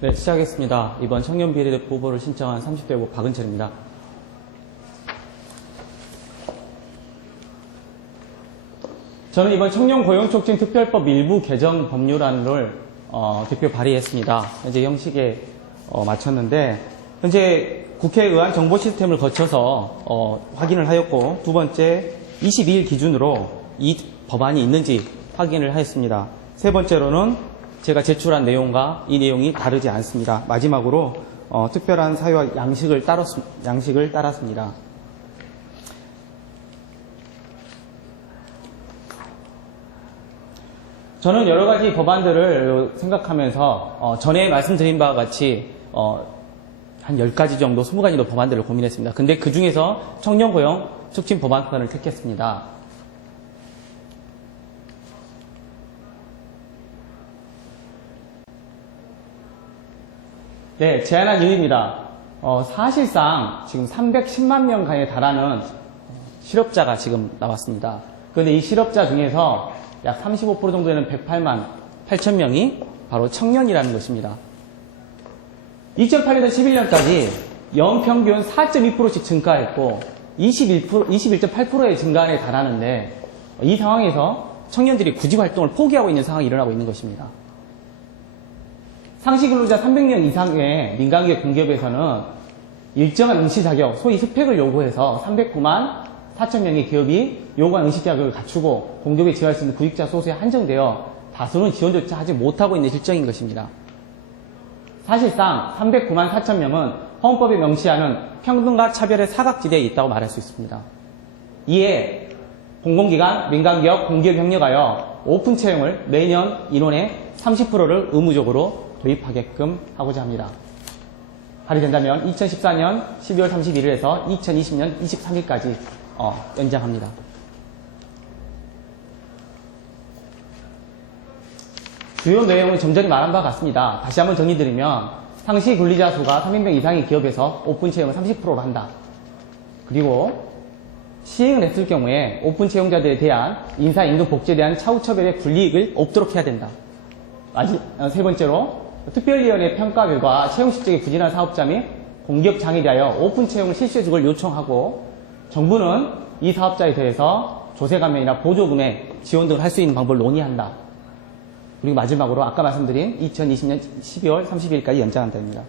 네, 시작하겠습니다. 이번 청년 비례대표 후보를 신청한 30대 후보 박은철입니다. 저는 이번 청년 고용촉진 특별법 일부 개정 법률안을 대표 발의했습니다. 현재 형식에 마쳤는데 현재 국회의안 정보 시스템을 거쳐서 확인을 하였고, 두 번째 22일 기준으로 이 법안이 있는지 확인을 하였습니다. 세 번째로는 제가 제출한 내용과 이 내용이 다르지 않습니다. 마지막으로 특별한 사유와 양식을 따랐습니다. 저는 여러 가지 법안들을 생각하면서 전에 말씀드린 바와 같이 한 10가지 정도, 20가지 정도 법안들을 고민했습니다. 근데 그 중에서 청년 고용 촉진 법안편을 택했습니다. 네, 제안한 이유입니다. 사실상 지금 310만 명가에 달하는 실업자가 지금 나왔습니다. 그런데 이 실업자 중에서 약 35% 정도 되는 108만 8천 명이 바로 청년이라는 것입니다. 2008년에서 11년까지 연평균 4.2%씩 증가했고 21.8%의 증가에 달하는데, 이 상황에서 청년들이 구직 활동을 포기하고 있는 상황이 일어나고 있는 것입니다. 상시근로자 300명 이상의 민간기업 공기업에서는 일정한 응시 자격, 소위 스펙을 요구해서 309만 4천 명의 기업이 요구한 응시 자격을 갖추고 공기업에 지원할 수 있는 구직자 소수에 한정되어 다수는 지원조차 하지 못하고 있는 실정인 것입니다. 사실상 309만 4천 명은 헌법에 명시하는 평등과 차별의 사각지대에 있다고 말할 수 있습니다. 이에 공공기관, 민간기업, 공기업 협력하여 오픈 채용을 매년 인원의 30%를 의무적으로 도입하게끔 하고자 합니다. 발의된다면 2014년 12월 31일에서 2020년 23일까지 연장합니다. 주요 내용은 좀 전에 말한 바와 같습니다. 다시 한번 정리드리면, 상시 근로자 수가 300명 이상의 기업에서 오픈 채용을 30%로 한다. 그리고 시행을 했을 경우에 오픈 채용자들에 대한 인사, 임금, 복지에 대한 차후처벌의 불이익을 없도록 해야 된다. 세 번째로 특별위원회 평가 결과 채용 실적이 부진한 사업자 및 공기업 장에 대하여 오픈 채용을 실시해주길 요청하고, 정부는 이 사업자에 대해서 조세 감면이나 보조금의 지원 등을 할 수 있는 방법을 논의한다. 그리고 마지막으로 아까 말씀드린 2020년 12월 30일까지 연장한답니다.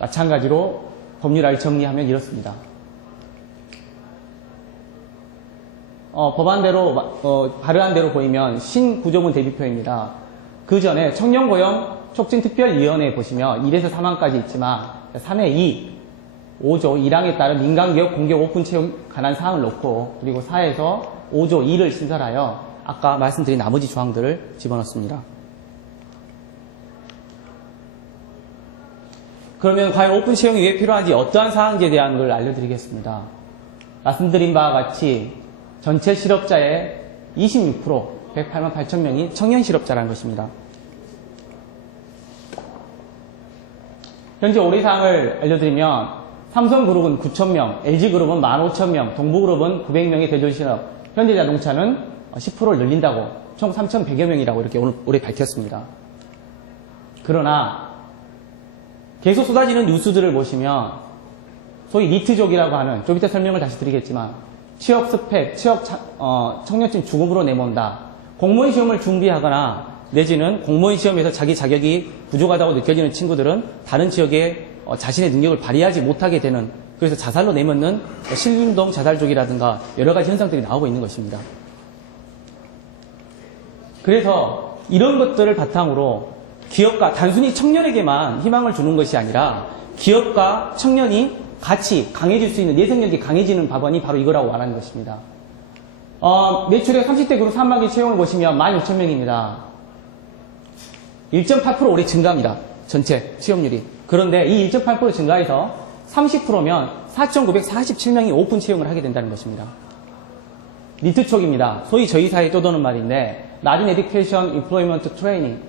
마찬가지로 법률안을 정리하면 이렇습니다. 법안대로, 발의한 대로 보이면 신구조문 대비표입니다. 그 전에 청년고용 촉진특별위원회에 보시면 1에서 3항까지 있지만 3회 2, 5조 1항에 따른 민간기업 공기업 오픈 채용 관한 사항을 놓고, 그리고 4에서 5조 2를 신설하여 아까 말씀드린 나머지 조항들을 집어넣습니다. 그러면 과연 오픈 채용이 왜 필요한지, 어떠한 사항에 대한 걸 알려드리겠습니다. 말씀드린 바와 같이 전체 실업자의 26%, 108만 8천 명이 청년 실업자라는 것입니다. 현재 올해 사항을 알려드리면, 삼성그룹은 9,000명, LG그룹은 15,000명, 동부그룹은 900명의 대졸 실업, 현대자동차는 10%를 늘린다고 총 3,100여 명이라고 이렇게 올해 밝혔습니다. 그러나 계속 쏟아지는 뉴스들을 보시면 소위 니트족이라고 하는, 좀 이따 설명을 다시 드리겠지만, 취업 스펙, 청년층 죽음으로 내몬다. 공무원 시험을 준비하거나 내지는 공무원 시험에서 자기 자격이 부족하다고 느껴지는 친구들은 다른 지역에 자신의 능력을 발휘하지 못하게 되는, 그래서 자살로 내몰는 신림동 자살족이라든가 여러 가지 현상들이 나오고 있는 것입니다. 그래서 이런 것들을 바탕으로 기업가, 단순히 청년에게만 희망을 주는 것이 아니라 기업과 청년이 같이 강해질 수 있는, 내생력이 강해지는 법안이 바로 이거라고 말하는 것입니다. 매출액 30대 그룹 사망기 채용을 보시면 16,000명입니다. 1.8% 올해 증가합니다. 전체 취업률이. 그런데 이 1.8% 증가해서 30%면 4,947명이 오픈 채용을 하게 된다는 것입니다. 니트촉입니다. 소위 저희 사회에 떠도는 말인데, 낮은 에듀케이션, 임플로이먼트 트레이닝,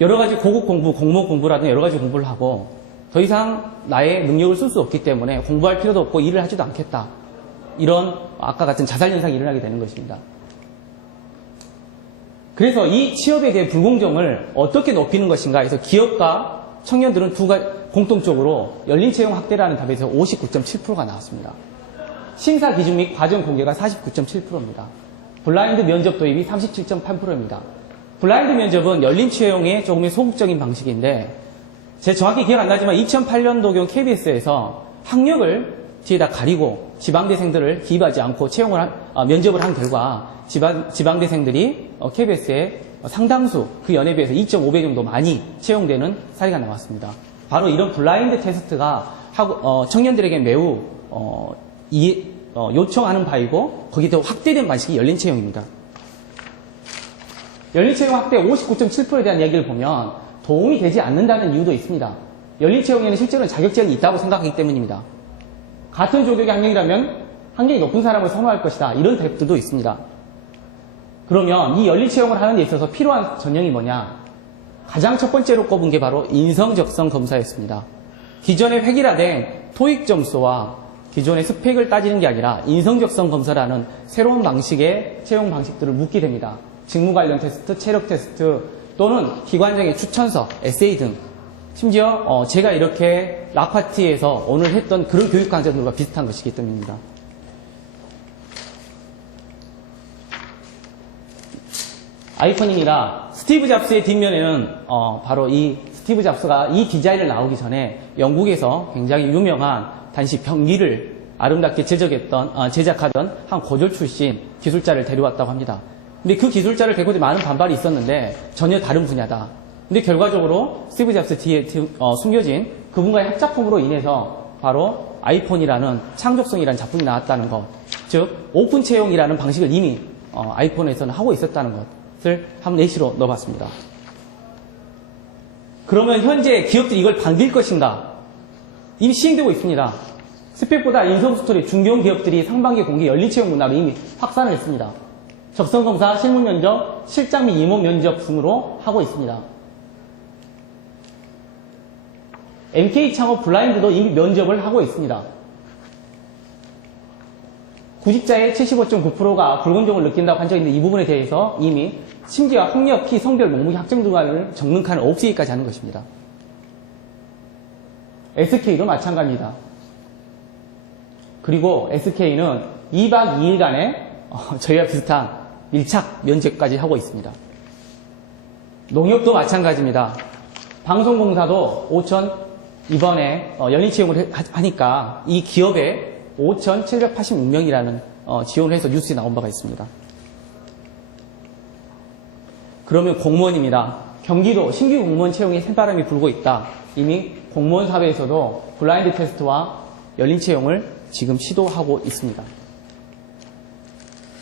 여러 가지 고급 공부, 공모 공부라든가 여러 가지 공부를 하고 더 이상 나의 능력을 쓸 수 없기 때문에 공부할 필요도 없고 일을 하지도 않겠다. 이런 아까 같은 자살 현상이 일어나게 되는 것입니다. 그래서 이 취업에 대한 불공정을 어떻게 높이는 것인가 해서 기업과 청년들은 두 가지 공통적으로 열린 채용 확대라는 답에서 59.7%가 나왔습니다. 심사 기준 및 과정 공개가 49.7%입니다. 블라인드 면접 도입이 37.8%입니다. 블라인드 면접은 열린 채용의 조금의 소극적인 방식인데 제 정확히 기억 안 나지만 2008년도경 KBS에서 학력을 뒤에다 가리고 지방대생들을 기입하지 않고 면접을 한 결과 지방대생들이 KBS에 상당수 그 연에 비해서 2.5배 정도 많이 채용되는 사례가 나왔습니다. 바로 이런 블라인드 테스트가 청년들에게 매우 요청하는 바이고 거기에 더 확대된 방식이 열린 채용입니다. 열린 채용 확대 59.7%에 대한 이야기를 보면 도움이 되지 않는다는 이유도 있습니다. 열린 채용에는 실제로는 자격 제한이 있다고 생각하기 때문입니다. 같은 조직의 학력이라면 학력이 높은 사람을 선호할 것이다. 이런 대표도 있습니다. 그러면 이 열린 채용을 하는 데 있어서 필요한 전형이 뭐냐? 가장 첫 번째로 꼽은 게 바로 인성적성 검사였습니다. 기존에 획일화된 토익 점수와 기존의 스펙을 따지는 게 아니라 인성적성 검사라는 새로운 방식의 채용 방식들을 묻게 됩니다. 직무 관련 테스트, 체력 테스트 또는 기관장의 추천서, 에세이 등 심지어 제가 이렇게 락파티에서 오늘 했던 그런 교육 강좌들과 비슷한 것이기 때문입니다. 아이폰입니다. 스티브 잡스의 뒷면에는 바로 이 스티브 잡스가 이 디자인을 나오기 전에 영국에서 굉장히 유명한 단시 변기를 아름답게 제작하던 한 고졸 출신 기술자를 데려왔다고 합니다. 근데 그 기술자를 데리고 많은 반발이 있었는데 전혀 다른 분야다. 근데 결과적으로 스티브 잡스 뒤에 숨겨진 그분과의 합작품으로 인해서 바로 아이폰이라는 창조성이라는 작품이 나왔다는 것. 즉 오픈 채용이라는 방식을 이미 아이폰에서는 하고 있었다는 것을 한번 예시로 넣어봤습니다. 그러면 현재 기업들이 이걸 반길 것인가? 이미 시행되고 있습니다. 스펙보다 인성 스토리 중견 기업들이 상반기 공개 열린 채용 문화로 이미 확산을 했습니다. 적성검사, 실무면접, 실장 및 임원 면접 순으로 하고 있습니다. MK 창업 블라인드도 이미 면접을 하고 있습니다. 구직자의 75.9%가 불공정을 느낀다고 한 적이 있는데 이 부분에 대해서 이미 심지어 학력, 키, 성별, 몸무게, 학점 등을 적는 칸을 없애기까지 하는 것입니다. SK도 마찬가지입니다. 그리고 SK는 2박 2일간의 저희와 비슷한 밀착 면접까지 하고 있습니다. 농협도 마찬가지입니다. 방송공사도 이번에 열린 채용을 하니까 이 기업에 5,786명이라는 지원을 해서 뉴스에 나온 바가 있습니다. 그러면 공무원입니다. 경기도 신규 공무원 채용에 새바람이 불고 있다. 이미 공무원 사회에서도 블라인드 테스트와 열린 채용을 지금 시도하고 있습니다.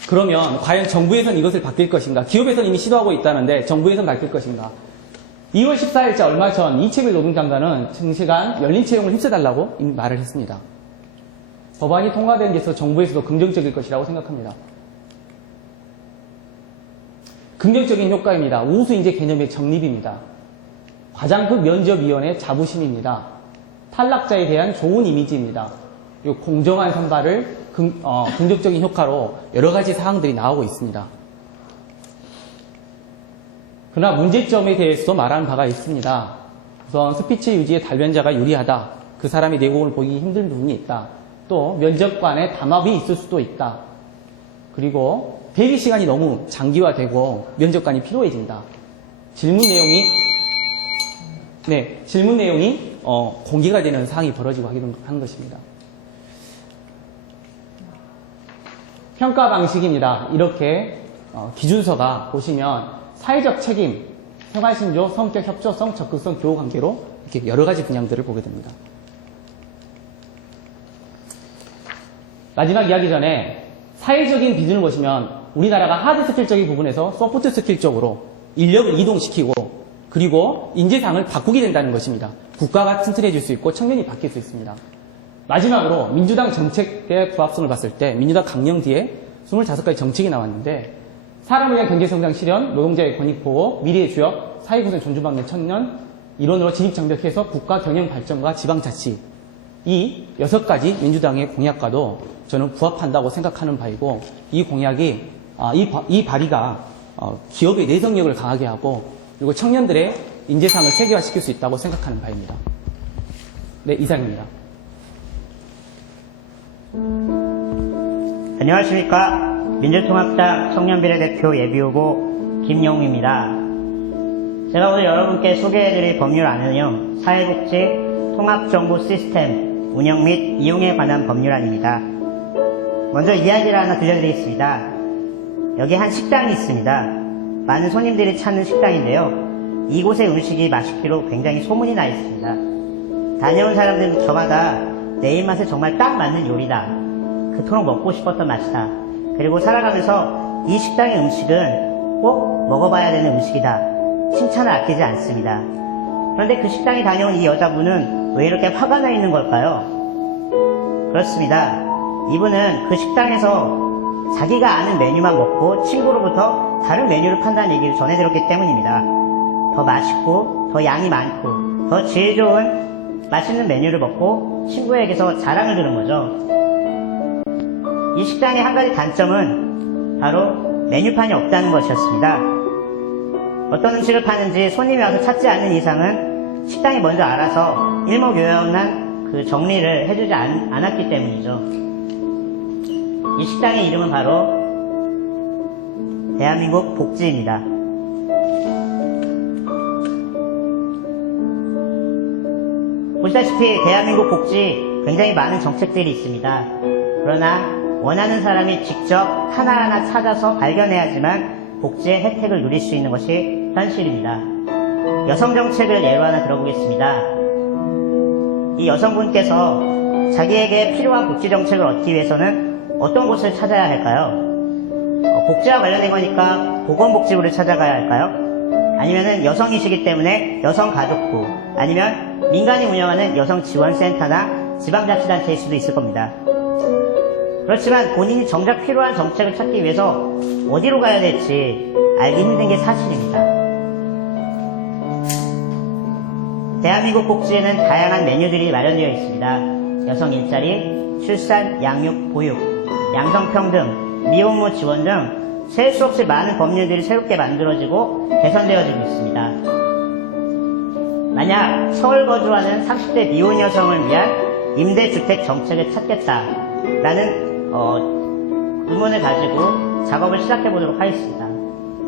그러면 과연 정부에서는 이것을 바뀔 것인가? 기업에서는 이미 시도하고 있다는데 정부에서는 바뀔 것인가? 2월 14일자 얼마 전 이채빌 노동장관은 증시간 열린 채용을 힘써달라고 이미 말을 했습니다. 법안이 통과된 데서 정부에서도 긍정적일 것이라고 생각합니다. 긍정적인 효과입니다. 우수인재 개념의 정립입니다. 과장급 면접위원회 자부심입니다. 탈락자에 대한 좋은 이미지입니다. 그리고 공정한 선발을 긍정적인 효과로 여러 가지 사항들이 나오고 있습니다. 그러나 문제점에 대해서도 말하는 바가 있습니다. 우선 스피치 유지의 답변자가 유리하다. 그 사람의 내공을 보기 힘든 부분이 있다. 또 면접관의 담합이 있을 수도 있다. 그리고 대기 시간이 너무 장기화되고 면접관이 피로해진다. 질문 내용이 공개가 되는 사항이 벌어지고 하는 것입니다. 평가 방식입니다. 이렇게 기준서가 보시면 사회적 책임, 생활신조, 성격, 협조성, 적극성, 교우관계로 이렇게 여러 가지 분야들을 보게 됩니다. 마지막 이야기 전에 사회적인 기준을 보시면 우리나라가 하드 스킬적인 부분에서 소프트 스킬 쪽으로 인력을 이동시키고 그리고 인재상을 바꾸게 된다는 것입니다. 국가가 튼튼해질 수 있고 청년이 바뀔 수 있습니다. 마지막으로 민주당 정책의 부합성을 봤을 때 민주당 강령 뒤에 25가지 정책이 나왔는데 사람을 위한 경제성장 실현, 노동자의 권익보호, 미래의 주역, 사회구성 존중받는 청년, 이론으로 진입장벽해서 국가 경영 발전과 지방자치 이 6가지 민주당의 공약과도 저는 부합한다고 생각하는 바이고 이 공약이 이 발의가 기업의 내성력을 강하게 하고 그리고 청년들의 인재상을 세계화시킬 수 있다고 생각하는 바입니다. 네, 이상입니다. 안녕하십니까. 민주통합당 청년비례대표 예비후보 김영우입니다. 제가 오늘 여러분께 소개해드릴 법률안은요, 사회복지 통합정보 시스템 운영 및 이용에 관한 법률안입니다. 먼저 이야기를 하나 들려드리겠습니다. 여기 한 식당이 있습니다. 많은 손님들이 찾는 식당인데요. 이곳의 음식이 맛있기로 굉장히 소문이 나 있습니다. 다녀온 사람들은 저마다 내 입맛에 정말 딱 맞는 요리다, 그토록 먹고 싶었던 맛이다, 그리고 살아가면서 이 식당의 음식은 꼭 먹어봐야 되는 음식이다, 칭찬을 아끼지 않습니다. 그런데 그 식당에 다녀온 이 여자분은 왜 이렇게 화가 나 있는 걸까요? 그렇습니다. 이분은 그 식당에서 자기가 아는 메뉴만 먹고 친구로부터 다른 메뉴를 판다는 얘기를 전해들었기 때문입니다. 더 맛있고 더 양이 많고 더 질 좋은 맛있는 메뉴를 먹고 친구에게서 자랑을 들은 거죠. 이 식당의 한 가지 단점은 바로 메뉴판이 없다는 것이었습니다. 어떤 음식을 파는지 손님이 와서 찾지 않는 이상은 식당이 먼저 알아서 일목요연한 그 정리를 해주지 않았기 때문이죠. 이 식당의 이름은 바로 대한민국 복지입니다. 보시다시피 대한민국 복지 굉장히 많은 정책들이 있습니다. 그러나 원하는 사람이 직접 하나하나 찾아서 발견해야지만 복지의 혜택을 누릴 수 있는 것이 현실입니다. 여성 정책을 예로 하나 들어보겠습니다. 이 여성분께서 자기에게 필요한 복지 정책을 얻기 위해서는 어떤 곳을 찾아야 할까요? 복지와 관련된 거니까 보건복지부를 찾아가야 할까요? 아니면은 여성이시기 때문에 여성가족부, 아니면 민간이 운영하는 여성지원센터나 지방자치단체일 수도 있을 겁니다. 그렇지만 본인이 정작 필요한 정책을 찾기 위해서 어디로 가야 될지 알기 힘든 게 사실입니다. 대한민국 복지에는 다양한 메뉴들이 마련되어 있습니다. 여성 일자리, 출산, 양육, 보육, 양성평등, 미혼모 지원 등 셀 수 없이 많은 법률들이 새롭게 만들어지고 개선되어지고 있습니다. 만약 서울 거주하는 30대 미혼 여성을 위한 임대주택 정책을 찾겠다라는 의문을 가지고 작업을 시작해 보도록 하겠습니다.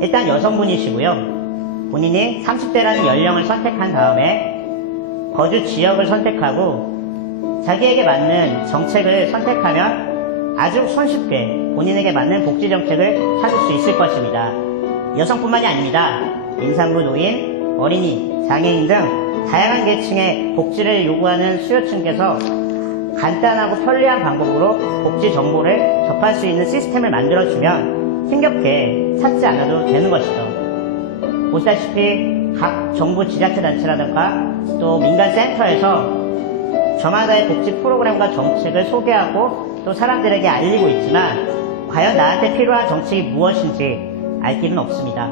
일단 여성분이시고요. 본인이 30대라는 연령을 선택한 다음에 거주 지역을 선택하고 자기에게 맞는 정책을 선택하면 아주 손쉽게 본인에게 맞는 복지 정책을 찾을 수 있을 것입니다. 여성뿐만이 아닙니다. 임산부, 노인, 어린이, 장애인 등 다양한 계층의 복지를 요구하는 수요층께서 간단하고 편리한 방법으로 복지 정보를 접할 수 있는 시스템을 만들어주면 힘겹게 찾지 않아도 되는 것이죠. 보시다시피 각 정부 지자체단체라든가 또 민간센터에서 저마다의 복지 프로그램과 정책을 소개하고 또 사람들에게 알리고 있지만 과연 나한테 필요한 정책이 무엇인지 알 길은 없습니다.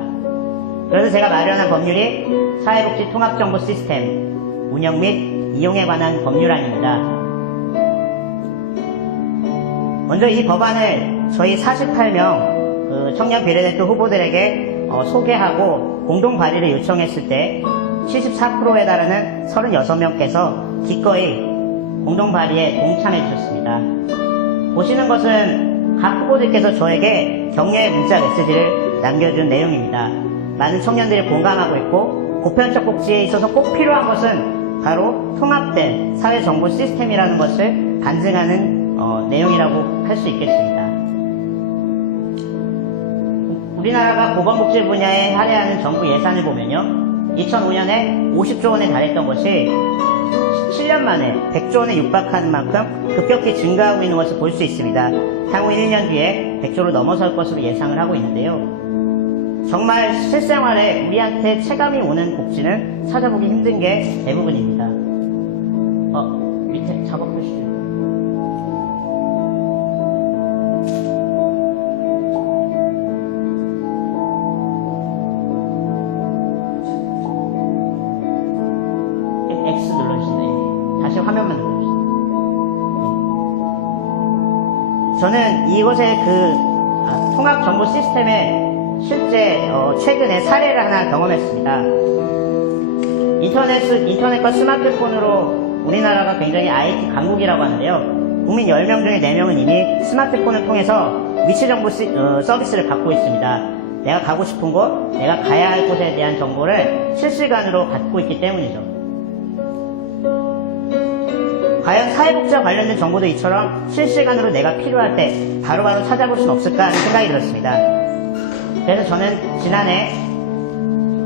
그래서 제가 마련한 법률이 사회복지 통합정보 시스템 운영 및 이용에 관한 법률안입니다. 먼저 이 법안을 저희 48명 청년 비례대표 후보들에게 소개하고 공동 발의를 요청했을 때 74%에 달하는 36명께서 기꺼이 공동 발의에 동참해 주셨습니다. 보시는 것은 각 후보들께서 저에게 격려의 문자 메시지를 남겨준 내용입니다. 많은 청년들이 공감하고 있고 보편적 복지에 있어서 꼭 필요한 것은 바로 통합된 사회정보 시스템이라는 것을 반증하는 내용이라고 할 수 있겠습니다. 우리나라가 보건복지 분야에 할애하는 정부 예산을 보면요, 2005년에 50조 원에 달했던 것이 7년 만에 100조 원에 육박하는 만큼 급격히 증가하고 있는 것을 볼 수 있습니다. 향후 1년 뒤에 100조를 넘어설 것으로 예상을 하고 있는데요. 정말 실생활에 우리한테 체감이 오는 복지는 찾아보기 힘든 게 대부분입니다. 밑에 작업 보시죠. X 눌러주시네. 다시 화면만 눌러주세요. 저는 이곳의 통합정보 시스템의 실제 최근에 사례를 하나 경험했습니다. 인터넷과 스마트폰으로 우리나라가 굉장히 IT 강국이라고 하는데요. 국민 10명 중에 4명은 이미 스마트폰을 통해서 위치 정보 서비스를 받고 있습니다. 내가 가고 싶은 곳, 내가 가야 할 곳에 대한 정보를 실시간으로 받고 있기 때문이죠. 과연 사회복지와 관련된 정보도 이처럼 실시간으로 내가 필요할 때 바로바로 찾아볼 수는 없을까 하는 생각이 들었습니다. 그래서 저는 지난해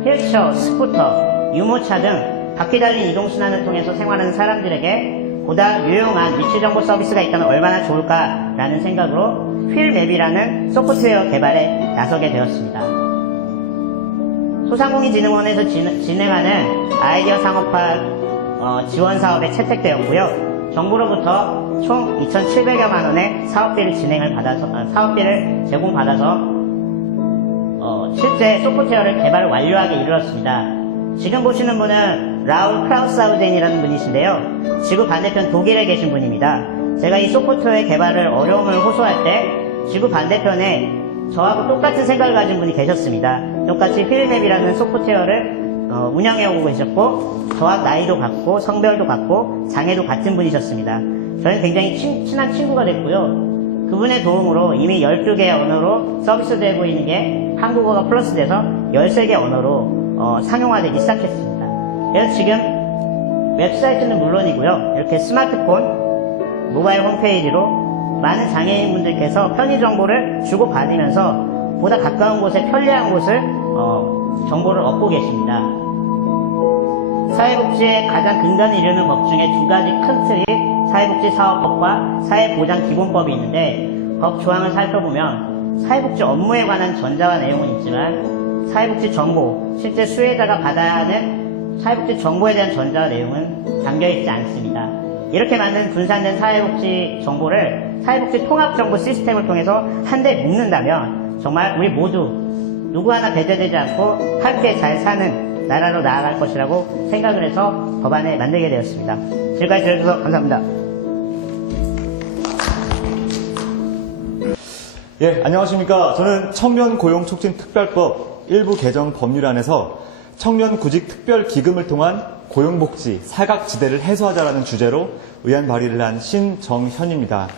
휠체어, 스쿠터, 유모차 등 바퀴 달린 이동수단을 통해서 생활하는 사람들에게 보다 유용한 위치정보 서비스가 있다면 얼마나 좋을까라는 생각으로 휠맵이라는 소프트웨어 개발에 나서게 되었습니다. 소상공인진흥원에서 진행하는 아이디어 상업화 지원 사업에 채택되었고요. 정부로부터 총 2,700여만 원의 사업비를 제공받아서 실제 소프트웨어를 개발 완료하게 이르렀습니다. 지금 보시는 분은 라울 크라우사우덴이라는 분이신데요. 지구 반대편 독일에 계신 분입니다. 제가 이 소프트웨어 개발을 어려움을 호소할 때 지구 반대편에 저하고 똑같은 생각을 가진 분이 계셨습니다. 똑같이 휠맵이라는 소프트웨어를 운영해오고 계셨고 저와 나이도 같고 성별도 같고 장애도 같은 분이셨습니다. 저는 굉장히 친한 친구가 됐고요. 그분의 도움으로 이미 12개의 언어로 서비스되고 있는 게 한국어가 플러스돼서 13개 언어로 상용화되기 시작했습니다. 그래서 지금 웹사이트는 물론이고요. 이렇게 스마트폰, 모바일 홈페이지로 많은 장애인분들께서 편의 정보를 주고받으면서 보다 가까운 곳에 편리한 곳을 정보를 얻고 계십니다. 사회복지의 가장 근간을 이루는 법 중에 두 가지 큰 틀이 사회복지사업법과 사회보장기본법이 있는데 법 조항을 살펴보면 사회복지 업무에 관한 전자와 내용은 있지만 사회복지 정보, 실제 수혜자가 받아야 하는 사회복지 정보에 대한 전자와 내용은 담겨있지 않습니다. 이렇게 만든 분산된 사회복지 정보를 사회복지 통합정보 시스템을 통해서 한데 묶는다면 정말 우리 모두 누구 하나 배제되지 않고 함께 잘 사는 나라로 나아갈 것이라고 생각을 해서 법안을 만들게 되었습니다. 지금까지 들어주셔서 감사합니다. 예, 안녕하십니까. 저는 청년고용촉진특별법 일부 개정 법률안에서 청년구직특별기금을 통한 고용복지, 사각지대를 해소하자라는 주제로 의안 발의를 한 신정현입니다.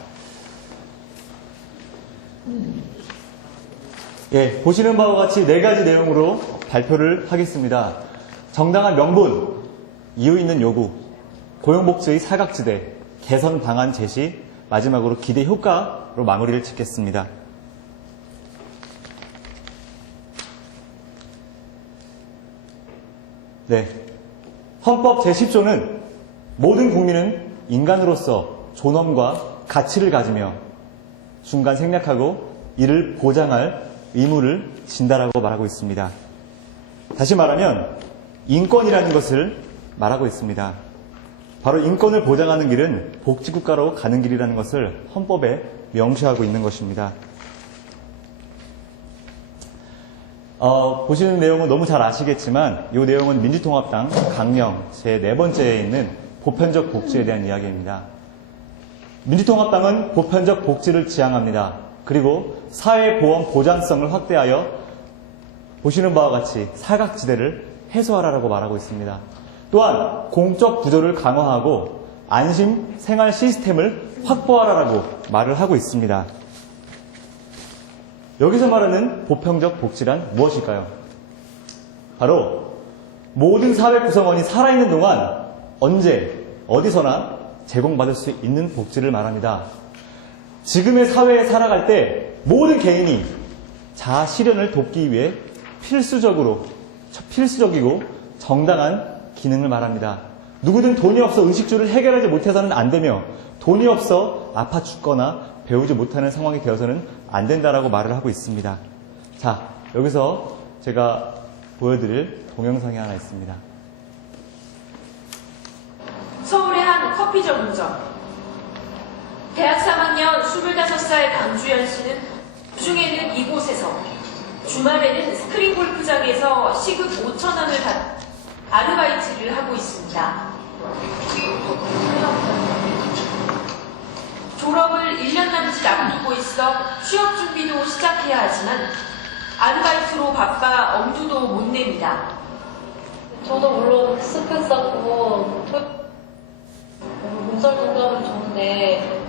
예, 보시는 바와 같이 4가지 내용으로 발표를 하겠습니다. 정당한 명분, 이유 있는 요구, 고용복지의 사각지대, 개선 방안 제시, 마지막으로 기대 효과로 마무리를 짓겠습니다. 네. 헌법 제10조는 모든 국민은 인간으로서 존엄과 가치를 가지며 순간 생략하고 이를 보장할 의무를 진다라고 말하고 있습니다. 다시 말하면 인권이라는 것을 말하고 있습니다. 바로 인권을 보장하는 길은 복지국가로 가는 길이라는 것을 헌법에 명시하고 있는 것입니다. 보시는 내용은 너무 잘 아시겠지만 이 내용은 민주통합당 강령 제4번째에 있는 보편적 복지에 대한 이야기입니다. 민주통합당은 보편적 복지를 지향합니다. 그리고 사회보험 보장성을 확대하여 보시는 바와 같이 사각지대를 해소하라고 말하고 있습니다. 또한 공적 구조를 강화하고 안심 생활 시스템을 확보하라고 말을 하고 있습니다. 여기서 말하는 보편적 복지란 무엇일까요? 바로 모든 사회 구성원이 살아있는 동안 언제 어디서나 제공받을 수 있는 복지를 말합니다. 지금의 사회에 살아갈 때 모든 개인이 자아 실현을 돕기 위해 필수적이고 정당한 기능을 말합니다. 누구든 돈이 없어 의식주를 해결하지 못해서는 안 되며 돈이 없어 아파 죽거나 배우지 못하는 상황이 되어서는 안 된다라고 말을 하고 있습니다. 자, 여기서 제가 보여드릴 동영상이 하나 있습니다. 서울의 한 커피 전문점. 대학 3학년 25살 강주연 씨는 주중에는 이곳에서, 주말에는 스크린 골프장에서 시급 5,000원을 받 아르바이트를 하고 있습니다. 졸업을 1년 남짓 앞두고 있어 취업 준비도 시작해야 하지만 아르바이트로 바빠 엄두도 못 냅니다. 저도 물론 스펙 쌓고 몸살 정도하면 좋은데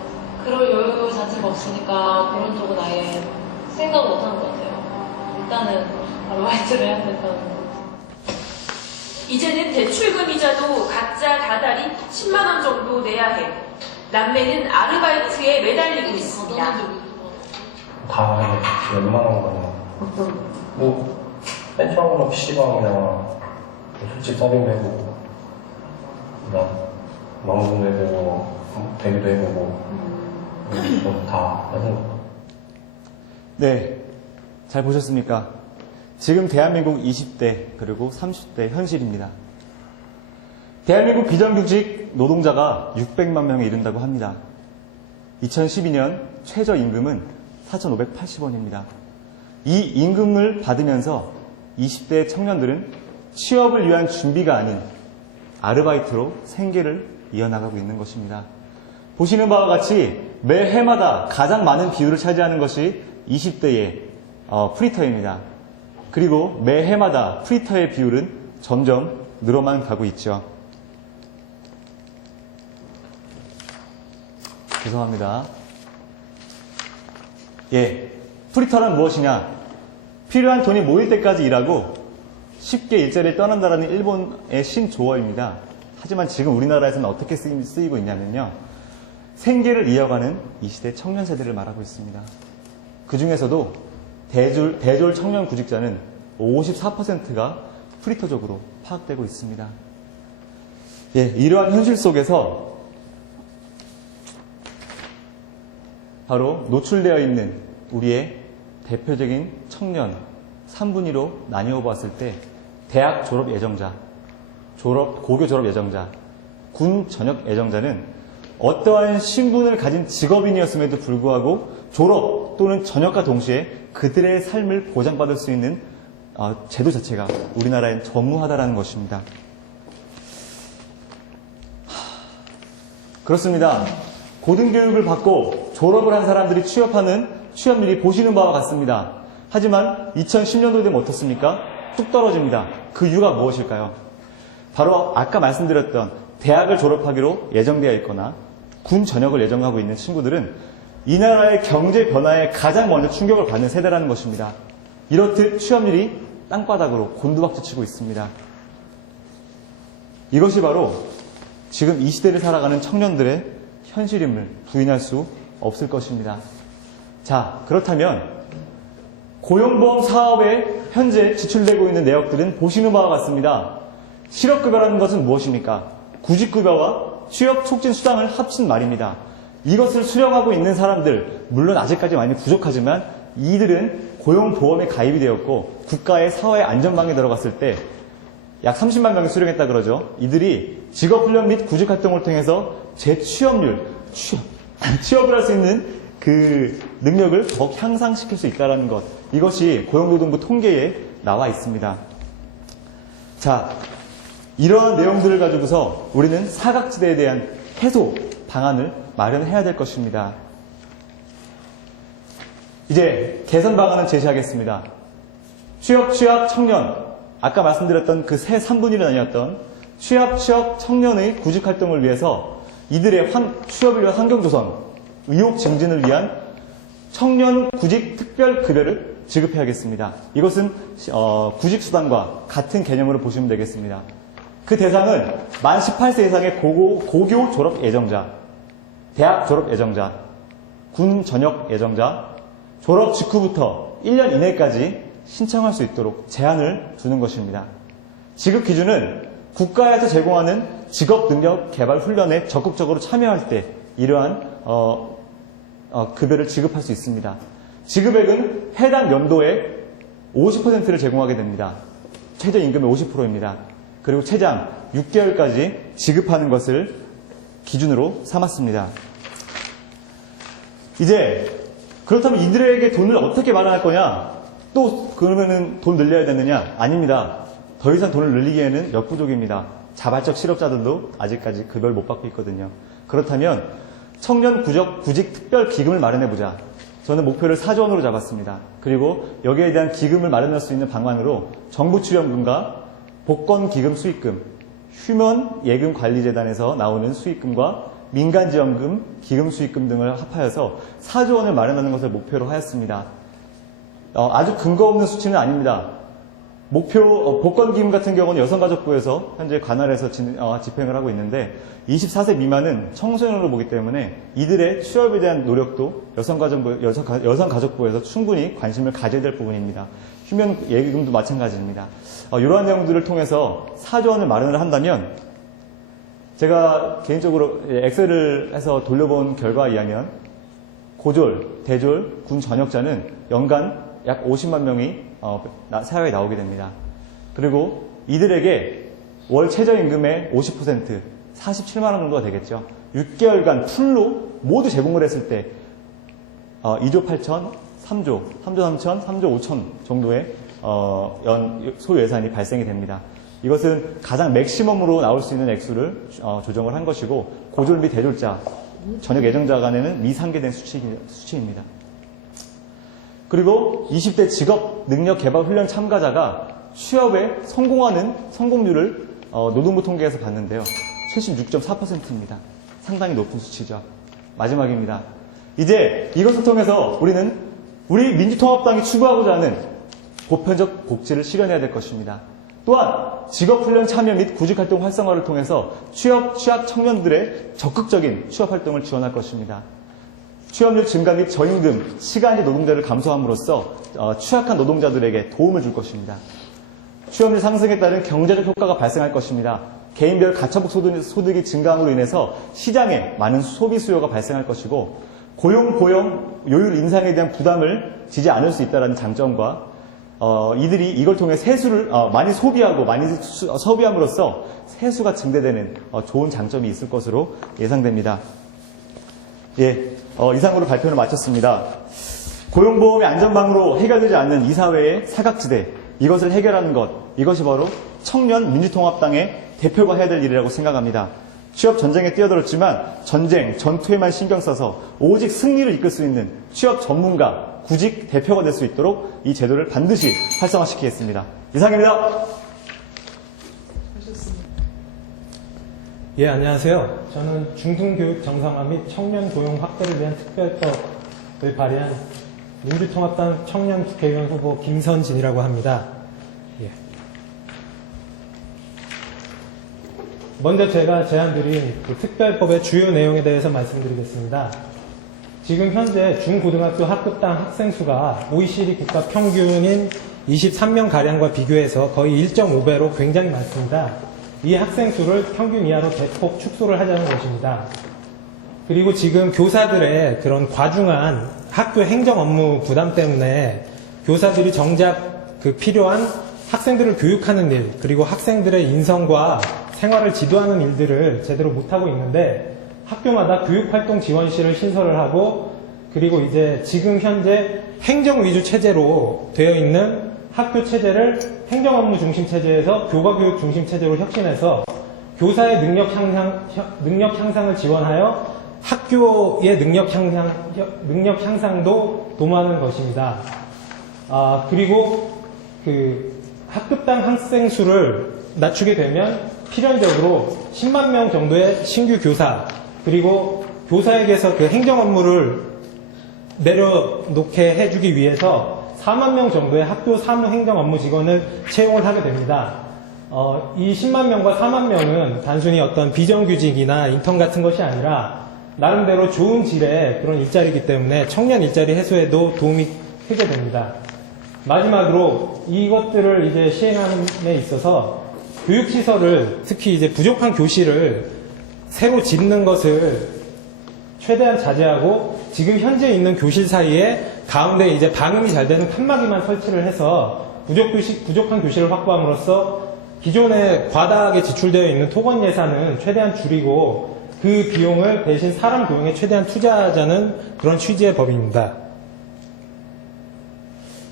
그럴 여유 자체가 없으니까 그런 쪽은 아예 생각 못 하는 것 같아요. 일단은 아르바이트를 해야 된다는 거. 이제는 대출금이자도 각자 다달이 10만 원 정도 내야 해. 남매는 아르바이트에 매달리고 있습니다. 다 웬만한 거는 뭐 맨 처음으로 PC방이나 솔직 서빙도 해보고 그다음 망동도 해보고 데뷔도 해보고 다 해본 거. 네, 잘 보셨습니까? 지금 대한민국 20대 그리고 30대 현실입니다. 대한민국 비정규직 노동자가 600만 명에 이른다고 합니다. 2012년 최저임금은 4,580원입니다. 이 임금을 받으면서 20대 청년들은 취업을 위한 준비가 아닌 아르바이트로 생계를 이어나가고 있는 것입니다. 보시는 바와 같이 매해마다 가장 많은 비율을 차지하는 것이 20대의 프리터입니다. 그리고 매해마다 프리터의 비율은 점점 늘어만 가고 있죠. 죄송합니다. 예, 프리터란 무엇이냐? 필요한 돈이 모일 때까지 일하고 쉽게 일자리를 떠난다라는 일본의 신조어입니다. 하지만 지금 우리나라에서는 어떻게 쓰이고 있냐면요. 생계를 이어가는 이 시대 청년 세대를 말하고 있습니다. 그 중에서도 대졸 청년 구직자는 54%가 프리터적으로 파악되고 있습니다. 예, 이러한 현실 속에서 바로 노출되어 있는 우리의 대표적인 청년 3분위로 나뉘어 보았을 때 대학 졸업 예정자, 고교 졸업 예정자, 군 전역 예정자는 어떠한 신분을 가진 직업인이었음에도 불구하고 졸업 또는 전역과 동시에 그들의 삶을 보장받을 수 있는 제도 자체가 우리나라엔 전무하다라는 것입니다. 그렇습니다. 고등교육을 받고 졸업을 한 사람들이 취업하는 취업률이 보시는 바와 같습니다. 하지만 2010년도에 되면 어떻습니까? 뚝 떨어집니다. 그 이유가 무엇일까요? 바로 아까 말씀드렸던 대학을 졸업하기로 예정되어 있거나 군 전역을 예정하고 있는 친구들은 이 나라의 경제 변화에 가장 먼저 충격을 받는 세대라는 것입니다. 이렇듯 취업률이 땅바닥으로 곤두박질치고 있습니다. 이것이 바로 지금 이 시대를 살아가는 청년들의 현실임을 부인할 수 없을 것입니다. 자, 그렇다면 고용보험 사업에 현재 지출되고 있는 내역들은 보시는 바와 같습니다. 실업급여라는 것은 무엇입니까? 구직급여와 취업 촉진 수당을 합친 말입니다. 이것을 수령하고 있는 사람들, 물론 아직까지 많이 부족하지만 이들은 고용보험에 가입이 되었고 국가의 사회 안전망에 들어갔을 때 약 30만 명이 수령했다 그러죠. 이들이 직업훈련 및 구직활동을 통해서 재취업률, 취업을 할 수 있는 그 능력을 더욱 향상시킬 수 있다는 것. 이것이 고용노동부 통계에 나와 있습니다. 자, 이러한 내용들을 가지고서 우리는 사각지대에 대한 해소 방안을 마련해야 될 것입니다. 이제 개선 방안을 제시하겠습니다. 취업 청년, 아까 말씀드렸던 그 새 3분위로 나뉘었던 취업 청년의 구직활동을 위해서 이들의 취업을 위한 환경조성, 의욕 증진을 위한 청년 구직 특별급여를 지급해야겠습니다. 이것은 구직수당과 같은 개념으로 보시면 되겠습니다. 그 대상은 만 18세 이상의 고교 졸업 예정자, 대학 졸업 예정자, 군 전역 예정자, 졸업 직후부터 1년 이내까지 신청할 수 있도록 제한을 두는 것입니다. 지급 기준은 국가에서 제공하는 직업능력 개발 훈련에 적극적으로 참여할 때 이러한 급여를 지급할 수 있습니다. 지급액은 해당 연도에 50%를 제공하게 됩니다. 최저임금의 50%입니다. 그리고 최장 6개월까지 지급하는 것을 기준으로 삼았습니다. 이제 그렇다면 이들에게 돈을 어떻게 마련할 거냐? 또 그러면은 돈 늘려야 되느냐? 아닙니다. 더 이상 돈을 늘리기에는 역부족입니다. 자발적 실업자들도 아직까지 급여를 못 받고 있거든요. 그렇다면 청년 구직 특별 기금을 마련해보자. 저는 목표를 4조 원으로 잡았습니다. 그리고 여기에 대한 기금을 마련할 수 있는 방안으로 정부 출연금과 복권기금 수익금, 휴면예금관리재단에서 나오는 수익금과 민간지원금, 기금 수익금 등을 합하여서 4조 원을 마련하는 것을 목표로 하였습니다. 아주 근거 없는 수치는 아닙니다. 복권기금 같은 경우는 여성가족부에서 현재 관할에서 집행을 하고 있는데 24세 미만은 청소년으로 보기 때문에 이들의 취업에 대한 노력도 여성가족부에서 충분히 관심을 가져야 될 부분입니다. 휴면예금도 마찬가지입니다. 이러한 내용들을 통해서 4조 원을 마련을 한다면 제가 개인적으로 엑셀을 해서 돌려본 결과에 의하면 고졸, 대졸, 군 전역자는 연간 약 50만 명이 사회에 나오게 됩니다. 그리고 이들에게 월 최저임금의 50%, 47만 원 정도가 되겠죠. 6개월간 풀로 모두 제공을 했을 때 2조 8천, 3조 3천, 3조 5천 정도의 소요 예산이 발생이 됩니다. 이것은 가장 맥시멈으로 나올 수 있는 액수를 조정을 한 것이고 고졸 및 대졸자, 전역 예정자 간에는 미상계된 수치입니다. 그리고 20대 직업 능력 개발 훈련 참가자가 취업에 성공하는 성공률을 노동부 통계에서 봤는데요. 76.4%입니다. 상당히 높은 수치죠. 마지막입니다. 이제 이것을 통해서 우리 민주통합당이 추구하고자 하는 보편적 복지를 실현해야 될 것입니다. 또한 직업훈련 참여 및 구직활동 활성화를 통해서 취약 청년들의 적극적인 취업활동을 지원할 것입니다. 취업률 증가 및 저임금, 시간제 노동자를 감소함으로써 취약한 노동자들에게 도움을 줄 것입니다. 취업률 상승에 따른 경제적 효과가 발생할 것입니다. 개인별 가처분 소득이 증가함으로 인해서 시장에 많은 소비 수요가 발생할 것이고 고용, 요율 인상에 대한 부담을 지지 않을 수 있다는 장점과 이들이 이걸 통해 세수를 많이 소비하고 많이 소비함으로써 세수가 증대되는 좋은 장점이 있을 것으로 예상됩니다. 이상으로 발표를 마쳤습니다. 고용보험의 안전망으로 해결되지 않는 이 사회의 사각지대, 이것을 해결하는 것, 이것이 바로 청년 민주통합당의 대표가 해야 될 일이라고 생각합니다. 취업 전쟁에 뛰어들었지만 전쟁, 전투에만 신경 써서 오직 승리를 이끌 수 있는 취업 전문가, 구직 대표가 될 수 있도록 이 제도를 반드시 활성화시키겠습니다. 이상입니다. 예, 안녕하세요. 저는 중등교육 정상화 및 청년 고용 확대를 위한 특별법을 발의한 민주통합당 청년 국회의원 후보 김선진이라고 합니다. 예. 먼저 제가 제안드린 그 특별법의 주요 내용에 대해서 말씀드리겠습니다. 지금 현재 중고등학교 학급당 학생 수가 OECD 국가 평균인 23명가량과 비교해서 거의 1.5배로 굉장히 많습니다. 이 학생 수를 평균 이하로 대폭 축소를 하자는 것입니다. 그리고 지금 교사들의 그런 과중한 학교 행정 업무 부담 때문에 교사들이 정작 그 필요한 학생들을 교육하는 일, 그리고 학생들의 인성과 생활을 지도하는 일들을 제대로 못하고 있는데 학교마다 교육활동 지원실을 신설을 하고 그리고 이제 지금 현재 행정 위주 체제로 되어 있는 학교 체제를 행정 업무 중심 체제에서 교과 교육 중심 체제로 혁신해서 교사의 능력 향상을 지원하여 학교의 능력 향상도 도모하는 것입니다. 그리고 그 학급당 학생 수를 낮추게 되면 필연적으로 10만 명 정도의 신규 교사 그리고 교사에게서 그 행정 업무를 내려놓게 해주기 위해서 4만 명 정도의 학교 사무 행정 업무 직원을 채용을 하게 됩니다. 이 10만 명과 4만 명은 단순히 어떤 비정규직이나 인턴 같은 것이 아니라 나름대로 좋은 질의 그런 일자리이기 때문에 청년 일자리 해소에도 도움이 크게 됩니다. 마지막으로 이것들을 이제 시행하는 데 있어서 교육시설을 특히 이제 부족한 교실을 새로 짓는 것을 최대한 자제하고 지금 현재 있는 교실 사이에 가운데 이제 방음이 잘 되는 칸막이만 설치를 해서 부족한 교실을 확보함으로써 기존에 과다하게 지출되어 있는 토건 예산은 최대한 줄이고 그 비용을 대신 사람 고용에 최대한 투자하자는 그런 취지의 법입니다.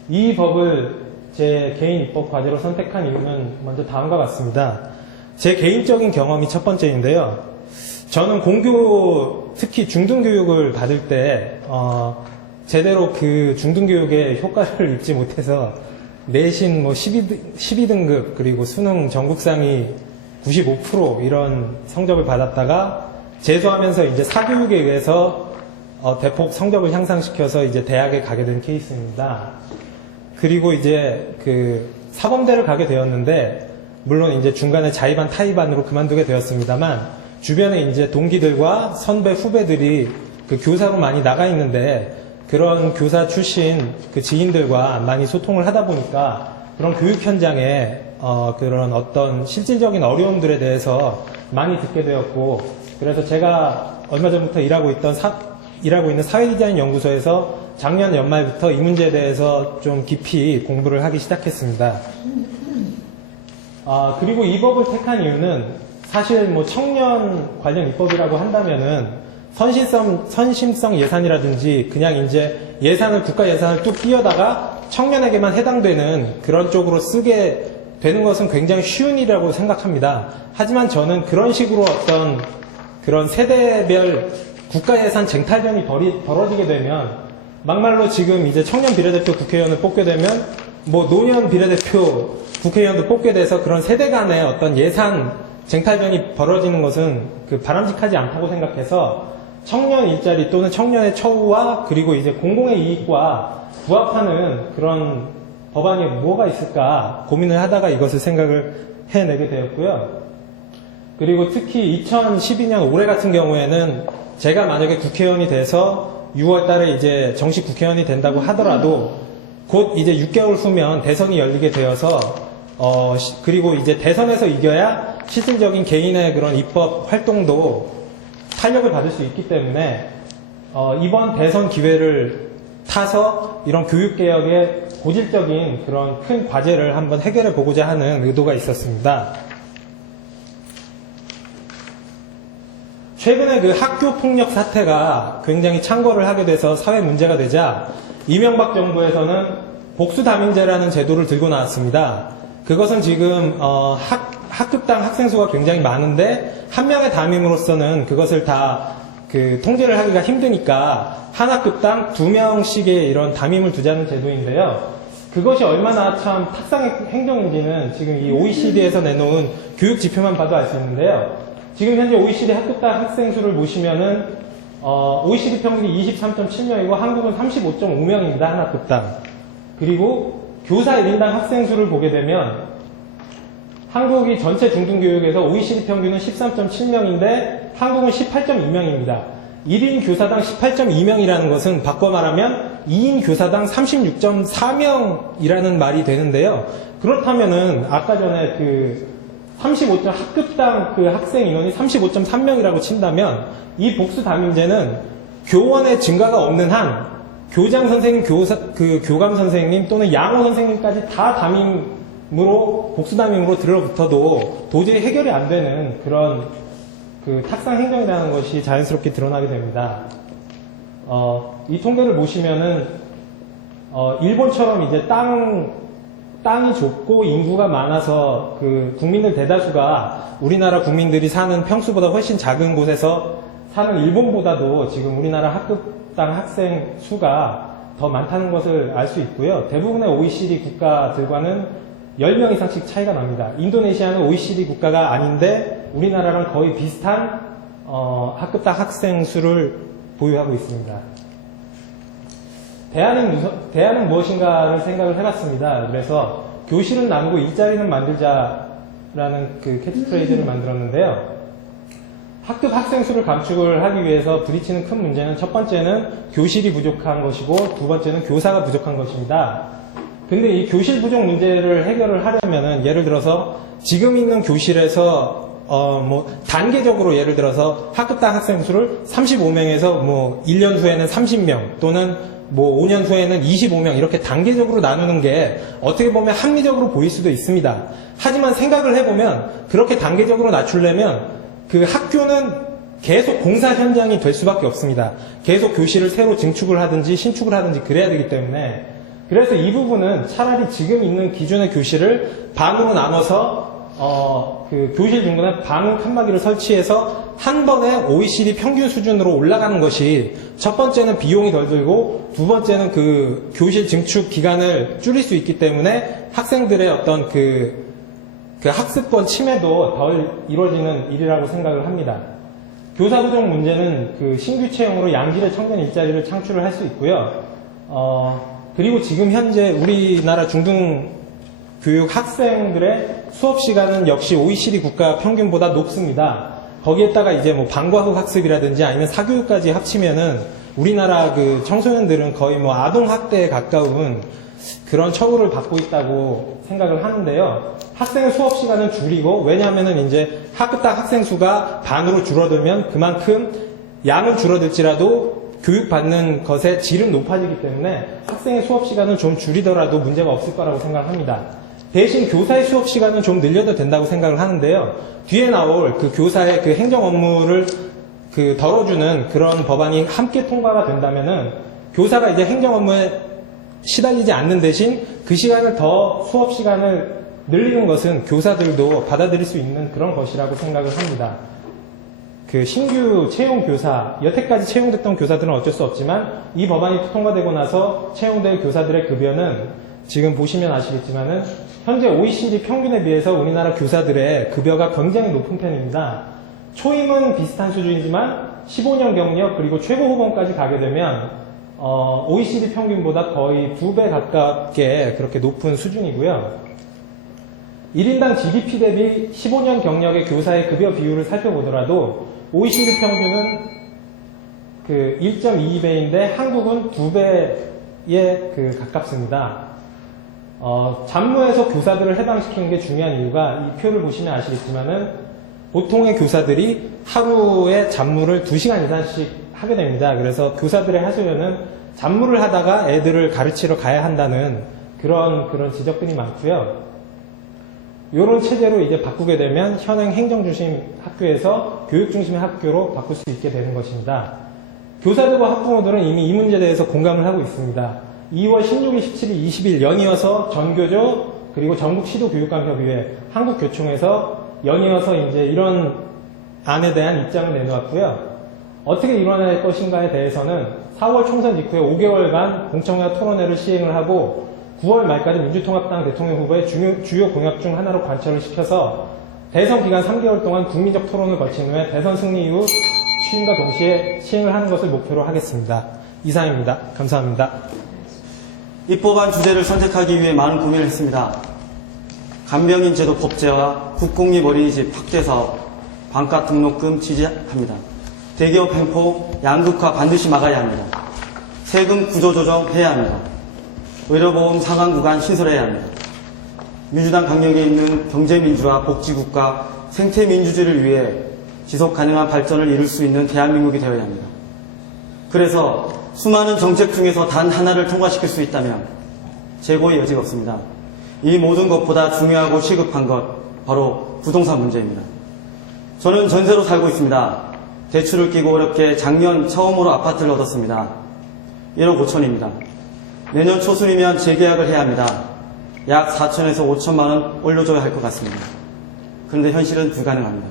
이 법을 제 개인 입법 과제로 선택한 이유는 먼저 다음과 같습니다. 제 개인적인 경험이 첫 번째인데요. 저는 공교, 특히 중등교육을 받을 때 제대로 그 중등교육에 효과를 입지 못해서 내신 뭐 12등급 그리고 수능 전국상위 95% 이런 성적을 받았다가 재수하면서 이제 사교육에 의해서 대폭 성적을 향상시켜서 이제 대학에 가게 된 케이스입니다. 그리고 이제 그 사범대를 가게 되었는데 물론 이제 중간에 자의반 타의반으로 그만두게 되었습니다만 주변에 이제 동기들과 선배 후배들이 그 교사로 많이 나가 있는데 그런 교사 출신 그 지인들과 많이 소통을 하다 보니까 그런 교육 현장에 그런 어떤 실질적인 어려움들에 대해서 많이 듣게 되었고, 그래서 제가 얼마 전부터 일하고 있는 사회디자인 연구소에서 작년 연말부터 이 문제에 대해서 좀 깊이 공부를 하기 시작했습니다. 그리고 이 법을 택한 이유는 사실 뭐 청년 관련 입법이라고 한다면은 선심성 예산이라든지 그냥 이제 국가 예산을 뚝 띄어다가 청년에게만 해당되는 그런 쪽으로 쓰게 되는 것은 굉장히 쉬운 일이라고 생각합니다. 하지만 저는 그런 식으로 어떤 그런 세대별 국가 예산 쟁탈전이 벌어지게 되면 막말로 지금 이제 청년 비례대표 국회의원을 뽑게 되면 뭐 노년 비례대표 국회의원도 뽑게 돼서 그런 세대 간의 어떤 예산 쟁탈전이 벌어지는 것은 바람직하지 않다고 생각해서 청년 일자리 또는 청년의 처우와 그리고 이제 공공의 이익과 부합하는 그런 법안이 뭐가 있을까 고민을 하다가 이것을 생각을 해내게 되었고요. 그리고 특히 2012년 올해 같은 경우에는 제가 만약에 국회의원이 돼서 6월 달에 이제 정식 국회의원이 된다고 하더라도 곧 이제 6개월 후면 대선이 열리게 되어서 그리고 이제 대선에서 이겨야 실질적인 개인의 그런 입법 활동도 탄력을 받을 수 있기 때문에 이번 대선 기회를 타서 이런 교육개혁의 고질적인 그런 큰 과제를 한번 해결해 보고자 하는 의도가 있었습니다. 최근에 그 학교 폭력 사태가 굉장히 창궐을 하게 돼서 사회 문제가 되자 이명박 정부에서는 복수담임제라는 제도를 들고 나왔습니다. 그것은 지금 학급당 학생 수가 굉장히 많은데 한 명의 담임으로서는 그것을 다 통제를 하기가 힘드니까 한 학급당 2명씩의 이런 담임을 두자는 제도인데요. 그것이 얼마나 참 탁상의 행동인지는 지금 이 OECD에서 내놓은 교육 지표만 봐도 알 수 있는데요. 지금 현재 OECD 학급당 학생 수를 보시면은 OECD 평균이 23.7명이고 한국은 35.5명입니다. 한 학급당. 그리고 교사 1인당 학생 수를 보게 되면 한국이 전체 중등교육에서 OECD 평균은 13.7명인데 한국은 18.2명입니다. 1인 교사당 18.2명이라ng 것은 바꿔 말하면 2인 교사당 36.4명이라는 말이 되는데요. 그렇다면은 아까 전에 학급당 학생 인원이 35.3명이라고 친다면 이 복수 담임제는 교원의 증가가 없는 한 교장 선생님, 교감 선생님 또는 양호 선생님까지 다 복수 담임으로 들어붙어도 도저히 해결이 안 되는 그런 탁상 행정이라는 것이 자연스럽게 드러나게 됩니다. 이 통계를 보시면은 일본처럼 이제 땅이 좁고 인구가 많아서 국민들 대다수가 우리나라 국민들이 사는 평수보다 훨씬 작은 곳에서 사는 일본보다도 지금 우리나라 학급당 학생 수가 더 많다는 것을 알 수 있고요. 대부분의 OECD 국가들과는 10명 이상씩 차이가 납니다. 인도네시아는 OECD 국가가 아닌데 우리나라랑 거의 비슷한 학급당 학생 수를 보유하고 있습니다. 대안은 무엇인가를 생각을 해봤습니다. 그래서 교실은 나누고 일자리는 만들자라는 캐치프레이즈를 만들었는데요. 학급 학생 수를 감축을 하기 위해서 부딪히는 큰 문제는 첫 번째는 교실이 부족한 것이고 두 번째는 교사가 부족한 것입니다. 근데 이 교실 부족 문제를 해결을 하려면은 예를 들어서 지금 있는 교실에서 단계적으로 예를 들어서 학급당 학생 수를 35명에서 1년 후에는 30명 또는 5년 후에는 25명 이렇게 단계적으로 나누는 게 어떻게 보면 합리적으로 보일 수도 있습니다. 하지만 생각을 해보면 그렇게 단계적으로 낮추려면 학교는 계속 공사 현장이 될 수밖에 없습니다. 계속 교실을 새로 증축을 하든지 신축을 하든지 그래야 되기 때문에 그래서 이 부분은 차라리 지금 있는 기존의 교실을 반으로 나눠서 그 교실 중간에 방음 칸막이를 설치해서 한 번에 OECD 평균 수준으로 올라가는 것이 첫 번째는 비용이 덜 들고 두 번째는 그 교실 증축 기간을 줄일 수 있기 때문에 학생들의 어떤 그 학습권 침해도 덜 이루어지는 일이라고 생각을 합니다. 교사 부족 문제는 그 신규 채용으로 양질의 청년 일자리를 창출을 할 수 있고요. 그리고 지금 현재 우리나라 중등 교육 학생들의 수업 시간은 역시 OECD 국가 평균보다 높습니다. 거기에다가 이제 뭐 방과후 학습이라든지 아니면 사교육까지 합치면은 우리나라 그 청소년들은 거의 뭐 아동 학대에 가까운 그런 처우를 받고 있다고 생각을 하는데요. 학생의 수업 시간은 줄이고, 왜냐하면은 이제 학급당 학생 수가 반으로 줄어들면 그만큼 양은 줄어들지라도 교육받는 것의 질은 높아지기 때문에 학생의 수업 시간은 좀 줄이더라도 문제가 없을 거라고 생각합니다. 대신 교사의 수업 시간은 좀 늘려도 된다고 생각을 하는데요. 뒤에 나올 그 교사의 그 행정 업무를 그 덜어주는 그런 법안이 함께 통과가 된다면은 교사가 이제 행정 업무에 시달리지 않는 대신 그 시간을 더 수업 시간을 늘리는 것은 교사들도 받아들일 수 있는 그런 것이라고 생각을 합니다. 그 신규 채용 교사, 여태까지 채용됐던 교사들은 어쩔 수 없지만 이 법안이 통과되고 나서 채용될 교사들의 급여는 지금 보시면 아시겠지만은 현재 OECD 평균에 비해서 우리나라 교사들의 급여가 굉장히 높은 편입니다. 초임은 비슷한 수준이지만 15년 경력 그리고 최고 후봉까지 가게 되면 OECD 평균보다 거의 2배 가깝게 그렇게 높은 수준이고요. 1인당 GDP 대비 15년 경력의 교사의 급여 비율을 살펴보더라도 OECD 평균은 그 1.22배인데 한국은 2배에 그 가깝습니다. 잡무에서 교사들을 해당시키는 게 중요한 이유가 이 표를 보시면 아시겠지만은 보통의 교사들이 하루에 잡무를 2시간 이상씩 하게 됩니다. 그래서 교사들의 하소연은 잡무를 하다가 애들을 가르치러 가야 한다는 그런 지적들이 많고요. 이런 체제로 이제 바꾸게 되면 현행 행정 중심 학교에서 교육 중심의 학교로 바꿀 수 있게 되는 것입니다. 교사들과 학부모들은 이미 이 문제에 대해서 공감을 하고 있습니다. 2월 16일, 17일, 20일 연이어서 전교조 그리고 전국 시도교육감협의회 한국교총에서 연이어서 이제 이런 안에 대한 입장을 내놓았고요. 어떻게 일어날 것인가에 대해서는 4월 총선 직후에 5개월간 공청회와 토론회를 시행을 하고 9월 말까지 민주통합당 대통령 후보의 주요 공약 중 하나로 관철을 시켜서 대선 기간 3개월 동안 국민적 토론을 거친 후에 대선 승리 이후 취임과 동시에 시행을 하는 것을 목표로 하겠습니다. 이상입니다. 감사합니다. 입법안 주제를 선택하기 위해 많은 고민을 했습니다. 간병인 제도 법제화, 국공립 어린이집 확대 사업, 반값 등록금 지지합니다. 대기업 횡포, 양극화 반드시 막아야 합니다. 세금 구조 조정해야 합니다. 의료보험 상한 구간 신설해야 합니다. 민주당 강력에 있는 경제민주화, 복지국가, 생태민주주의를 위해 지속 가능한 발전을 이룰 수 있는 대한민국이 되어야 합니다. 그래서 수많은 정책 중에서 단 하나를 통과시킬 수 있다면 재고의 여지가 없습니다. 이 모든 것보다 중요하고 시급한 것, 바로 부동산 문제입니다. 저는 전세로 살고 있습니다. 대출을 끼고 어렵게 작년 처음으로 아파트를 얻었습니다. 1억 5천입니다. 내년 초순이면 재계약을 해야 합니다. 약 4천에서 5천만 원 올려줘야 할 것 같습니다. 그런데 현실은 불가능합니다.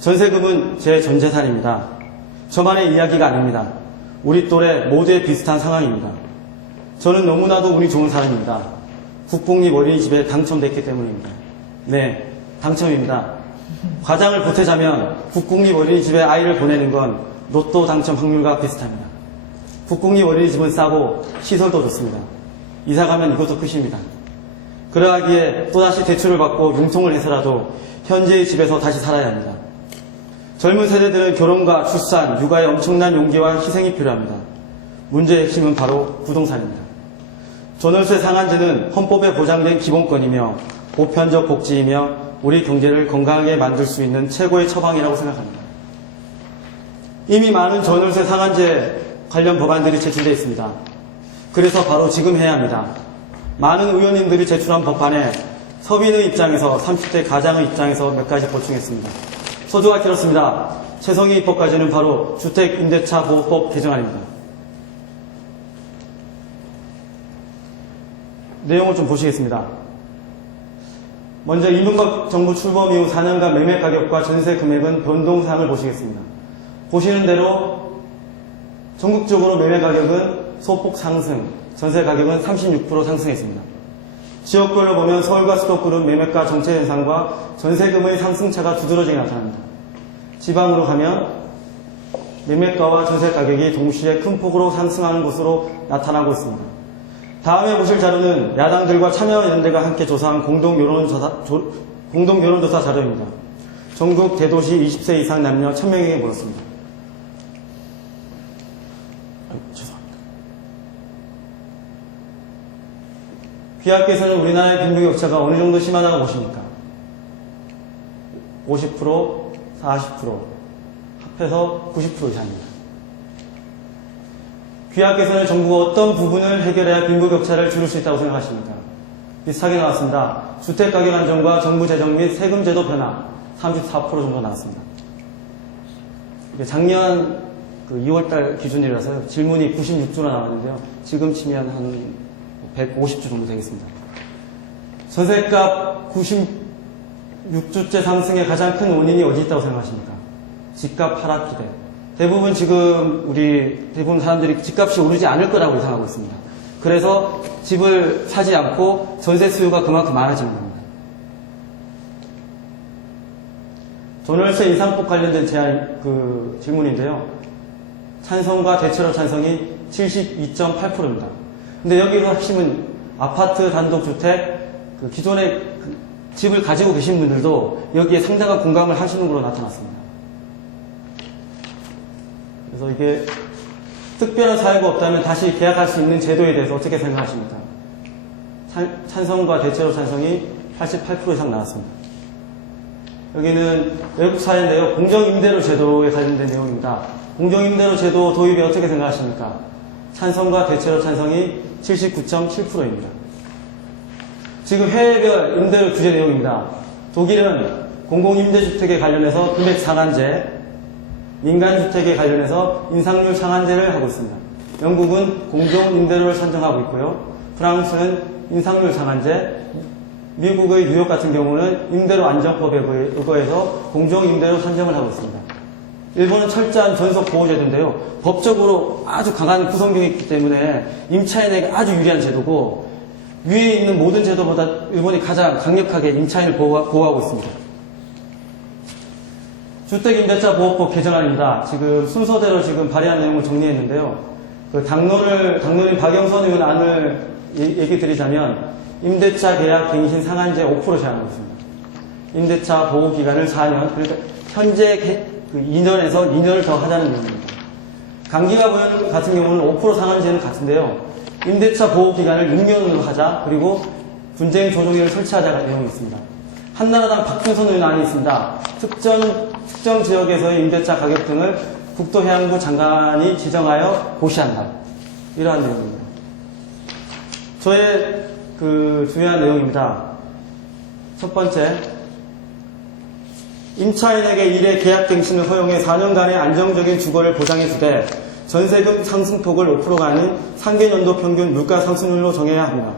전세금은 제 전 재산입니다. 저만의 이야기가 아닙니다. 우리 또래 모두의 비슷한 상황입니다. 저는 너무나도 운이 좋은 사람입니다. 국공립 어린이집에 당첨됐기 때문입니다. 네, 당첨입니다. 과장을 보태자면 국공립 어린이집에 아이를 보내는 건 로또 당첨 확률과 비슷합니다. 국공립 어린이집은 싸고 시설도 좋습니다. 이사가면 이것도 끝입니다. 그러하기에 또다시 대출을 받고 융통을 해서라도 현재의 집에서 다시 살아야 합니다. 젊은 세대들은 결혼과 출산, 육아에 엄청난 용기와 희생이 필요합니다. 문제의 핵심은 바로 부동산입니다. 전월세 상한제는 헌법에 보장된 기본권이며 보편적 복지이며 우리 경제를 건강하게 만들 수 있는 최고의 처방이라고 생각합니다. 이미 많은 전월세 상한제 관련 법안들이 제출되어 있습니다. 그래서 바로 지금 해야 합니다. 많은 의원님들이 제출한 법안에 서민의 입장에서 30대 가장의 입장에서 몇 가지 보충했습니다. 소주가 길었습니다. 최성희 입법까지는 바로 주택임대차보호법 개정안입니다. 내용을 좀 보시겠습니다. 먼저 이명박 정부 출범 이후 4년간 매매 가격과 전세 금액은 변동사항을 보시겠습니다. 보시는 대로 전국적으로 매매 가격은 소폭 상승, 전세 가격은 36% 상승했습니다. 지역별로 보면 서울과 수도권은 매매가 정체 현상과 전세금의 상승차가 두드러지게 나타납니다. 지방으로 가면 매매가와 전세 가격이 동시에 큰 폭으로 상승하는 것으로 나타나고 있습니다. 다음에 보실 자료는 야당들과 참여연대가 함께 조사한 공동 여론조사 자료입니다. 전국 대도시 20세 이상 남녀 1000명에게 물었습니다. 죄송합니다. 귀하께서는 우리나라의 빈부격차가 어느 정도 심하다고 보십니까? 50%, 40%, 합해서 90% 이상입니다. 귀하께서는 정부가 어떤 부분을 해결해야 빈부격차를 줄일 수 있다고 생각하십니까? 비슷하게 나왔습니다. 주택가격 안정과 정부 재정 및 세금 제도 변화 34% 정도 나왔습니다. 이게 작년 2월달 기준이라서 질문이 96주나 나왔는데요. 지금 치면 한 150주 정도 되겠습니다. 전세값 96주째 상승의 가장 큰 원인이 어디 있다고 생각하십니까? 집값 하락 기대. 대부분 지금 대부분 사람들이 집값이 오르지 않을 거라고 예상하고 있습니다. 그래서 집을 사지 않고 전세 수요가 그만큼 많아지는 겁니다. 전월세 인상폭 관련된 질문인데요. 찬성과 대체로 찬성이 72.8%입니다. 근데 여기서 핵심은 아파트 단독주택, 기존에 집을 가지고 계신 분들도 여기에 상당한 공감을 하시는 걸로 나타났습니다. 그래서 이게 특별한 사유가 없다면 다시 계약할 수 있는 제도에 대해서 어떻게 생각하십니까? 찬성과 대체로 찬성이 88% 이상 나왔습니다. 여기는 외국 사례인데요. 공정임대료 제도에 관련된 내용입니다. 공정임대료 제도 도입에 어떻게 생각하십니까? 찬성과 대체로 찬성이 79.7%입니다. 지금 해외별 임대료 규제 내용입니다. 독일은 공공임대주택에 관련해서 금액 상한제, 민간주택에 관련해서 인상률 상한제를 하고 있습니다. 영국은 공정임대료를 산정하고 있고요. 프랑스는 인상률 상한제, 미국의 뉴욕 같은 경우는 임대료 안정법에 의거해서 공정임대료 산정을 하고 있습니다. 일본은 철저한 전속 보호제도인데요. 법적으로 아주 강한 구성력이 있기 때문에 임차인에게 아주 유리한 제도고, 위에 있는 모든 제도보다 일본이 가장 강력하게 임차인을 보호하고 있습니다. 주택임대차 보호법 개정안입니다. 지금 순서대로 지금 발의한 내용을 정리했는데요. 당론인 박영선 의원 안을 얘기 드리자면, 임대차 계약 갱신 상한제 5% 제한하고 있습니다. 임대차 보호 기간을 4년, 그러니까 현재 2년에서 2년을 더 하자는 내용입니다. 강기가보험 같은 경우는 5% 상한제는 같은데요. 임대차 보호 기간을 6년으로 하자, 그리고 분쟁 조정위를 설치하자가 내용이 있습니다. 한나라당 박준선 의원 안이 있습니다. 특정 지역에서의 임대차 가격 등을 국토해양부 장관이 지정하여 고시한다. 이러한 내용입니다. 저의 중요한 내용입니다. 첫 번째, 임차인에게 1회 계약 갱신을 허용해 4년간의 안정적인 주거를 보장해주되 전세금 상승폭을 5%가 아닌 상계연도 평균 물가 상승률로 정해야 합니다.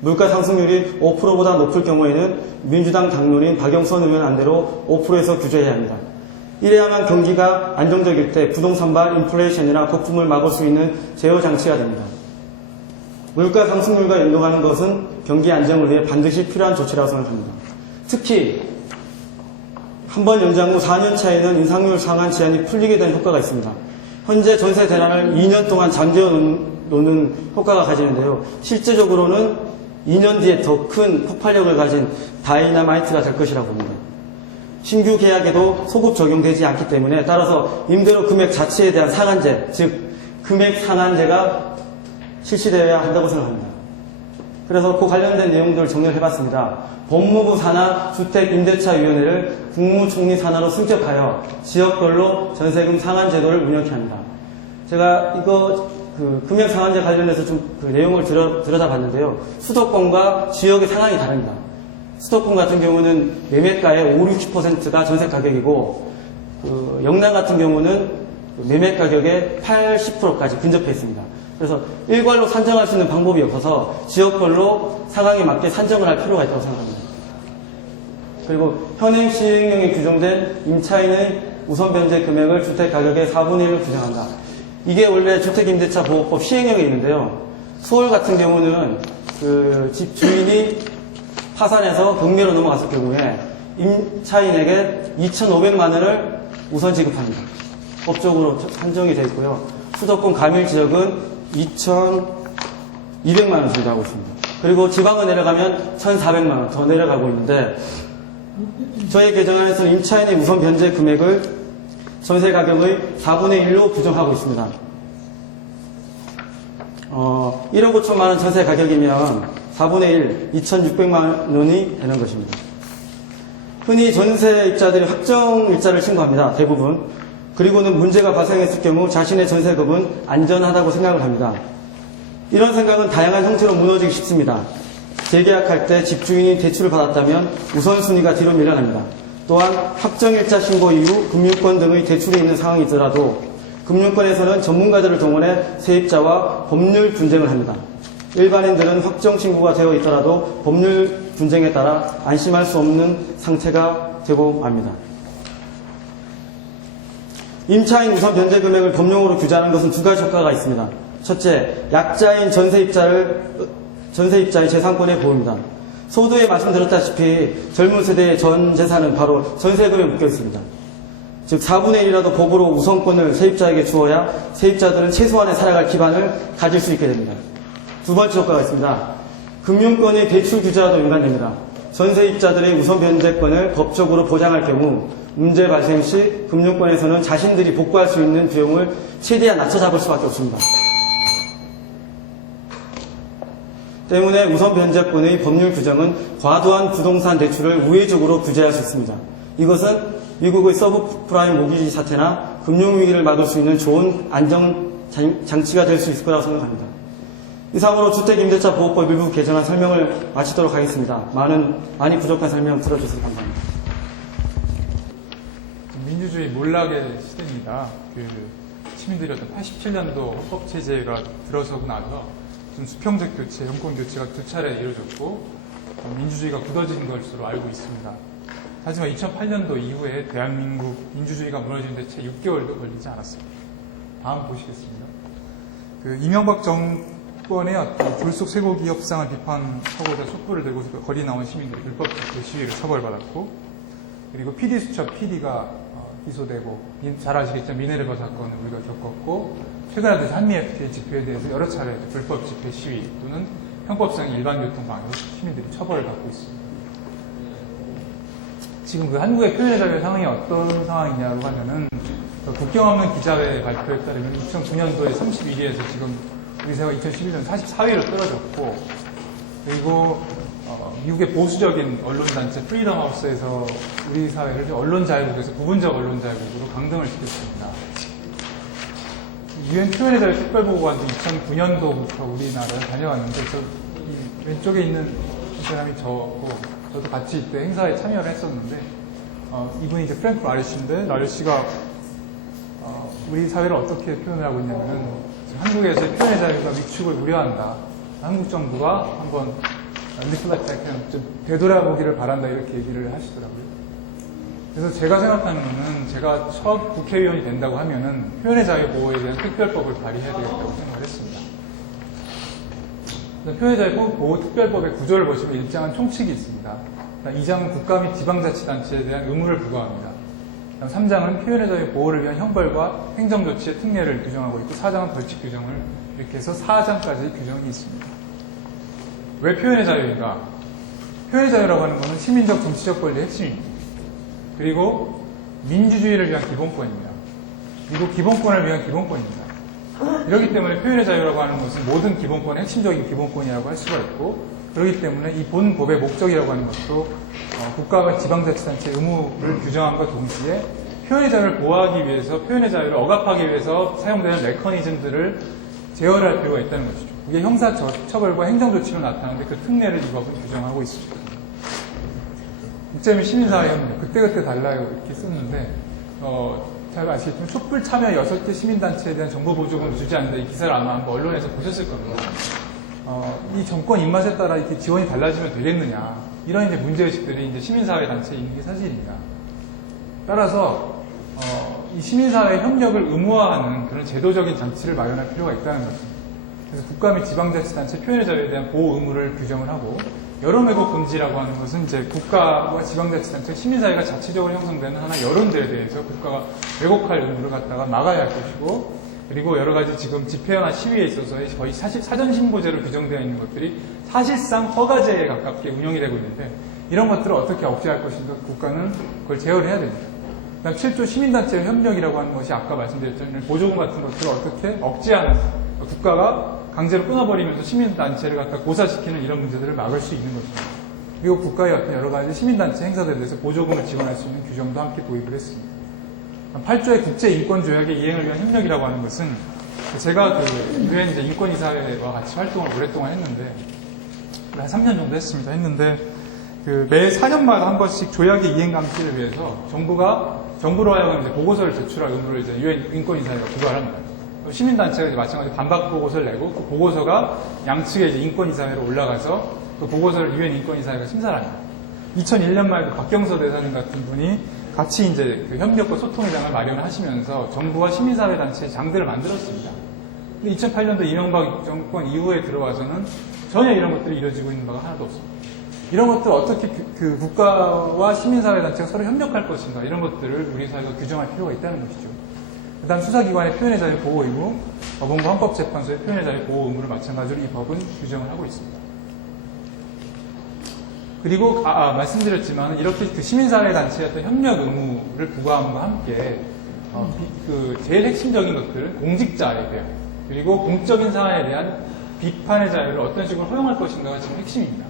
물가 상승률이 5%보다 높을 경우에는 민주당 당론인 박영선 의원 안대로 5%에서 규제해야 합니다. 이래야만 경기가 안정적일 때 부동산발 인플레이션이나 거품을 막을 수 있는 제어 장치가 됩니다. 물가 상승률과 연동하는 것은 경기 안정을 위해 반드시 필요한 조치라고 생각합니다. 특히 한 번 연장 후 4년 차에는 인상률 상한 제한이 풀리게 되는 효과가 있습니다. 현재 전세 대란을 2년 동안 잠재워 놓는 효과가 가지는데요. 실제적으로는 2년 뒤에 더 큰 폭발력을 가진 다이나마이트가 될 것이라고 봅니다. 신규 계약에도 소급 적용되지 않기 때문에, 따라서 임대료 금액 자체에 대한 상한제, 즉 금액 상한제가 실시되어야 한다고 생각합니다. 그래서 그 관련된 내용들을 정리를 해봤습니다. 법무부 산하 주택임대차위원회를 국무총리 산하로 승격하여 지역별로 전세금 상한제도를 운영케 합니다. 제가 이거 금액 상한제 관련해서 좀 내용을 들여다봤는데요. 수도권과 지역의 상황이 다릅니다. 수도권 같은 경우는 매매가의 50-60%가 전세 가격이고, 영남 같은 경우는 매매 가격의 80%까지 근접해 있습니다. 그래서 일괄로 산정할 수 있는 방법이 없어서 지역별로 상황에 맞게 산정을 할 필요가 있다고 생각합니다. 그리고 현행 시행령에 규정된 임차인의 우선 변제 금액을 주택 가격의 4분의 1로 규정한다. 이게 원래 주택임대차 보호법 시행령에 있는데요. 서울 같은 경우는 그 집 주인이 파산해서 경매로 넘어갔을 경우에 임차인에게 2,500만 원을 우선 지급합니다. 법적으로 한정이 되어 있고요. 수도권 가밀 지역은 2,200만 원 지급하고 있습니다. 그리고 지방을 내려가면 1,400만 원 더 내려가고 있는데 저희 개정안에서는 임차인의 우선 변제 금액을 전세 가격의 4분의 1로 규정하고 있습니다. 1억 5천만 원 전세 가격이면 4분의 1, 2,600만 원이 되는 것입니다. 흔히 전세입자들이 확정일자를 신고합니다. 대부분. 그리고는 문제가 발생했을 경우 자신의 전세금은 안전하다고 생각을 합니다. 이런 생각은 다양한 형태로 무너지기 쉽습니다. 재계약할 때 집주인이 대출을 받았다면 우선순위가 뒤로 밀려납니다. 또한 확정일자 신고 이후 금융권 등의 대출이 있는 상황이 있더라도 금융권에서는 전문가들을 동원해 세입자와 법률 분쟁을 합니다. 일반인들은 확정 신고가 되어 있더라도 법률 분쟁에 따라 안심할 수 없는 상태가 되고 맙니다. 임차인 우선 변제 금액을 법령으로 규제하는 것은 두 가지 효과가 있습니다. 첫째, 약자인 전세입자의 재산권의 보호입니다. 소두에 말씀드렸다시피 젊은 세대의 전 재산은 바로 전세금에 묶여 있습니다. 즉 4분의 1이라도 법으로 우선권을 세입자에게 주어야 세입자들은 최소한의 살아갈 기반을 가질 수 있게 됩니다. 두 번째 효과가 있습니다. 금융권의 대출 규제와도 연관됩니다. 전세입자들의 우선 변제권을 법적으로 보장할 경우 문제 발생 시 금융권에서는 자신들이 복구할 수 있는 비용을 최대한 낮춰 잡을 수밖에 없습니다. 때문에 우선 변제권의 법률 규정은 과도한 부동산 대출을 우회적으로 규제할 수 있습니다. 이것은 미국의 서브프라임 모기지 사태나 금융위기를 막을 수 있는 좋은 안정장치가 될 수 있을 거라고 생각합니다. 이상으로 주택임대차 보호법 일부 개정안 설명을 마치도록 하겠습니다. 많이 부족한 설명 들어주셔서 감사합니다. 민주주의 몰락의 시대입니다. 시민들이 어떤 87년도 헌법체제가 들어서고 나서 좀 수평적 교체, 정권 교체가 두 차례 이루어졌고 민주주의가 굳어진 것으로 알고 있습니다. 하지만 2008년도 이후에 대한민국 민주주의가 무너지는데 채 6개월도 걸리지 않았습니다. 다음 보시겠습니다. 이명박 정권의 어떤 졸속 쇠고기 협상을 비판하고자 촛불을 들고 거리 나온 시민들이 불법 시위를 처벌받았고, 그리고 PD 수첩 PD가 기소되고, 잘 아시겠지만 미네르바 사건을 우리가 겪었고, 최근에 들어서 한미 FTA 집회에 대해서 여러 차례 불법 집회 시위 또는 형법상 일반 교통 방해로 시민들이 처벌을 받고 있습니다. 지금 한국의 표현의 자유의 상황이 어떤 상황이냐고 하면은 국경 없는 기자회 발표에 따르면 2009년도에 31위에서 지금 우리 사회가 2011년 44위로 떨어졌고, 그리고 미국의 보수적인 언론단체 프리덤 하우스에서 우리 사회를 언론 자유국에서 부분적 언론 자유국으로 강등을 시켰습니다. 유엔 표현의 자유 특별보고관도 2009년도부터 우리나라에 다녀왔는데, 이 왼쪽에 있는 사람이 저고, 저도 같이 이때 행사에 참여를 했었는데, 이분이 이제 프랭크 라르시인데, 라르시가 우리 사회를 어떻게 표현을 하고 있냐면은, 한국에서의 표현의 자유가 위축을 우려한다. 한국 정부가 한번 좀 되돌아보기를 바란다, 이렇게 얘기를 하시더라고요. 그래서 제가 생각하는 거는, 제가 첫 국회의원이 된다고 하면은 표현의 자유 보호에 대한 특별법을 발의해야 되겠다고 생각을 했습니다. 표현의 자유 보호 특별법의 구조를 보시면 일장은 총칙이 있습니다. 2장은 국가 및 지방자치단체에 대한 의무를 부과합니다. 3장은 표현의 자유 보호를 위한 형벌과 행정조치의 특례를 규정하고 있고, 4장은 벌칙 규정을 이렇게 해서 4장까지 규정이 있습니다. 왜 표현의 자유인가? 표현의 자유라고 하는 것은 시민적 정치적 권리의 핵심입니다. 그리고 민주주의를 위한 기본권입니다. 그리고 기본권을 위한 기본권입니다. 이렇기 때문에 표현의 자유라고 하는 것은 모든 기본권의 핵심적인 기본권이라고 할 수가 있고, 그렇기 때문에 이 본 법의 목적이라고 하는 것도 국가가 지방자치단체의 의무를 규정함과 동시에 표현의 자유를 보호하기 위해서, 표현의 자유를 억압하기 위해서 사용되는 메커니즘들을 제어할 필요가 있다는 것이죠. 그게 형사처벌과 행정조치로 나타나는데 그 특례를 이 법은 규정하고 있습니다. 국제 및 시민사회협력, 그때그때 달라요, 이렇게 썼는데, 잘 아시겠지만 촛불 참여 6개 시민단체에 대한 정보 보조금을 주지 않는다, 이 기사를 아마 한번 언론에서 보셨을 겁니다. 이 정권 입맛에 따라 이렇게 지원이 달라지면 되겠느냐. 이런 이제 문제의식들이 이제 시민사회 단체에 있는 게 사실입니다. 따라서 이 시민사회 협력을 의무화하는 그런 제도적인 장치를 마련할 필요가 있다는 것입니다. 그래서 국가 및 지방자치단체 표현의 자유에 대한 보호 의무를 규정을 하고 여론 왜곡 금지라고 하는 것은 이제 국가와 지방자치단체, 시민사회가 자체적으로 형성되는 하나 여론들에 대해서 국가가 왜곡할 의무를 갖다가 막아야 할 것이고, 그리고 여러 가지 지금 집회나 시위에 있어서의 거의 사전신고제로 규정되어 있는 것들이 사실상 허가제에 가깝게 운영이 되고 있는데, 이런 것들을 어떻게 억제할 것인가 국가는 그걸 제어를 해야 됩니다. 그다음 7조 시민단체 협력이라고 하는 것이 아까 말씀드렸던 보조금 같은 것들을 어떻게 억제하는, 국가가 강제로 끊어버리면서 시민단체를 갖다 고사시키는 이런 문제들을 막을 수 있는 것입니다. 그리고 국가의 어떤 여러 가지 시민단체 행사들에 대해서 보조금을 지원할 수 있는 규정도 함께 도입을 했습니다. 8조의 국제인권조약의 이행을 위한 협력이라고 하는 것은 제가 그 유엔 이제 인권이사회와 같이 활동을 오랫동안 했는데, 한 3년 정도 했는데, 그 매 4년마다 한 번씩 조약의 이행 감시를 위해서 정부로 하여금 이제 보고서를 제출할 의무를 이제 유엔 인권이사회가 부과를 합니다. 시민단체가 이제 마찬가지로 반박 보고서를 내고 그 보고서가 양측의 이제 인권이사회로 올라가서 그 보고서를 유엔 인권이사회가 심사를 합니다. 2001년 말도 박경서 대사님 같은 분이 같이 이제 그 협력과 소통의 장을 마련을 하시면서 정부와 시민사회 단체의 장들을 만들었습니다. 근데 2008년도 이명박 정권 이후에 들어와서는 전혀 이런 것들이 이루어지고 있는 바가 하나도 없습니다. 이런 것들 어떻게 그 국가와 시민사회 단체가 서로 협력할 것인가, 이런 것들을 우리 사회가 규정할 필요가 있다는 것이죠. 그 다음 수사기관의 표현의 자유 보호 의무, 법원과 헌법재판소의 표현의 자유 보호 의무를 마찬가지로 이 법은 규정을 하고 있습니다. 그리고 말씀드렸지만 이렇게 그 시민사회 단체의 어떤 협력 의무를 부과함과 함께 그 제일 핵심적인 것들은 공직자에 대한, 그리고 공적인 사안에 대한 비판의 자유를 어떤 식으로 허용할 것인가가 지금 핵심입니다.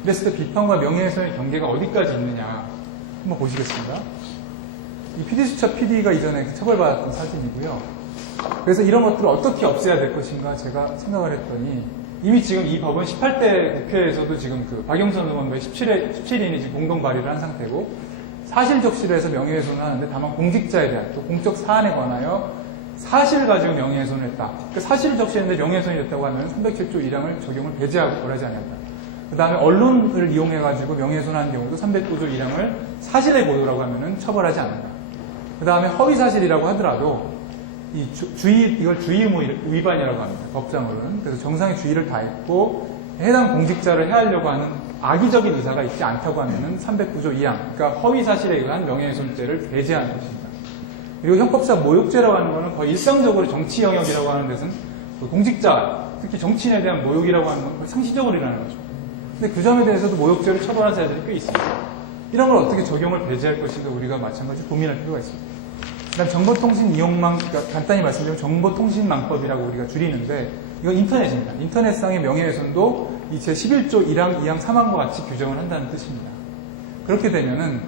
그랬을 때 비판과 명예훼손의 경계가 어디까지 있느냐 한번 보시겠습니다. 이 PD수첩 PD가 이전에 처벌받았던 사진이고요. 그래서 이런 것들을 어떻게 없애야 될 것인가 제가 생각을 했더니, 이미 지금 이 법은 18대 국회에서도 지금 그 박영선 의원과의 17인이 지금 공동 발의를 한 상태고, 사실적시를 해서 명예훼손을 하는데 다만 공직자에 대한 또 공적 사안에 관하여 사실을 가지고 명예훼손을 했다. 그 사실적시했는데 명예훼손이 됐다고 하면 307조 1항을 적용을 배제하고 벌하지 않았다. 그 다음에 언론을 이용해가지고 명예훼손하는 경우도 309조 1항을 사실의 보도라고 하면은 처벌하지 않는다. 그 다음에 허위사실이라고 하더라도 이걸 주의 의무 위반이라고 합니다. 법상으로는. 그래서 정상의 주의를 다했고 해당 공직자를 해하려고 하는 악의적인 의사가 있지 않다고 하면은 309조 2항, 그러니까 허위사실에 의한 명예훼손죄를 배제하는 것입니다. 그리고 형법상 모욕죄라고 하는 것은 거의 일상적으로 정치 영역이라고 하는 데서는 그 공직자, 특히 정치인에 대한 모욕이라고 하는 건 거의 상시적으로 일어나는 거죠. 근데 그 점에 대해서도 모욕죄를 처벌한 사례들이 꽤 있습니다. 이런 걸 어떻게 적용을 배제할 것인가 우리가 마찬가지로 고민할 필요가 있습니다. 그다음 정보통신 이용망, 그러니까 간단히 말씀드리면 정보통신망법이라고 우리가 줄이는데, 이건 인터넷입니다. 인터넷상의 명예훼손도 이 제11조 1항, 2항, 3항과 같이 규정을 한다는 뜻입니다. 그렇게 되면은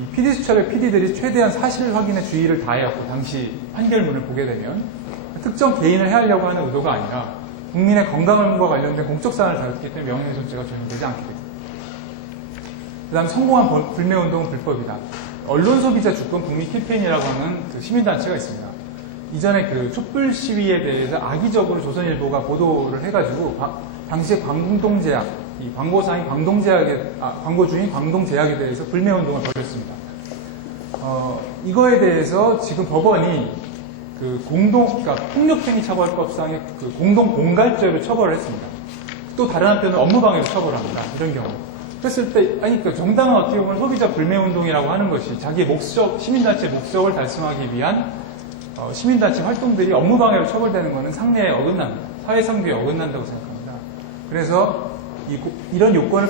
이 PD수첩의 PD들이 최대한 사실 확인에 주의를 다해왔고 당시 판결문을 보게 되면 특정 개인을 해하려고 하는 의도가 아니라 국민의 건강과 관련된 공적 사안을 다뤘기 때문에 명예훼손죄가 적용되지 않게 됩니다. 그 다음 성공한 불매운동은 불법이다. 언론소비자 주권 국민 캠페인이라고 하는 그 시민단체가 있습니다. 이전에 그 촛불 시위에 대해서 악의적으로 조선일보가 보도를 해가지고 당시에 광동제약, 이 광고주인 광동제약에 대해서 불매운동을 벌였습니다. 이거에 대해서 지금 법원이 그 그러니까 폭력행위처벌법상의 그 공동공갈죄로 처벌을 했습니다. 또 다른 한편은 업무방해로 처벌합니다. 이런 경우. 그랬을 때, 그러니까 정당은 어떻게 보면 소비자 불매운동이라고 하는 것이 자기의 목적, 시민단체의 목적을 달성하기 위한 시민단체 활동들이 업무방해로 처벌되는 것은 상례에 어긋납니다. 사회상규에 어긋난다고 생각합니다. 그래서 이런 요건을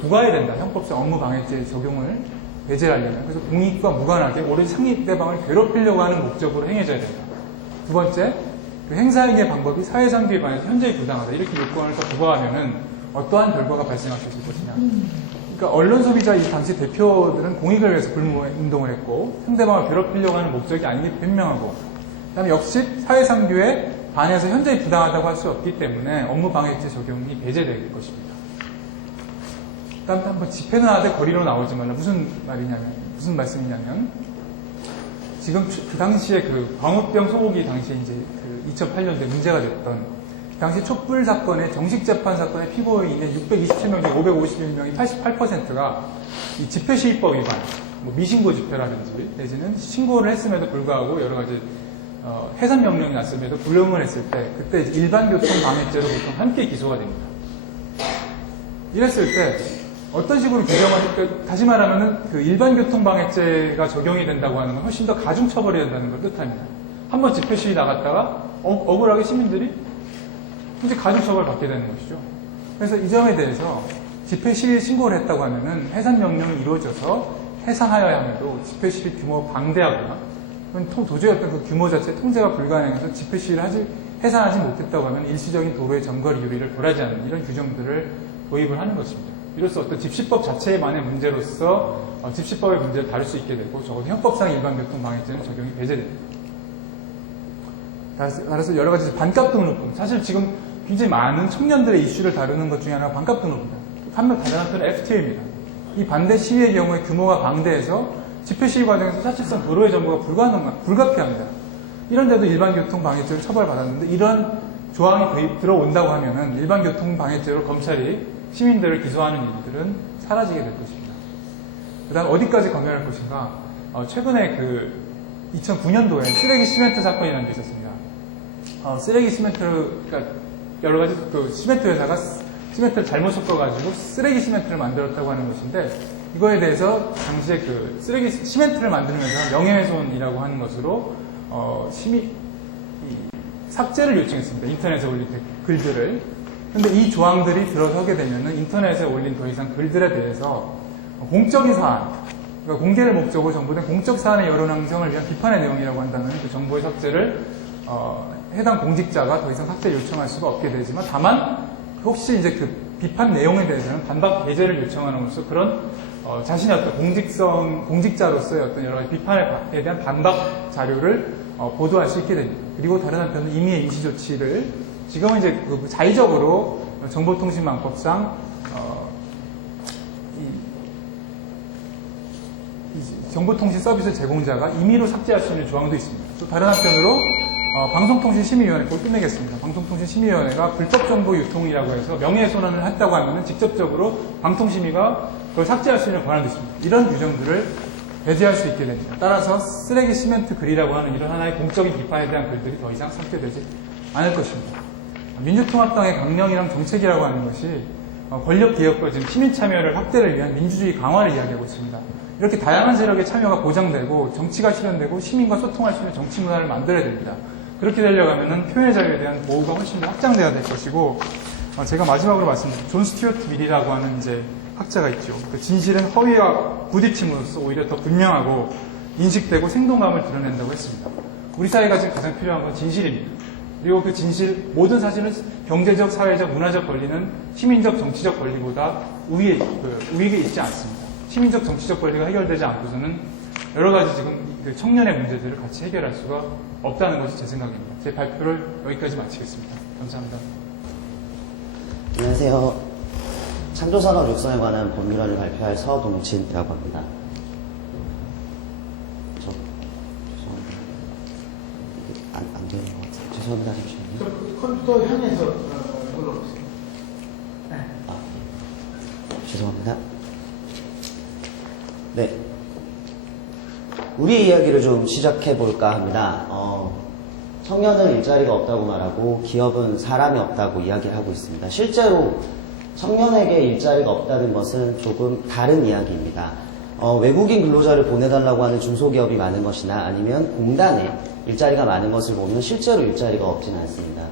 부과해야 된다. 형법상 업무방해죄 적용을 배제하려면. 그래서 공익과 무관하게 오로지 상대방을 괴롭히려고 하는 목적으로 행해져야 된다. 두 번째, 그 행사행위의 방법이 사회상규에 반해서 현저히 부당하다. 이렇게 요건을 더 부과하면은 어떠한 결과가 발생할 수 있을 것이냐. 그러니까 언론 소비자 이 당시 대표들은 공익을 위해서 불매운동을 했고 상대방을 괴롭히려고 하는 목적이 아닌 게 분명하고, 그다음에 역시 사회상규에 반해서 현저히 부당하다고 할 수 없기 때문에 업무방해죄 적용이 배제될 것입니다. 그다음에 한번 집회는 하되 거리로 나오지 말라. 무슨 말씀이냐면 지금 그 당시에 그 광우병 소고기 당시에 이제 그 2008년도에 문제가 됐던 당시 촛불 사건의 정식 재판 사건의 피고인인 627명 중 551명이 88%가 이 집회 시위법 위반, 뭐 미신고 집회라든지 내지는 신고를 했음에도 불구하고 여러 가지 해산 명령이 났음에도 불응을 했을 때 그때 이제 일반 교통 방해죄로 보통 함께 기소가 됩니다. 이랬을 때 어떤 식으로 규정을 다시 말하면은 그 일반 교통 방해죄가 적용이 된다고 하는 건 훨씬 더 가중 처벌이 된다는 걸 뜻합니다. 한번 집회 시위 나갔다가 억울하게 시민들이 이제 가중 처벌 받게 되는 것이죠. 그래서 이 점에 대해서 집회 시위 신고를 했다고 하면은 해산 명령이 이루어져서 해산하여야 함에도 집회 시위 규모 방대하거나 도저히 어떤 그 규모 자체 통제가 불가능해서 집회 시위를 해산하지 못했다고 하면 일시적인 도로의 점거리 유리를 벌하지 않는 이런 규정들을 도입을 하는 것입니다. 이로써 어떤 집시법 자체만의 문제로서 집시법의 문제를 다룰 수 있게 되고 적어도 형법상 일반교통방해죄는 적용이 배제됩니다. 따라서 여러 가지 반값 등록금, 사실 지금 굉장히 많은 청년들의 이슈를 다루는 것 중에 하나가 반값 등록금입니다. 다른 한편은 FTA입니다. 이 반대 시위의 경우에 규모가 방대해서 집회 시위 과정에서 사실상 도로의 점거가 불가피합니다. 이런데도 일반교통방해죄를 처벌받았는데 이런 조항이 들어온다고 하면은 일반교통방해죄로 검찰이 시민들을 기소하는 일들은 사라지게 될 것입니다. 그 다음 어디까지 검열할 것인가? 최근에 그 2009년도에 쓰레기 시멘트 사건이라는 게 있었습니다. 쓰레기 시멘트가 여러 가지 그 시멘트 회사가 시멘트를 잘못 섞어가지고 쓰레기 시멘트를 만들었다고 하는 것인데 이거에 대해서 당시에 그 쓰레기 시멘트를 만들면서 명예훼손이라고 하는 것으로 삭제를 요청했습니다. 인터넷에 올린 글들을. 근데 이 조항들이 들어서게 되면은 인터넷에 올린 더 이상 글들에 대해서 공적인 사안, 그러니까 공개를 목적으로 정보된 공적 사안의 여론 형성을 위한 비판의 내용이라고 한다면 그 정보의 삭제를 해당 공직자가 더 이상 삭제 요청할 수가 없게 되지만 다만 혹시 이제 그 비판 내용에 대해서는 반박 배제를 요청함으로써 그런 자신의 어떤 공직자로서의 어떤 여러 가지 비판에 대한 반박 자료를 보도할 수 있게 됩니다. 그리고 다른 한편은 임의의 임시 조치를 지금은 이제 그 자의적으로 정보통신망법상 정보통신 서비스 제공자가 임의로 삭제할 수 있는 조항도 있습니다. 또 다른 한편으로 방송통신심의위원회 곧 끝내겠습니다. 방송통신심의위원회가 불법 정보 유통이라고 해서 명예훼손을 했다고 하면 직접적으로 방통심의가 그걸 삭제할 수 있는 권한도 있습니다. 이런 규정들을 배제할 수 있게 됩니다. 따라서 쓰레기 시멘트 글이라고 하는 이런 하나의 공적인 비판에 대한 글들이 더 이상 삭제되지 않을 것입니다. 민주통합당의 강령이랑 정책이라고 하는 것이 권력개혁과 지금 시민 참여를 확대를 위한 민주주의 강화를 이야기하고 있습니다. 이렇게 다양한 세력의 참여가 보장되고 정치가 실현되고 시민과 소통할 수 있는 정치 문화를 만들어야 됩니다. 그렇게 되려고 하면 표현의 자유에 대한 보호가 훨씬 더 확장돼야 될 것이고 제가 마지막으로 말씀드린 존 스튜어트 밀이라고 하는 이제 학자가 있죠. 그 진실은 허위와 부딪힘으로써 오히려 더 분명하고 인식되고 생동감을 드러낸다고 했습니다. 우리 사회가 지금 가장 필요한 건 진실입니다. 그리고 그 진실, 모든 사실은 경제적, 사회적, 문화적 권리는 시민적, 정치적 권리보다 우위에 있지 않습니다. 시민적, 정치적 권리가 해결되지 않고서는 여러 가지 지금 그 청년의 문제들을 같이 해결할 수가 없다는 것이 제 생각입니다. 제 발표를 여기까지 마치겠습니다. 감사합니다. 안녕하세요. 창조산업 육성에 관한 법률안을 발표할 서동진이라고 합니다. 죄송합니다. 안 되는 것 같아요. 죄송합니다. 잠시만요. 컴퓨터 향해서 눌러보세요. 죄송합니다. 네. 우리 이야기를 좀 시작해 볼까 합니다. 청년은 일자리가 없다고 말하고 기업은 사람이 없다고 이야기를 하고 있습니다. 실제로 청년에게 일자리가 없다는 것은 조금 다른 이야기입니다. 외국인 근로자를 보내달라고 하는 중소기업이 많은 것이나 아니면 공단에 일자리가 많은 것을 보면 실제로 일자리가 없지는 않습니다.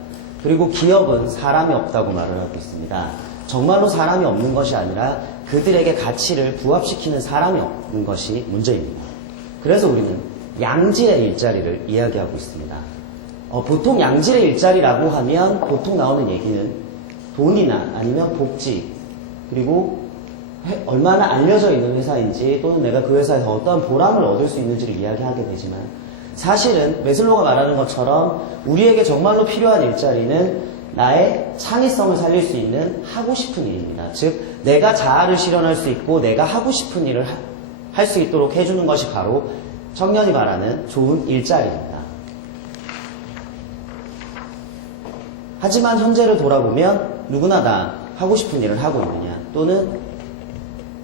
그리고 기업은 사람이 없다고 말을 하고 있습니다. 정말로 사람이 없는 것이 아니라 그들에게 가치를 부합시키는 사람이 없는 것이 문제입니다. 그래서 우리는 양질의 일자리를 이야기하고 있습니다. 보통 양질의 일자리라고 하면 보통 나오는 얘기는 돈이나 아니면 복지, 그리고 얼마나 알려져 있는 회사인지 또는 내가 그 회사에서 어떠한 보람을 얻을 수 있는지를 이야기하게 되지만 사실은 매슬로가 말하는 것처럼 우리에게 정말로 필요한 일자리는 나의 창의성을 살릴 수 있는 하고 싶은 일입니다. 즉 내가 자아를 실현할 수 있고 내가 하고 싶은 일을 할 수 있도록 해주는 것이 바로 청년이 말하는 좋은 일자리입니다. 하지만 현재를 돌아보면 누구나 다 하고 싶은 일을 하고 있느냐, 또는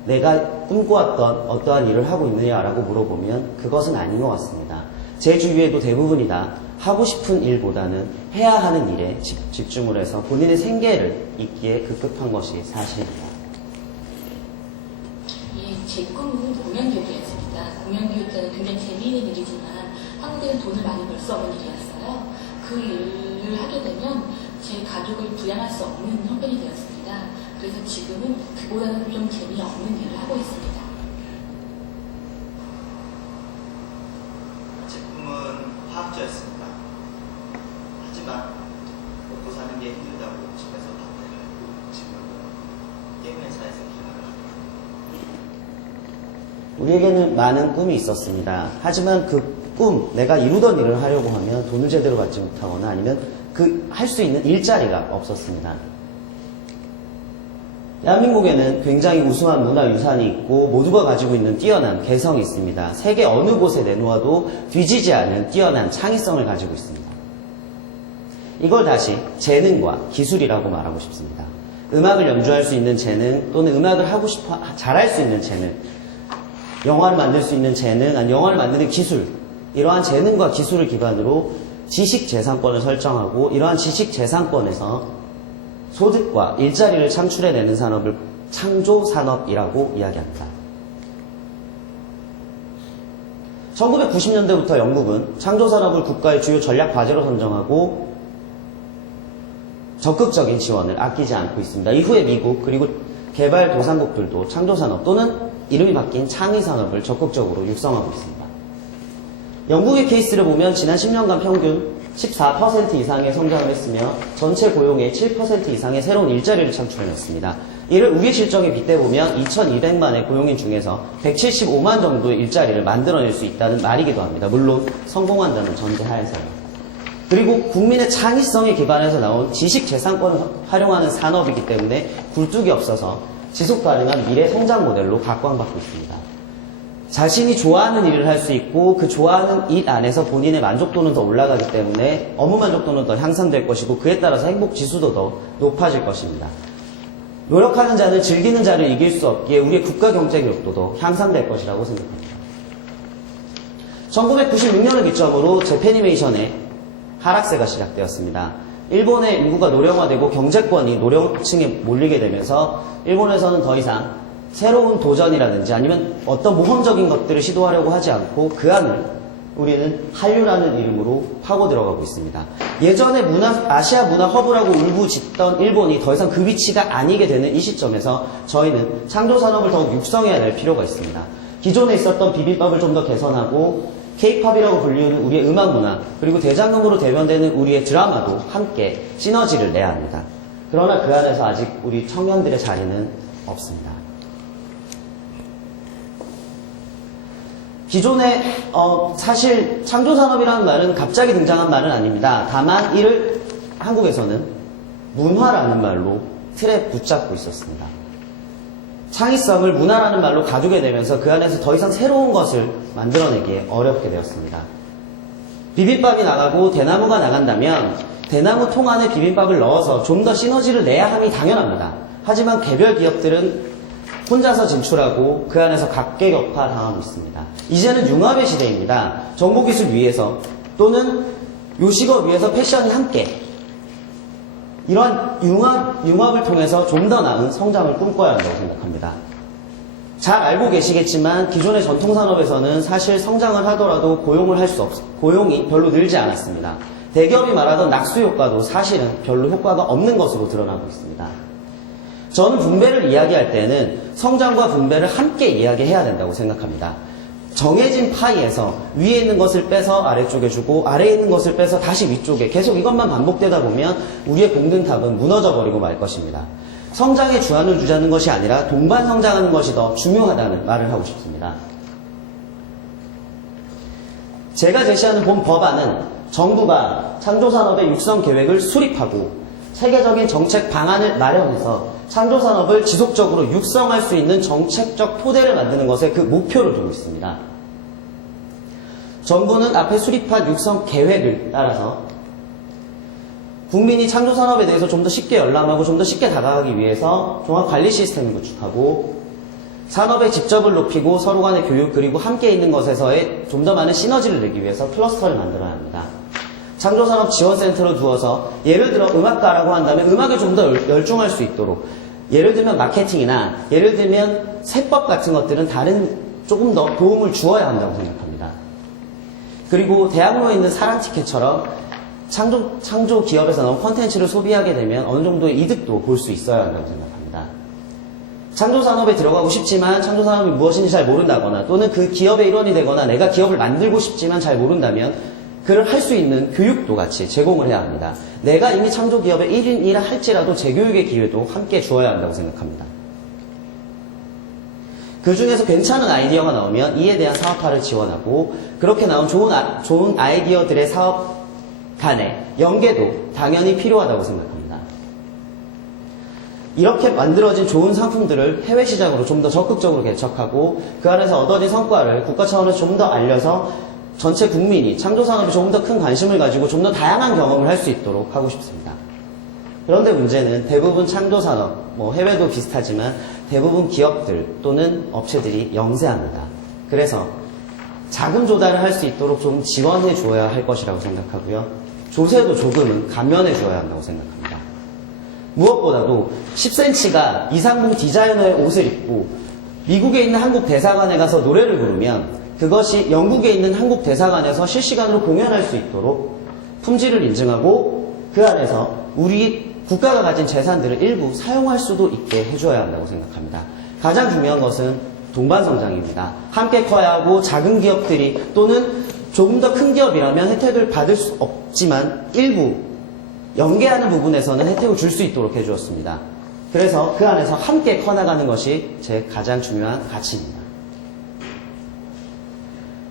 내가 꿈꿔왔던 어떠한 일을 하고 있느냐라고 물어보면 그것은 아닌 것 같습니다. 제 주위에도 대부분이 다 하고 싶은 일보다는 해야 하는 일에 집중을 해서 본인의 생계를 잇기에 급급한 것이 사실입니다. 예, 제 꿈은 공연교육이었습니다. 공연교육자는 굉장히 재미있는 일이지만 한국에는 돈을 많이 벌 수 없는 일이었어요. 그 일을 하게 되면 제 가족을 부양할 수 없는 형편이 되었습니다. 그래서 지금은 그보다는 좀 재미없는 일을 하고 있습니다. 제 꿈은 화학자였습니다. 하지만 먹고 사는 게 힘들다고 집에서 반대를 하고 지금은 게임 회사에서 일을 합니다. 우리에게는 많은 꿈이 있었습니다. 하지만 그 꿈, 내가 이루던 일을 하려고 하면 돈을 제대로 받지 못하거나 아니면 그 할 수 있는 일자리가 없었습니다. 대한민국에는 굉장히 우수한 문화유산이 있고 모두가 가지고 있는 뛰어난 개성이 있습니다. 세계 어느 곳에 내놓아도 뒤지지 않은 뛰어난 창의성을 가지고 있습니다. 이걸 다시 재능과 기술이라고 말하고 싶습니다. 음악을 연주할 수 있는 재능, 또는 음악을 하고 싶어 잘할 수 있는 재능, 영화를 만들 수 있는 재능, 아니 영화를 만드는 기술, 이러한 재능과 기술을 기반으로 지식재산권을 설정하고 이러한 지식재산권에서 소득과 일자리를 창출해내는 산업을 창조산업이라고 이야기합니다. 1990년대부터 영국은 창조산업을 국가의 주요 전략 과제로 선정하고 적극적인 지원을 아끼지 않고 있습니다. 이후에 미국 그리고 개발도상국들도 창조산업 또는 이름이 바뀐 창의산업을 적극적으로 육성하고 있습니다. 영국의 케이스를 보면 지난 10년간 평균 14% 이상의 성장을 했으며 전체 고용의 7% 이상의 새로운 일자리를 창출해냈습니다. 이를 우리 실정에 빗대보면 2200만의 고용인 중에서 175만 정도의 일자리를 만들어낼 수 있다는 말이기도 합니다. 물론 성공한다는 전제하에서요. 그리고 국민의 창의성에 기반해서 나온 지식재산권을 활용하는 산업이기 때문에 굴뚝이 없어서 지속가능한 미래 성장 모델로 각광받고 있습니다. 자신이 좋아하는 일을 할 수 있고 그 좋아하는 일 안에서 본인의 만족도는 더 올라가기 때문에 업무 만족도는 더 향상될 것이고 그에 따라서 행복 지수도 더 높아질 것입니다. 노력하는 자는 즐기는 자를 이길 수 없기에 우리의 국가 경쟁력도 더 향상될 것이라고 생각합니다. 1996년을 기점으로 재패니메이션의 하락세가 시작되었습니다. 일본의 인구가 노령화되고 경제권이 노령층에 몰리게 되면서 일본에서는 더 이상 새로운 도전이라든지 아니면 어떤 모험적인 것들을 시도하려고 하지 않고 그 안을 우리는 한류라는 이름으로 파고 들어가고 있습니다. 예전에 아시아 문화 허브라고 울부짖던 일본이 더 이상 그 위치가 아니게 되는 이 시점에서 저희는 창조산업을 더욱 육성해야 될 필요가 있습니다. 기존에 있었던 비빔밥을 좀 더 개선하고 K-팝이라고 불리우는 우리의 음악 문화 그리고 대장금으로 대변되는 우리의 드라마도 함께 시너지를 내야 합니다. 그러나 그 안에서 아직 우리 청년들의 자리는 없습니다. 기존에 사실 창조산업이라는 말은 갑자기 등장한 말은 아닙니다. 다만 이를 한국에서는 문화라는 말로 틀에 붙잡고 있었습니다. 창의성을 문화라는 말로 가두게 되면서 그 안에서 더 이상 새로운 것을 만들어내기에 어렵게 되었습니다. 비빔밥이 나가고 대나무가 나간다면 대나무 통 안에 비빔밥을 넣어서 좀 더 시너지를 내야 함이 당연합니다. 하지만 개별 기업들은 혼자서 진출하고 그 안에서 각계격파 당하고 있습니다. 이제는 융합의 시대입니다. 정보기술 위에서 또는 요식업 위에서 패션이 함께 이러한 융합을 통해서 좀 더 나은 성장을 꿈꿔야 한다고 생각합니다. 잘 알고 계시겠지만 기존의 전통산업에서는 사실 성장을 하더라도 고용이 별로 늘지 않았습니다. 대기업이 말하던 낙수 효과도 사실은 별로 효과가 없는 것으로 드러나고 있습니다. 저는 분배를 이야기할 때는 성장과 분배를 함께 이야기해야 된다고 생각합니다. 정해진 파이에서 위에 있는 것을 빼서 아래쪽에 주고 아래에 있는 것을 빼서 다시 위쪽에 계속 이것만 반복되다 보면 우리의 공든탑은 무너져 버리고 말 것입니다. 성장의 주안을 주자는 것이 아니라 동반 성장하는 것이 더 중요하다는 말을 하고 싶습니다. 제가 제시하는 본 법안은 정부가 창조산업의 육성 계획을 수립하고 세계적인 정책 방안을 마련해서 창조산업을 지속적으로 육성할 수 있는 정책적 토대를 만드는 것에 그 목표를 두고 있습니다. 정부는 앞에 수립한 육성 계획을 따라서 국민이 창조산업에 대해서 좀 더 쉽게 열람하고 좀 더 쉽게 다가가기 위해서 종합관리 시스템을 구축하고 산업의 집접을 높이고 서로 간의 교육 그리고 함께 있는 것에서의 좀 더 많은 시너지를 내기 위해서 클러스터를 만들어야 합니다. 창조산업 지원센터로 두어서 예를 들어 음악가라고 한다면 음악에 좀 더 열중할 수 있도록 예를 들면 마케팅이나 예를 들면 세법 같은 것들은 다른 조금 더 도움을 주어야 한다고 생각합니다. 그리고 대학로에 있는 사랑 티켓처럼 창조 기업에서 나온 콘텐츠를 소비하게 되면 어느 정도의 이득도 볼 수 있어야 한다고 생각합니다. 창조산업에 들어가고 싶지만 창조산업이 무엇인지 잘 모른다거나 또는 그 기업의 일원이 되거나 내가 기업을 만들고 싶지만 잘 모른다면 그를 할 수 있는 교육도 같이 제공을 해야 합니다. 내가 이미 창조기업의 1인이라 할지라도 재교육의 기회도 함께 주어야 한다고 생각합니다. 그 중에서 괜찮은 아이디어가 나오면 이에 대한 사업화를 지원하고 그렇게 나온 좋은 아이디어들의 사업 간의 연계도 당연히 필요하다고 생각합니다. 이렇게 만들어진 좋은 상품들을 해외 시장으로 좀 더 적극적으로 개척하고 그 안에서 얻어진 성과를 국가 차원에서 좀 더 알려서 전체 국민이 창조산업에 조금 더 큰 관심을 가지고 좀 더 다양한 경험을 할 수 있도록 하고 싶습니다. 그런데 문제는 대부분 창조산업, 해외도 비슷하지만 대부분 기업들 또는 업체들이 영세합니다. 그래서 자금 조달을 할 수 있도록 좀 지원해 줘야 할 것이라고 생각하고요. 조세도 조금은 감면해 줘야 한다고 생각합니다. 무엇보다도 10cm가 이상봉 디자이너의 옷을 입고 미국에 있는 한국 대사관에 가서 노래를 부르면 그것이 영국에 있는 한국 대사관에서 실시간으로 공연할 수 있도록 품질을 인증하고 그 안에서 우리 국가가 가진 재산들을 일부 사용할 수도 있게 해줘야 한다고 생각합니다. 가장 중요한 것은 동반성장입니다. 함께 커야 하고 작은 기업들이 또는 조금 더 큰 기업이라면 혜택을 받을 수 없지만 일부 연계하는 부분에서는 혜택을 줄 수 있도록 해주었습니다. 그래서 그 안에서 함께 커나가는 것이 제 가장 중요한 가치입니다.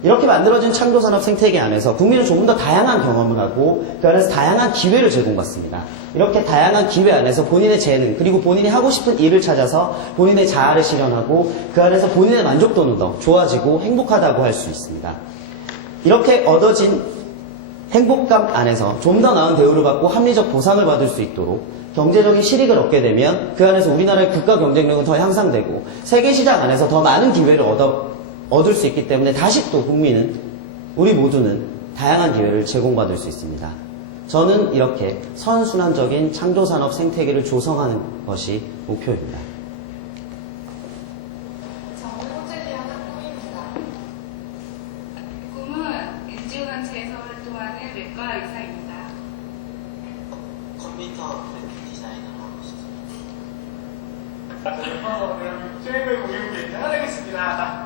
이렇게 만들어진 창조산업 생태계 안에서 국민은 조금 더 다양한 경험을 하고 그 안에서 다양한 기회를 제공받습니다. 이렇게 다양한 기회 안에서 본인의 재능 그리고 본인이 하고 싶은 일을 찾아서 본인의 자아를 실현하고 그 안에서 본인의 만족도는 더 좋아지고 행복하다고 할 수 있습니다. 이렇게 얻어진 행복감 안에서 좀 더 나은 대우를 받고 합리적 보상을 받을 수 있도록 경제적인 실익을 얻게 되면 그 안에서 우리나라의 국가 경쟁력은 더 향상되고 세계 시장 안에서 더 많은 기회를 얻을 수 있기 때문에 다시 또 국민은 우리 모두는 다양한 기회를 제공받을 수 있습니다. 저는 이렇게 선순환적인 창조산업 생태계를 조성하는 것이 목표입니다. 저는 호텔리아가 꿈입니다. 꿈은 NGO단체에서 활동하는 외과 의사입니다. 컴퓨터 그래픽 디자이너를 하고 싶습니다. 대한민국 최고의 고객님께 하겠습니다.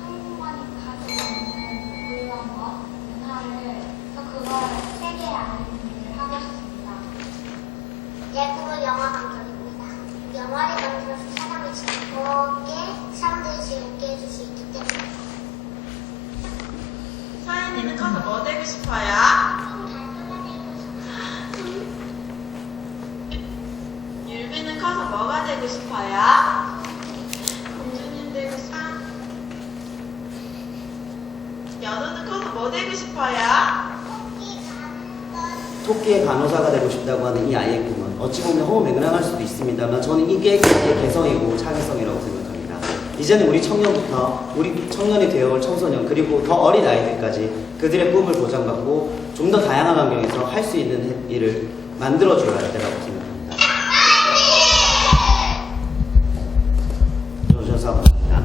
한국만이 가지고 있는 물건과 문화를 그걸 세계에 알리는 일을 하고 싶습니다. 예쁘고 영화 감독입니다. 영화를 만들어서 사람을 즐겁게, 사람들이 즐겁게 해줄 수 있기 때문에. 서연이는 커서 뭐 되고 싶어요? 율비는 커서 뭐가 되고 싶어요? 공주님 되고 싶어? 연우는 커서 뭐 되고 싶어요? 토끼의 간호사가 되고 싶다고 하는 이 아이의 꿈은 어찌 보면 허무맹랑할 수도 있습니다만 저는 이게 그의 개성이고 창의성이라고 생각합니다. 이제는 우리 청년부터 우리 청년이 되어올 청소년 그리고 더 어린 아이들까지 그들의 꿈을 보장받고 좀 더 다양한 환경에서 할 수 있는 일을 만들어줘야 할 때라고 생각합니다. 조조사입니다.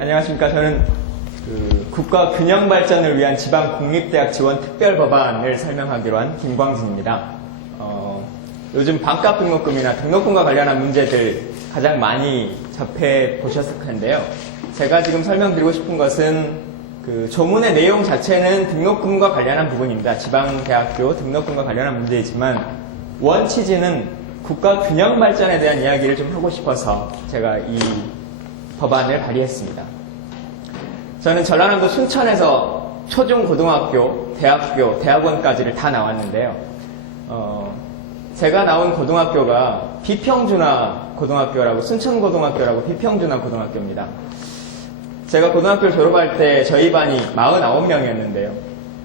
안녕하십니까. 저는 국가 균형 발전을 위한 지방 공립대학 지원 특별 법안을 설명하기로 한 김광진입니다. 요즘 반값 등록금이나 등록금과 관련한 문제들 가장 많이 접해 보셨을 텐데요. 제가 지금 설명드리고 싶은 것은 그 조문의 내용 자체는 등록금과 관련한 부분입니다. 지방대학교 등록금과 관련한 문제이지만 원 취지는 국가 균형 발전에 대한 이야기를 좀 하고 싶어서 제가 이 법안을 발의했습니다. 저는 전라남도 순천에서 초중 고등학교, 대학교, 대학원까지를 다 나왔는데요. 제가 나온 고등학교가 비평준화 고등학교라고, 순천고등학교라고 비평준화 고등학교입니다. 제가 고등학교를 졸업할 때 저희 반이 49명이었는데요.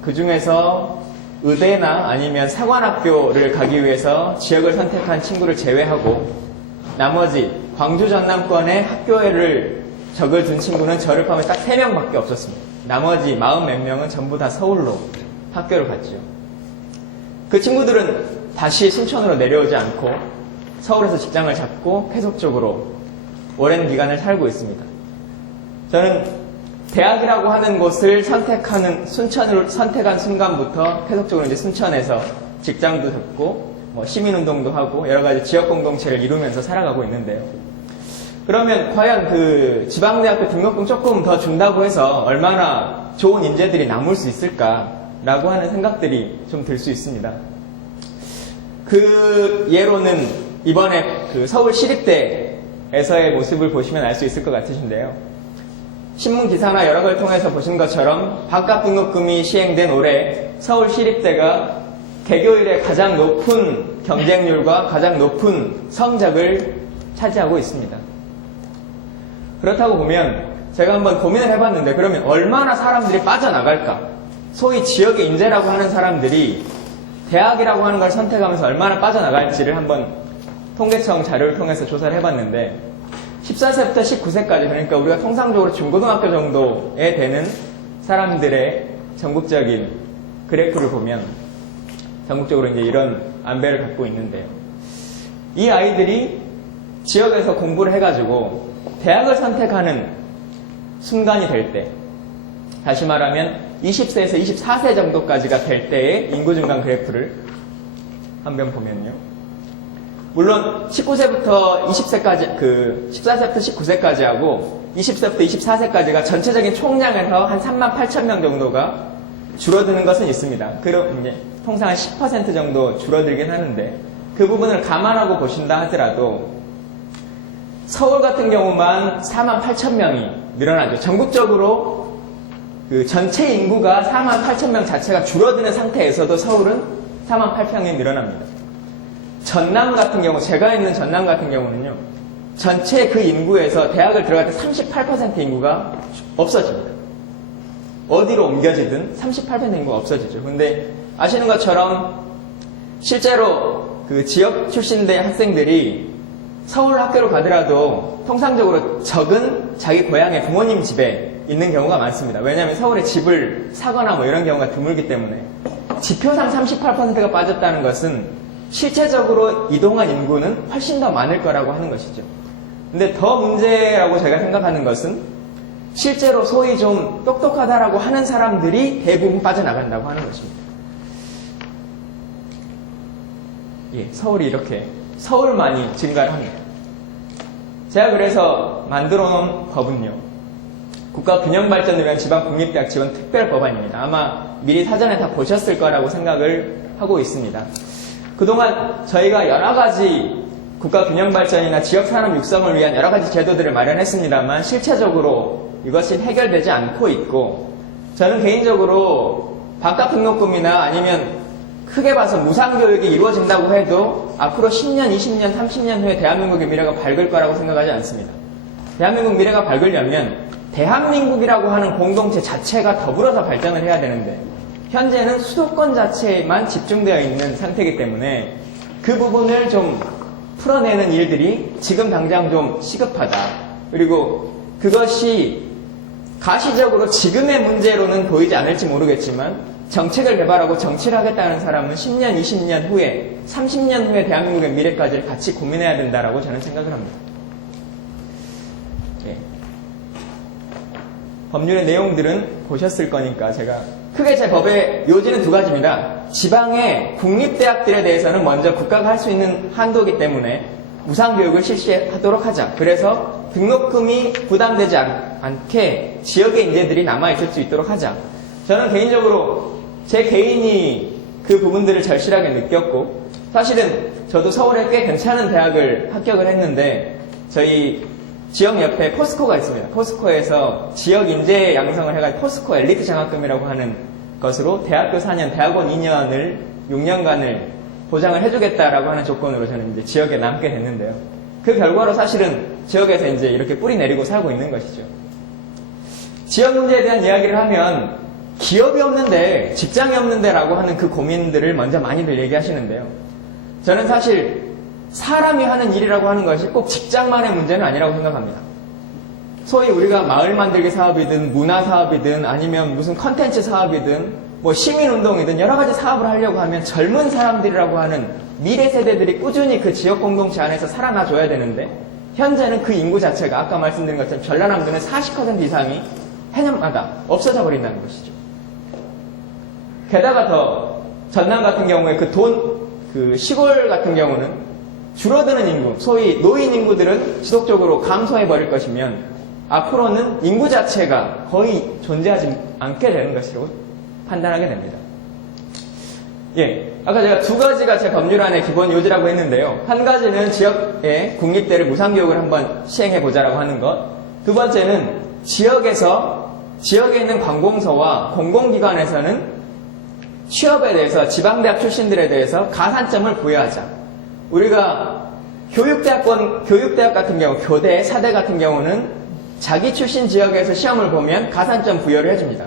그 중에서 의대나 아니면 사관학교를 가기 위해서 지역을 선택한 친구를 제외하고 나머지 광주 전남권의 학교를 적을 둔 친구는 저를 포함해 딱 3명밖에 없었습니다. 나머지 40몇 명은 전부 다 서울로 학교를 갔죠. 그 친구들은 다시 순천으로 내려오지 않고 서울에서 직장을 잡고 계속적으로 오랜 기간을 살고 있습니다. 저는 대학이라고 하는 곳을 순천을 선택한 순간부터 계속적으로 이제 순천에서 직장도 잡고 시민운동도 하고 여러 가지 지역 공동체를 이루면서 살아가고 있는데요. 그러면 과연 그 지방대학교 등록금 조금 더 준다고 해서 얼마나 좋은 인재들이 남을 수 있을까라고 하는 생각들이 좀 들 수 있습니다. 그 예로는 이번에 그 서울시립대에서의 모습을 보시면 알 수 있을 것 같으신데요. 신문 기사나 여러 걸 통해서 보신 것처럼 반값 등록금이 시행된 올해 서울시립대가 개교일에 가장 높은 경쟁률과 가장 높은 성적을 차지하고 있습니다. 그렇다고 보면 제가 한번 고민을 해봤는데 그러면 얼마나 사람들이 빠져나갈까? 소위 지역의 인재라고 하는 사람들이 대학이라고 하는 걸 선택하면서 얼마나 빠져나갈지를 한번 통계청 자료를 통해서 조사를 해봤는데 14세부터 19세까지 그러니까 우리가 통상적으로 중고등학교 정도에 되는 사람들의 전국적인 그래프를 보면 전국적으로 이제 이런 안배를 갖고 있는데요. 이 아이들이 지역에서 공부를 해가지고 대학을 선택하는 순간이 될 때, 다시 말하면 20세에서 24세 정도까지가 될 때의 인구 증감 그래프를 한번 보면요. 물론 19세부터 20세까지, 14세부터 19세까지 하고 20세부터 24세까지가 전체적인 총량에서 한 3만 8천 명 정도가 줄어드는 것은 있습니다. 그럼 이제 통상 한 10% 정도 줄어들긴 하는데 그 부분을 감안하고 보신다 하더라도 서울 같은 경우만 4만 8천 명이 늘어나죠. 전국적으로 그 전체 인구가 4만 8천 명 자체가 줄어드는 상태에서도 서울은 4만 8천이 늘어납니다. 전남 같은 경우, 제가 있는 전남 같은 경우는요, 전체 그 인구에서 대학을 들어갈 때 38% 인구가 없어집니다. 어디로 옮겨지든 38% 인구가 없어지죠. 근데 아시는 것처럼 실제로 그 지역 출신대 학생들이 서울 학교로 가더라도 통상적으로 적은 자기 고향의 부모님 집에 있는 경우가 많습니다. 왜냐하면 서울에 집을 사거나 뭐 이런 경우가 드물기 때문에 지표상 38%가 빠졌다는 것은 실체적으로 이동한 인구는 훨씬 더 많을 거라고 하는 것이죠. 근데 더 문제라고 제가 생각하는 것은 실제로 소위 좀 똑똑하다라고 하는 사람들이 대부분 빠져나간다고 하는 것입니다. 예, 서울이 이렇게 서울만이 증가를 합니다. 제가 그래서 만들어 놓은 법은요, 국가 균형 발전을 위한 지방 국립대학 지원 특별 법안입니다. 아마 미리 사전에 다 보셨을 거라고 생각을 하고 있습니다. 그동안 저희가 여러 가지 국가 균형 발전이나 지역 산업 육성을 위한 여러 가지 제도들을 마련했습니다만 실체적으로 이것이 해결되지 않고 있고, 저는 개인적으로 반값 등록금이나 아니면 크게 봐서 무상교육이 이루어진다고 해도 앞으로 10년, 20년, 30년 후에 대한민국의 미래가 밝을 거라고 생각하지 않습니다. 대한민국 미래가 밝으려면 대한민국이라고 하는 공동체 자체가 더불어서 발전을 해야 되는데 현재는 수도권 자체에만 집중되어 있는 상태이기 때문에 그 부분을 좀 풀어내는 일들이 지금 당장 좀 시급하다. 그리고 그것이 가시적으로 지금의 문제로는 보이지 않을지 모르겠지만 정책을 개발하고 정치를 하겠다는 사람은 10년, 20년 후에, 30년 후에 대한민국의 미래까지를 같이 고민해야 된다라고 저는 생각을 합니다. 예. 법률의 내용들은 보셨을 거니까 제가 크게 제 법의 요지는 두 가지입니다. 지방의 국립대학들에 대해서는 먼저 국가가 할 수 있는 한도이기 때문에 무상교육을 실시하도록 하자. 그래서 등록금이 부담되지 않게 지역의 인재들이 남아있을 수 있도록 하자. 저는 개인적으로 제 개인이 그 부분들을 절실하게 느꼈고, 사실은 저도 서울에 꽤 괜찮은 대학을 합격을 했는데 저희 지역 옆에 포스코가 있습니다. 포스코에서 지역 인재 양성을 해가지고 포스코 엘리트 장학금이라고 하는 것으로 대학교 4년, 대학원 2년을 6년간을 보장을 해주겠다라고 하는 조건으로 저는 이제 지역에 남게 됐는데요. 그 결과로 사실은 지역에서 이제 이렇게 뿌리 내리고 살고 있는 것이죠. 지역 문제에 대한 이야기를 하면 기업이 없는데, 직장이 없는데라고 하는 그 고민들을 먼저 많이들 얘기하시는데요. 저는 사실 사람이 하는 일이라고 하는 것이 꼭 직장만의 문제는 아니라고 생각합니다. 소위 우리가 마을 만들기 사업이든 문화 사업이든 아니면 무슨 컨텐츠 사업이든 뭐 시민운동이든 여러 가지 사업을 하려고 하면 젊은 사람들이라고 하는 미래 세대들이 꾸준히 그 지역 공동체 안에서 살아나줘야 되는데 현재는 그 인구 자체가 아까 말씀드린 것처럼 전라남도는 40% 이상이 해년마다 없어져 버린다는 것이죠. 게다가 더 전남 같은 경우에 그 시골 같은 경우는 줄어드는 인구, 소위 노인 인구들은 지속적으로 감소해 버릴 것이면 앞으로는 인구 자체가 거의 존재하지 않게 되는 것이라고 판단하게 됩니다. 예, 아까 제가 두 가지가 제 법률안의 기본 요지라고 했는데요. 한 가지는 지역의 국립대를 무상교육을 한번 시행해보자라고 하는 것. 두 번째는 지역에 있는 관공서와 공공기관에서는 취업에 대해서 지방대학 출신들에 대해서 가산점을 부여하자. 우리가 교육대학 같은 경우, 교대, 사대 같은 경우는 자기 출신 지역에서 시험을 보면 가산점 부여를 해줍니다.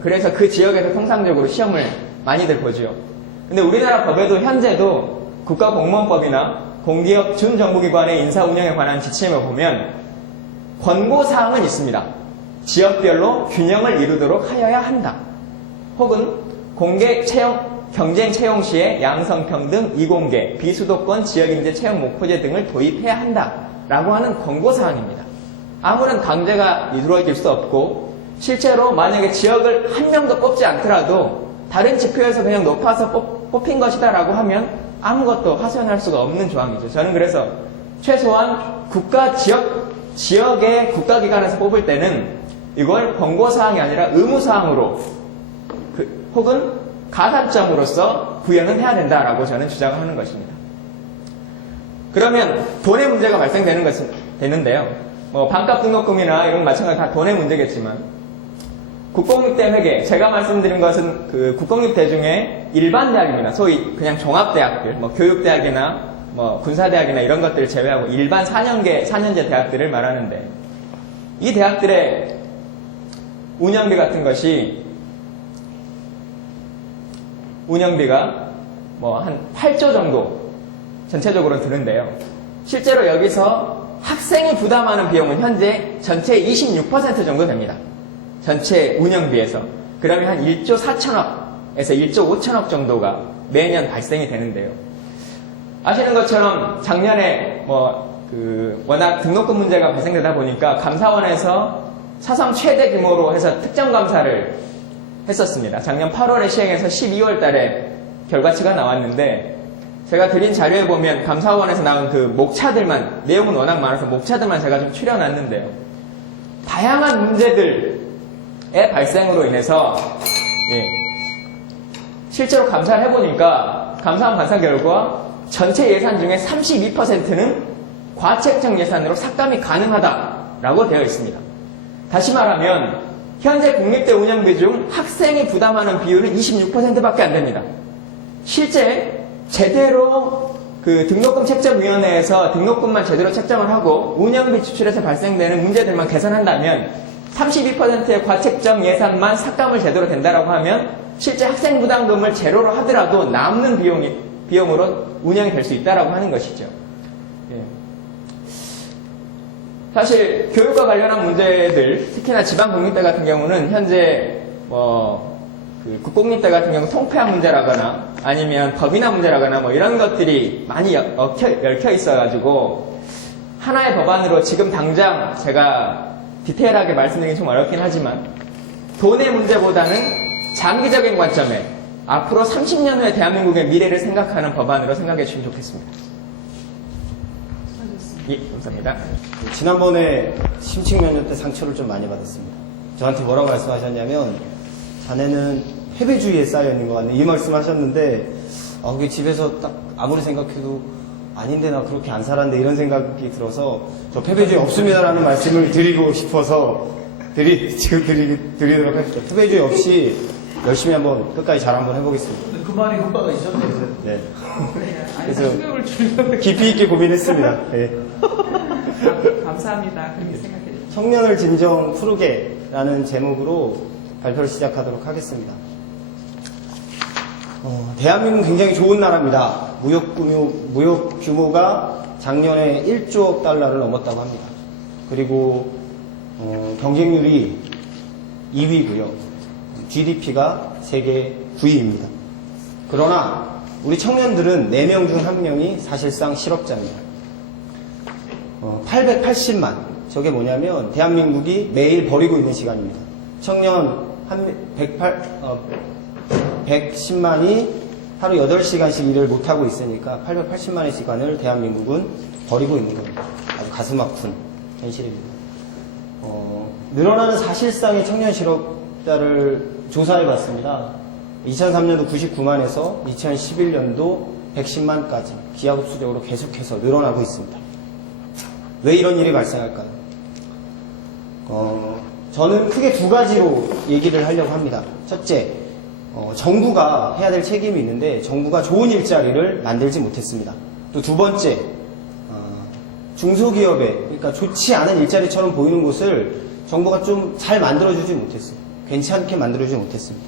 그래서 그 지역에서 통상적으로 시험을 많이들 보죠. 근데 우리나라 법에도 현재도 국가공무원법이나 공기업 준정부기관의 인사 운영에 관한 지침을 보면 권고사항은 있습니다. 지역별로 균형을 이루도록 하여야 한다. 혹은 경쟁 채용 시에 양성평등, 이공계, 비수도권 지역인재 채용 목표제 등을 도입해야 한다라고 하는 권고사항입니다. 아무런 강제가 이루어질 수 없고 실제로 만약에 지역을 한 명도 뽑지 않더라도 다른 지표에서 그냥 높아서 뽑힌 것이다라고 하면 아무것도 하소연할 수가 없는 조항이죠. 저는 그래서 최소한 지역의 국가기관에서 뽑을 때는 이걸 권고사항이 아니라 의무사항으로 혹은 가산점으로서 부여는 해야 된다라고 저는 주장을 하는 것입니다. 그러면 돈의 문제가 발생되는 것은 되는데요. 뭐 반값 등록금이나 이런 마찬가지 다 돈의 문제겠지만 국공립대 회계, 제가 말씀드린 것은 그 국공립대 중에 일반 대학입니다. 소위 그냥 종합대학들, 뭐 교육대학이나 뭐 군사대학이나 이런 것들을 제외하고 일반 4년제 대학들을 말하는데 이 대학들의 운영비 같은 것이 운영비가 뭐 한 8조 정도 전체적으로 드는데요. 실제로 여기서 학생이 부담하는 비용은 현재 전체의 26% 정도 됩니다. 전체 운영비에서. 그러면 한 1조 4천억에서 1조 5천억 정도가 매년 발생이 되는데요. 아시는 것처럼 작년에 워낙 등록금 문제가 발생되다 보니까 감사원에서 사상 최대 규모로 해서 특정 감사를 했었습니다. 작년 8월에 시행해서 12월 달에 결과치가 나왔는데 제가 드린 자료에 보면 감사원에서 나온 그 목차들만, 내용은 워낙 많아서 목차들만 제가 좀 추려놨는데요. 다양한 문제들의 발생으로 인해서 실제로 감사를 해보니까 감사원 감사 결과 전체 예산 중에 32%는 과책정 예산으로 삭감이 가능하다라고 되어 있습니다. 다시 말하면 현재 국립대 운영비 중 학생이 부담하는 비율은 26%밖에 안 됩니다. 실제 제대로 그 등록금 책정위원회에서 등록금만 제대로 책정을 하고 운영비 지출에서 발생되는 문제들만 개선한다면 32%의 과책정 예산만 삭감을 제대로 된다라고 하면 실제 학생 부담금을 제로로 하더라도 남는 비용으로 운영이 될 수 있다라고 하는 것이죠. 사실 교육과 관련한 문제들, 특히나 지방공립대 같은 경우는 현재 그 국공립대 같은 경우 통폐합 문제라거나 아니면 법인화 문제라거나 뭐 이런 것들이 많이 얽혀 있어가지고 하나의 법안으로 지금 당장 제가 디테일하게 말씀드리긴 좀 어렵긴 하지만 돈의 문제보다는 장기적인 관점에 앞으로 30년 후에 대한민국의 미래를 생각하는 법안으로 생각해 주시면 좋겠습니다. 예, 감사합니다. 지난번에 심층면허 때 상처를 좀 많이 받았습니다. 저한테 뭐라고 말씀하셨냐면 자네는 패배주의에 쌓여있는 것 같네 이 말씀하셨는데 그게 집에서 딱 아무리 생각해도 아닌데 나 그렇게 안 살았는데 이런 생각이 들어서 저 패배주의 없습니다라는 말씀을 드리고 싶어서 지금 드리도록 하겠습니다. 패배주의 없이 열심히 한번 끝까지 잘 한번 해보겠습니다. 그 말이 효과가 있었네요. 네. 그래서 깊이 있게 고민했습니다. 네. 감사합니다. 그렇게 생각해 주셔서. 청년을 진정 푸르게라는 제목으로 발표를 시작하도록 하겠습니다. 대한민국은 굉장히 좋은 나라입니다. 무역 규모가 작년에 1조 달러를 넘었다고 합니다. 그리고 경쟁률이 2위고요. GDP가 세계 9위입니다. 그러나 우리 청년들은 4명 중 1명이 사실상 실업자입니다. 880만, 저게 뭐냐면 대한민국이 매일 버리고 있는 시간입니다. 청년 110만이 하루 8시간씩 일을 못하고 있으니까 880만의 시간을 대한민국은 버리고 있는 겁니다. 아주 가슴 아픈 현실입니다. 늘어나는 사실상의 청년 실업자를 조사해 봤습니다. 2003년도 99만에서 2011년도 110만까지 기하급수적으로 계속해서 늘어나고 있습니다. 왜 이런 일이 발생할까요? 저는 크게 두 가지로 얘기를 하려고 합니다. 첫째, 정부가 해야 될 책임이 있는데 정부가 좋은 일자리를 만들지 못했습니다. 또 두 번째, 중소기업에, 그러니까 좋지 않은 일자리처럼 보이는 곳을 정부가 좀 잘 만들어주지 못했어요. 괜찮게 만들어주지 못했습니다.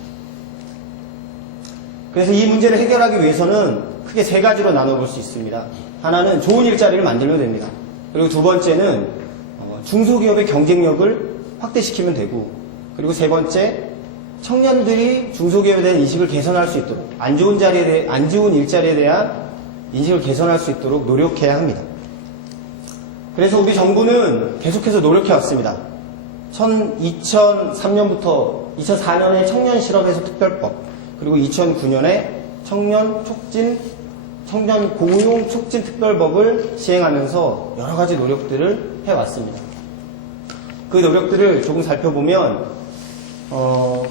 그래서 이 문제를 해결하기 위해서는 크게 세 가지로 나눠볼 수 있습니다. 하나는 좋은 일자리를 만들면 됩니다. 그리고 두 번째는 중소기업의 경쟁력을 확대시키면 되고, 그리고 세 번째, 청년들이 중소기업에 대한 인식을 개선할 수 있도록, 안 좋은 일자리에 대한 인식을 개선할 수 있도록 노력해야 합니다. 그래서 우리 정부는 계속해서 노력해왔습니다. 2004년에 청년 실업해소 특별법, 그리고 2009년에 청년 고용 촉진 특별법을 시행하면서 여러 가지 노력들을 해왔습니다. 그 노력들을 조금 살펴보면,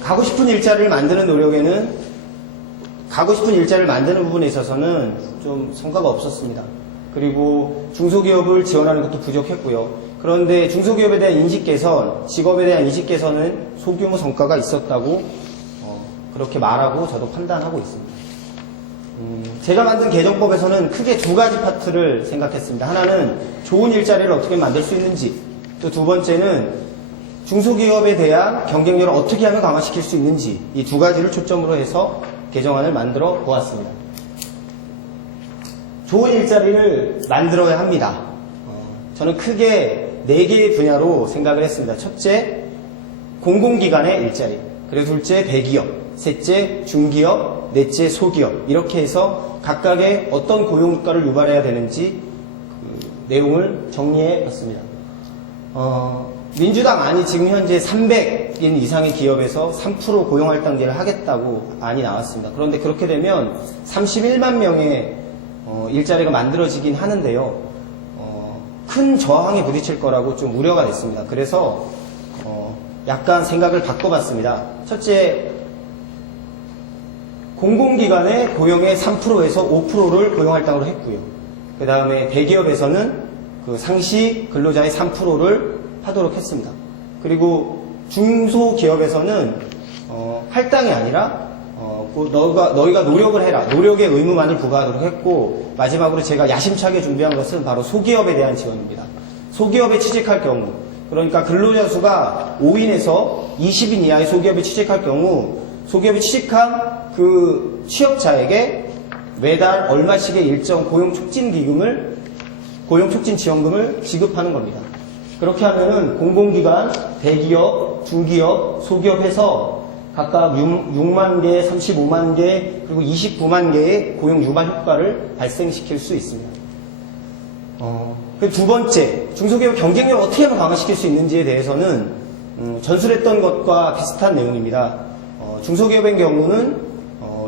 가고 싶은 일자리를 만드는 부분에 있어서는 좀 성과가 없었습니다. 그리고 중소기업을 지원하는 것도 부족했고요. 그런데 중소기업에 대한 인식 개선, 직업에 대한 인식 개선은 소규모 성과가 있었다고 그렇게 말하고 저도 판단하고 있습니다. 제가 만든 개정법에서는 크게 두 가지 파트를 생각했습니다. 하나는 좋은 일자리를 어떻게 만들 수 있는지, 또 두 번째는 중소기업에 대한 경쟁력을 어떻게 하면 강화시킬 수 있는지, 이 두 가지를 초점으로 해서 개정안을 만들어 보았습니다. 좋은 일자리를 만들어야 합니다. 저는 크게 4개의 분야로 생각을 했습니다. 첫째, 공공기관의 일자리, 그리고 둘째, 대기업, 셋째, 중기업, 넷째, 소기업, 이렇게 해서 각각의 어떤 고용효과를 유발해야 되는지 내용을 정리해 봤습니다. 민주당 안이 지금 현재 300인 이상의 기업에서 3% 고용할당제를 하겠다고 안이 나왔습니다. 그런데 그렇게 되면 31만 명의 일자리가 만들어지긴 하는데요. 큰 저항에 부딪힐 거라고 좀 우려가 됐습니다. 그래서 약간 생각을 바꿔봤습니다. 첫째, 공공기관의 고용의 3%에서 5%를 고용할당으로 했고요. 그 다음에 대기업에서는 그 상시 근로자의 3%를 하도록 했습니다. 그리고 중소기업에서는 할당이 아니라 너희가 노력을 해라, 노력의 의무만을 부과하도록 했고, 마지막으로 제가 야심차게 준비한 것은 바로 소기업에 대한 지원입니다. 소기업에 취직할 경우, 그러니까 근로자 수가 5인에서 20인 이하의 소기업에 취직할 경우 소기업에 취직한 그 취업자에게 매달 얼마씩의 일정 고용촉진 지원금을 지급하는 겁니다. 그렇게 하면은 공공기관, 대기업, 중기업, 소기업 해서 각각 6만 개, 35만 개, 그리고 29만 개의 고용 유발 효과를 발생시킬 수 있습니다. 그 두 번째, 중소기업 경쟁력을 어떻게 하면 강화시킬 수 있는지에 대해서는 전술했던 것과 비슷한 내용입니다. 중소기업의 경우는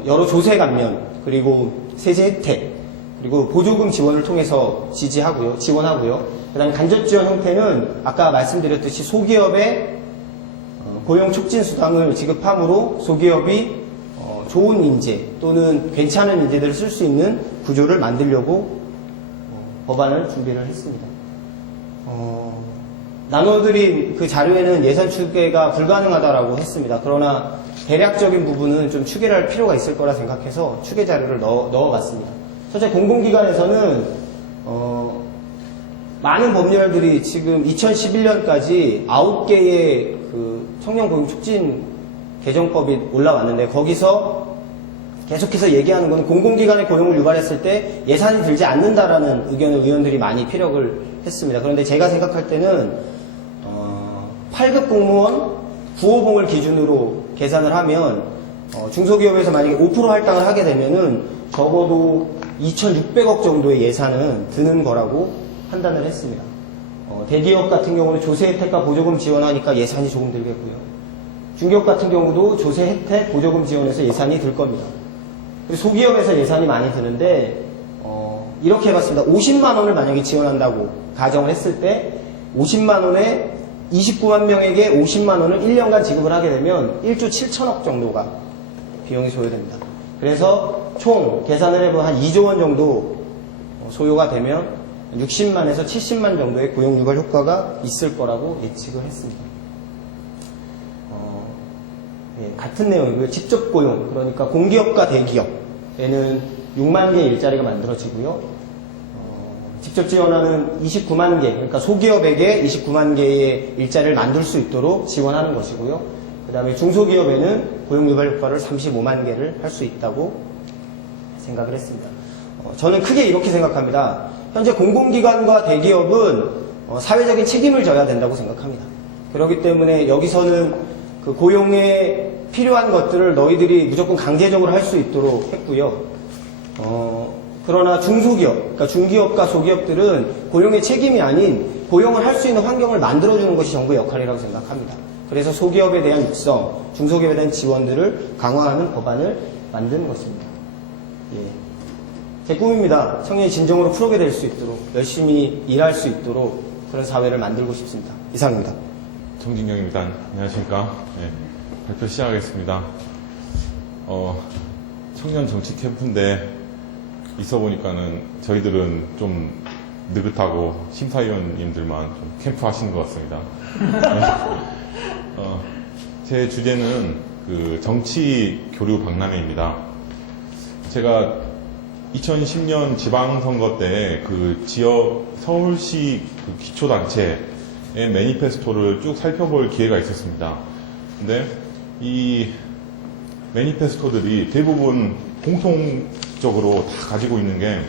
여러 조세 감면, 그리고 세제 혜택, 그리고 보조금 지원을 통해서 지원하고요. 그 다음에 간접 지원 형태는 아까 말씀드렸듯이 소기업에 고용 촉진 수당을 지급함으로 소기업이 좋은 인재 또는 괜찮은 인재들을 쓸 수 있는 구조를 만들려고 법안을 준비를 했습니다. 나눠드린 그 자료에는 예산 추계가 불가능하다라고 했습니다. 그러나 대략적인 부분은 좀 추계를 할 필요가 있을 거라 생각해서 추계 자료를 넣어봤습니다. 첫째, 공공기관에서는 많은 법률들이 지금 2011년까지 9개의 그 청년 고용 촉진 개정법이 올라왔는데 거기서 계속해서 얘기하는 건 공공기관의 고용을 유발했을 때 예산이 들지 않는다라는 의견을 의원들이 많이 피력을 했습니다. 그런데 제가 생각할 때는 8급 공무원 9호봉을 기준으로 계산을 하면 중소기업에서 만약에 5% 할당을 하게 되면은 적어도 2,600억 정도의 예산은 드는 거라고 판단을 했습니다. 대기업 같은 경우는 조세 혜택과 보조금 지원하니까 예산이 조금 들겠고요. 중기업 같은 경우도 조세 혜택, 보조금 지원해서 예산이 들 겁니다. 그리고 소기업에서 예산이 많이 드는데 이렇게 해봤습니다. 50만 원을 만약에 지원한다고 가정을 했을 때 50만 원에 29만 명에게 50만 원을 1년간 지급을 하게 되면 1조 7천억 정도가 비용이 소요됩니다. 그래서 총 계산을 해보면 한 2조 원 정도 소요가 되면 60만에서 70만 정도의 고용 유발 효과가 있을 거라고 예측을 했습니다. 같은 내용이고요. 직접 고용, 그러니까 공기업과 대기업에는 6만 개의 일자리가 만들어지고요. 직접 지원하는 29만 개, 그러니까 소기업에게 29만 개의 일자리를 만들 수 있도록 지원하는 것이고요. 그 다음에 중소기업에는 고용 유발 효과를 35만 개를 할 수 있다고 생각을 했습니다. 저는 크게 이렇게 생각합니다. 현재 공공기관과 대기업은 사회적인 책임을 져야 된다고 생각합니다. 그렇기 때문에 여기서는 그 고용에 필요한 것들을 너희들이 무조건 강제적으로 할 수 있도록 했고요. 그러나 중소기업, 그러니까 중기업과 소기업들은 고용의 책임이 아닌 고용을 할 수 있는 환경을 만들어주는 것이 정부의 역할이라고 생각합니다. 그래서 소기업에 대한 육성, 중소기업에 대한 지원들을 강화하는 법안을 만든 것입니다. 제 꿈입니다. 청년이 진정으로 프로게 될 수 있도록, 열심히 일할 수 있도록 그런 사회를 만들고 싶습니다. 이상입니다. 정진경입니다. 안녕하십니까. 네, 발표 시작하겠습니다. 청년 정치 캠프인데 있어 보니까는 저희들은 좀 느긋하고 심사위원님들만 좀 캠프 하시는 것 같습니다. 제 주제는 그 정치 교류 박람회입니다. 제가 2010년 지방선거 때 그 지역 서울시 그 기초단체의 매니페스토를 쭉 살펴볼 기회가 있었습니다. 근데 이 매니페스토들이 대부분 공통적으로 다 가지고 있는 게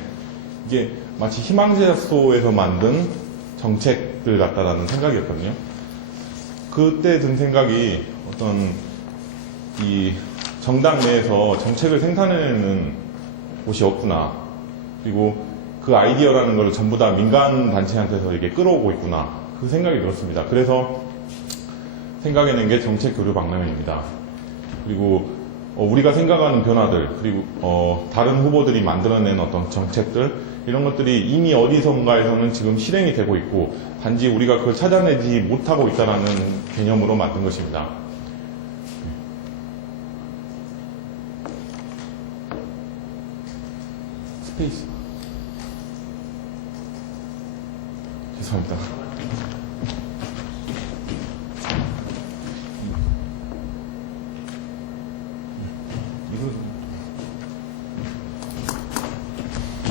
이게 마치 희망제약소에서 만든 정책들 같다라는 생각이었거든요. 그때 든 생각이 어떤 이 정당 내에서 정책을 생산해내는 곳이 없구나. 그리고 그 아이디어라는 걸 전부 다 민간 단체한테서 이게 끌어오고 있구나. 그 생각이 들었습니다. 그래서 생각해낸 게 정책 교류 박람회입니다. 그리고 우리가 생각하는 변화들, 그리고 다른 후보들이 만들어낸 어떤 정책들, 이런 것들이 이미 어디선가에서는 지금 실행이 되고 있고, 단지 우리가 그걸 찾아내지 못하고 있다는 개념으로 만든 것입니다. 스페이스. 죄송합니다.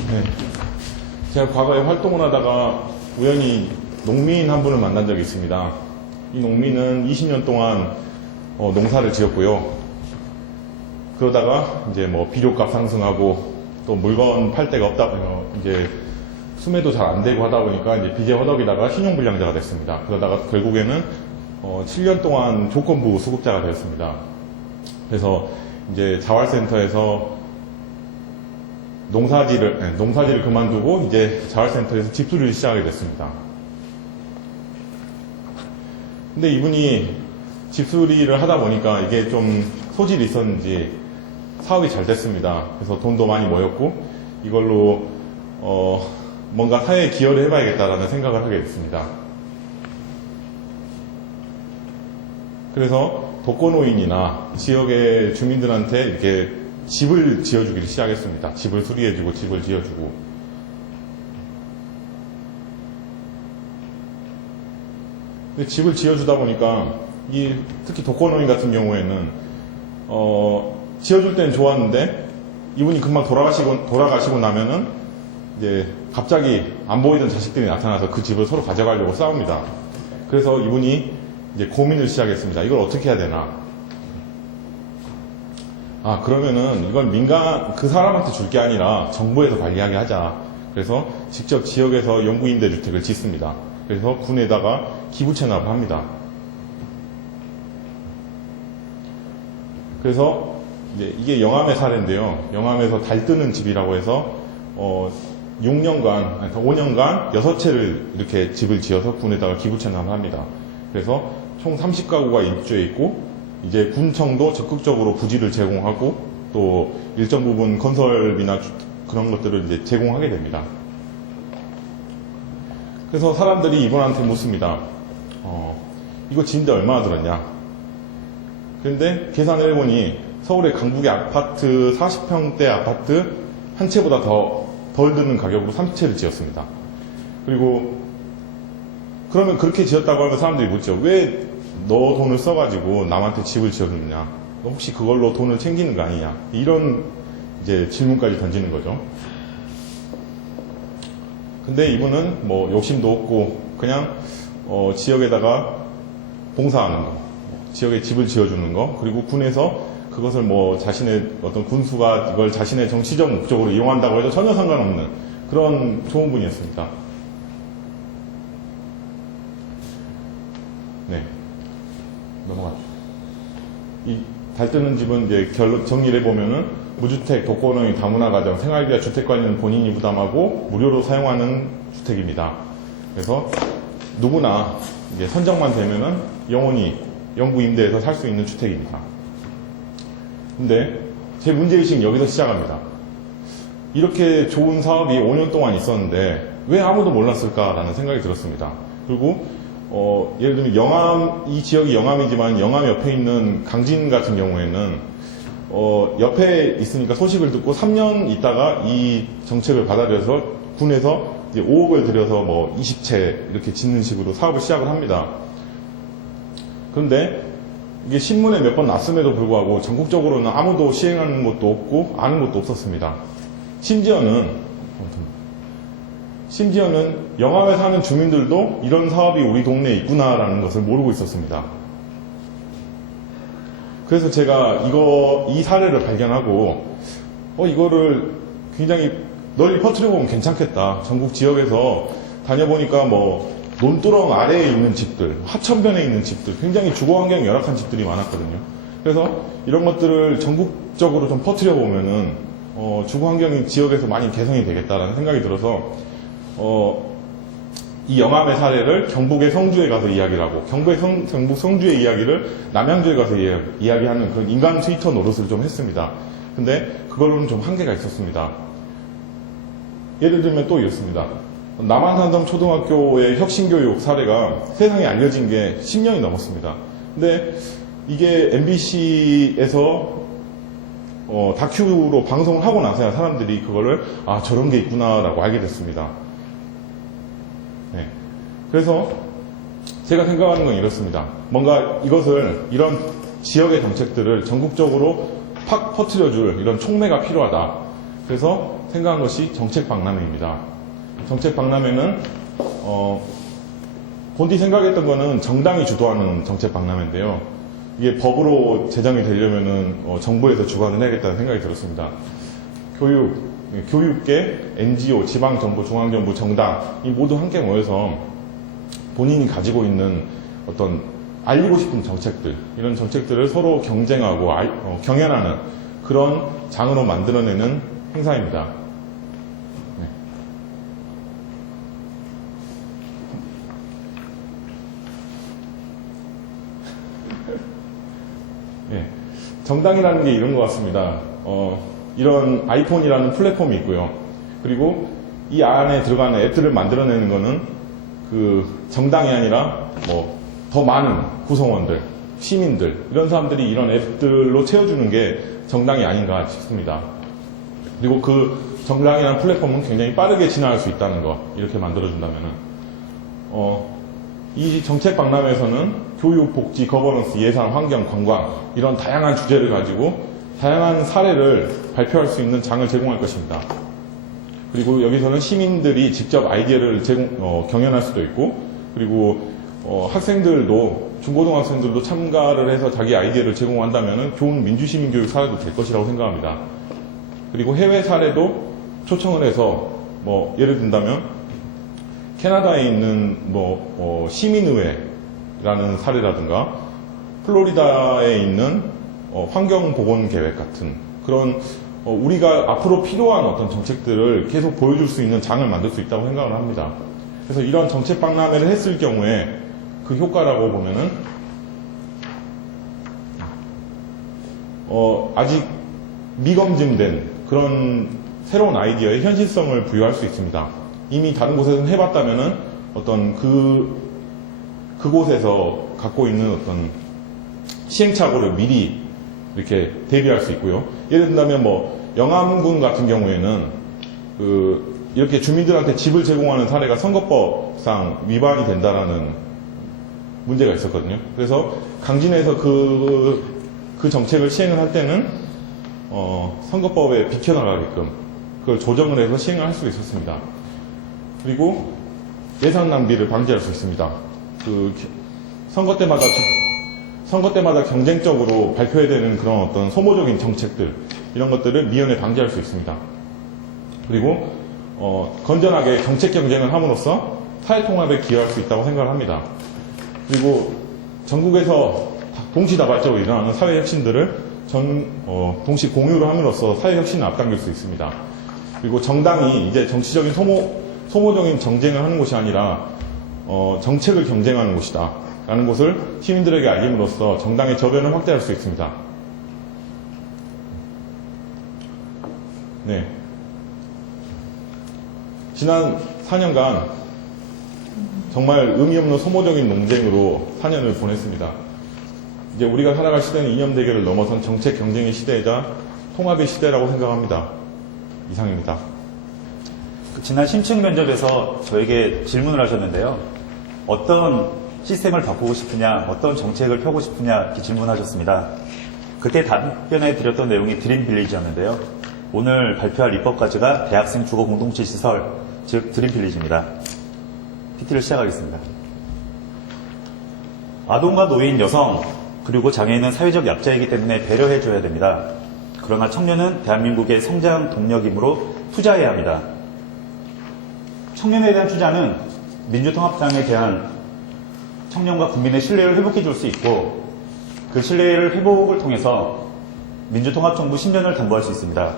네. 제가 과거에 활동을 하다가 우연히 농민 한 분을 만난 적이 있습니다. 이 농민은 20년 동안 농사를 지었고요. 그러다가 이제 뭐 비료값 상승하고 또 물건 팔 데가 없다, 이제 수매도 잘 안 되고 하다 보니까 이제 빚에 허덕이다가 신용불량자가 됐습니다. 그러다가 결국에는 7년 동안 조건부 수급자가 되었습니다. 그래서 이제 자활센터에서 농사지를 그만두고 이제 자활센터에서 집수리를 시작하게 됐습니다. 근데 이분이 집수리를 하다 보니까 이게 좀 소질이 있었는지 사업이 잘 됐습니다. 그래서 돈도 많이 모였고 이걸로 뭔가 사회에 기여를 해봐야겠다라는 생각을 하게 됐습니다. 그래서 독거노인이나 지역의 주민들한테 이렇게 집을 지어주기를 시작했습니다. 집을 수리해주고 집을 지어주고. 근데 집을 지어주다 보니까 특히 독거노인 같은 경우에는 지어줄 때는 좋았는데 이분이 금방 돌아가시고 나면은 이제 갑자기 안 보이던 자식들이 나타나서 그 집을 서로 가져가려고 싸웁니다. 그래서 이분이 이제 고민을 시작했습니다. 이걸 어떻게 해야 되나. 그러면은 이건 그 사람한테 줄 게 아니라 정부에서 관리하게 하자. 그래서 직접 지역에서 영구임대주택을 짓습니다. 그래서 군에다가 기부 체납을 합니다. 그래서 이게 영암의 사례인데요. 영암에서 달뜨는 집이라고 해서 6년간, 5년간 6채를 이렇게 집을 지어서 군에다가 기부 체납을 합니다. 그래서 총 30가구가 입주해 있고 이제 군청도 적극적으로 부지를 제공하고 또 일정 부분 건설비나 그런 것들을 이제 제공하게 됩니다. 그래서 사람들이 이분한테 묻습니다. 이거 지는데 얼마나 들었냐? 그런데 계산을 해보니 서울의 강북의 아파트 40평대 아파트 한 채보다 덜 드는 가격으로 30채를 지었습니다. 그리고 그러면 그렇게 지었다고 하면 사람들이 묻죠. 왜 너 돈을 써가지고 남한테 집을 지어줬느냐? 너 혹시 그걸로 돈을 챙기는 거 아니냐? 이런 이제 질문까지 던지는 거죠. 근데 이분은 뭐 욕심도 없고 그냥 지역에다가 봉사하는 거, 지역에 집을 지어주는 거, 그리고 군에서 그것을 뭐 자신의 어떤 군수가 이걸 자신의 정치적 목적으로 이용한다고 해도 전혀 상관없는 그런 좋은 분이었습니다. 네. 넘어가죠. 이 달뜨는 집은 이제 정리를 해보면은 무주택, 독거노인, 다문화 가정, 생활비와 주택관리는 본인이 부담하고 무료로 사용하는 주택입니다. 그래서 누구나 이제 선정만 되면은 영원히 영구 임대해서 살 수 있는 주택입니다. 근데 제 문제의식은 여기서 시작합니다. 이렇게 좋은 사업이 5년 동안 있었는데 왜 아무도 몰랐을까라는 생각이 들었습니다. 그리고 예를 들면 이 지역이 영암이지만 영암 옆에 있는 강진 같은 경우에는 옆에 있으니까 소식을 듣고 3년 있다가 이 정책을 받아들여서 군에서 이제 5억을 들여서 뭐 20채 이렇게 짓는 식으로 사업을 시작을 합니다. 그런데 이게 신문에 몇 번 났음에도 불구하고 전국적으로는 아무도 시행하는 것도 없고 아는 것도 없었습니다. 심지어는 영암에 사는 주민들도 이런 사업이 우리 동네에 있구나라는 것을 모르고 있었습니다. 그래서 제가 이 사례를 발견하고 이거를 굉장히 널리 퍼뜨려보면 괜찮겠다. 전국 지역에서 다녀보니까 뭐 논두렁 아래에 있는 집들, 하천변에 있는 집들, 굉장히 주거 환경이 열악한 집들이 많았거든요. 그래서 이런 것들을 전국적으로 좀 퍼뜨려보면은 주거 환경이 지역에서 많이 개선이 되겠다라는 생각이 들어서 이 영암의 사례를 경북의 성주에 가서 이야기를 하고 경북 성주의 이야기를 남양주에 가서 이야기하는 그런 인간 트위터 노릇을 좀 했습니다. 근데 그걸로는 좀 한계가 있었습니다. 예를 들면 또 이렇습니다. 남한산성 초등학교의 혁신교육 사례가 세상에 알려진 게 10년이 넘었습니다. 근데 이게 MBC에서 다큐로 방송을 하고 나서야 사람들이 그거를 저런 게 있구나라고 알게 됐습니다. 네. 그래서 제가 생각하는 건 이렇습니다. 뭔가 이런 지역의 정책들을 전국적으로 팍 퍼뜨려줄 이런 촉매가 필요하다. 그래서 생각한 것이 정책박람회입니다. 정책박람회는 본디 생각했던 거는 정당이 주도하는 정책박람회인데요. 이게 법으로 제정이 되려면은 정부에서 주관을 해야겠다는 생각이 들었습니다. 교육계, NGO, 지방정부, 중앙정부, 정당 이 모두 함께 모여서 본인이 가지고 있는 어떤 알리고 싶은 정책들 이런 정책들을 서로 경쟁하고 경연하는 그런 장으로 만들어내는 행사입니다. 네. 네. 정당이라는 게 이런 것 같습니다. 이런 아이폰이라는 플랫폼이 있고요. 그리고 이 안에 들어가는 앱들을 만들어내는 거는 그 정당이 아니라 뭐 더 많은 구성원들, 시민들 이런 사람들이 이런 앱들로 채워주는 게 정당이 아닌가 싶습니다. 그리고 그 정당이라는 플랫폼은 굉장히 빠르게 진화할 수 있다는 거 이렇게 만들어준다면은 이 정책 박람회에서는 교육, 복지, 거버넌스, 예산, 환경, 관광 이런 다양한 주제를 가지고 다양한 사례를 발표할 수 있는 장을 제공할 것입니다. 그리고 여기서는 시민들이 직접 아이디어를 경연할 수도 있고 그리고 학생들도 중고등학생들도 참가를 해서 자기 아이디어를 제공한다면 좋은 민주시민교육 사례도 될 것이라고 생각합니다. 그리고 해외 사례도 초청을 해서 뭐 예를 든다면 캐나다에 있는 시민의회라는 사례라든가 플로리다에 있는 환경보건계획 같은 그런 우리가 앞으로 필요한 어떤 정책들을 계속 보여줄 수 있는 장을 만들 수 있다고 생각을 합니다. 그래서 이런 정책 박람회를 했을 경우에 그 효과라고 보면은 아직 미검증된 그런 새로운 아이디어에 현실성을 부여할 수 있습니다. 이미 다른 곳에서는 해봤다면은 어떤 그곳에서 갖고 있는 어떤 시행착오를 미리 이렇게 대비할 수 있고요. 예를 든다면 영암군 같은 경우에는 이렇게 주민들한테 집을 제공하는 사례가 선거법상 위반이 된다라는 문제가 있었거든요. 그래서 강진에서 그 정책을 시행을 할 때는 선거법에 비켜나가게끔 그걸 조정을 해서 시행을 할 수 있었습니다. 그리고 예산 낭비를 방지할 수 있습니다. 선거 때마다 경쟁적으로 발표해야 되는 그런 어떤 소모적인 정책들 이런 것들을 미연에 방지할 수 있습니다. 그리고 건전하게 정책 경쟁을 함으로써 사회통합에 기여할 수 있다고 생각을 합니다. 그리고 전국에서 동시다발적으로 일어나는 사회혁신들을 동시 공유를 함으로써 사회혁신을 앞당길 수 있습니다. 그리고 정당이 이제 정치적인 소모적인 정쟁을 하는 곳이 아니라 정책을 경쟁하는 곳이다 라는 것을 시민들에게 알림으로써 정당의 저변을 확대할 수 있습니다. 네. 지난 4년간 정말 의미 없는 소모적인 논쟁으로 4년을 보냈습니다. 이제 우리가 살아갈 시대는 이념 대결을 넘어선 정책 경쟁의 시대이자 통합의 시대라고 생각합니다. 이상입니다. 지난 심층 면접에서 저에게 질문을 하셨는데요. 어떤 시스템을 바꾸고 싶으냐, 어떤 정책을 펴고 싶으냐 이렇게 질문하셨습니다. 그때 답변해 드렸던 내용이 드림 빌리지였는데요. 오늘 발표할 입법까지가 대학생 주거 공동체 시설, 즉 드림 빌리지입니다. PT를 시작하겠습니다. 아동과 노인, 여성, 그리고 장애인은 사회적 약자이기 때문에 배려해줘야 됩니다. 그러나 청년은 대한민국의 성장 동력이므로 투자해야 합니다. 청년에 대한 투자는 민주통합당에 대한 청년과 국민의 신뢰를 회복해 줄 수 있고 그 신뢰를 회복을 통해서 민주통합정부 10년을 담보할 수 있습니다.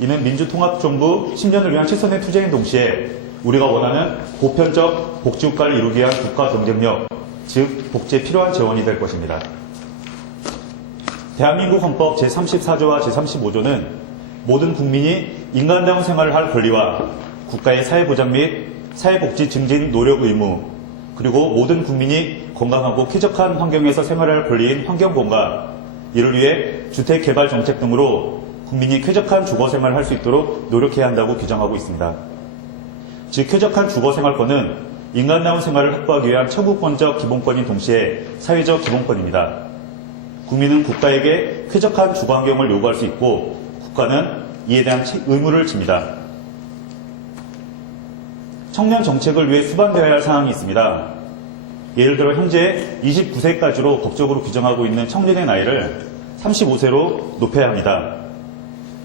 이는 민주통합정부 10년을 위한 최선의 투쟁인 동시에 우리가 원하는 보편적 복지국가를 이루기 위한 국가 경쟁력, 즉 복지에 필요한 재원이 될 것입니다. 대한민국 헌법 제34조와 제35조는 모든 국민이 인간다운 생활을 할 권리와 국가의 사회보장 및 사회복지 증진 노력 의무, 그리고 모든 국민이 건강하고 쾌적한 환경에서 생활할 권리인 환경보호가 이를 위해 주택개발정책 등으로 국민이 쾌적한 주거생활을 할 수 있도록 노력해야 한다고 규정하고 있습니다. 즉 쾌적한 주거생활권은 인간다운 생활을 확보하기 위한 청구권적 기본권인 동시에 사회적 기본권입니다. 국민은 국가에게 쾌적한 주거환경을 요구할 수 있고 국가는 이에 대한 의무를 집니다. 청년 정책을 위해 수반되어야 할 사항이 있습니다. 예를 들어 현재 29세까지로 법적으로 규정하고 있는 청년의 나이를 35세로 높여야 합니다.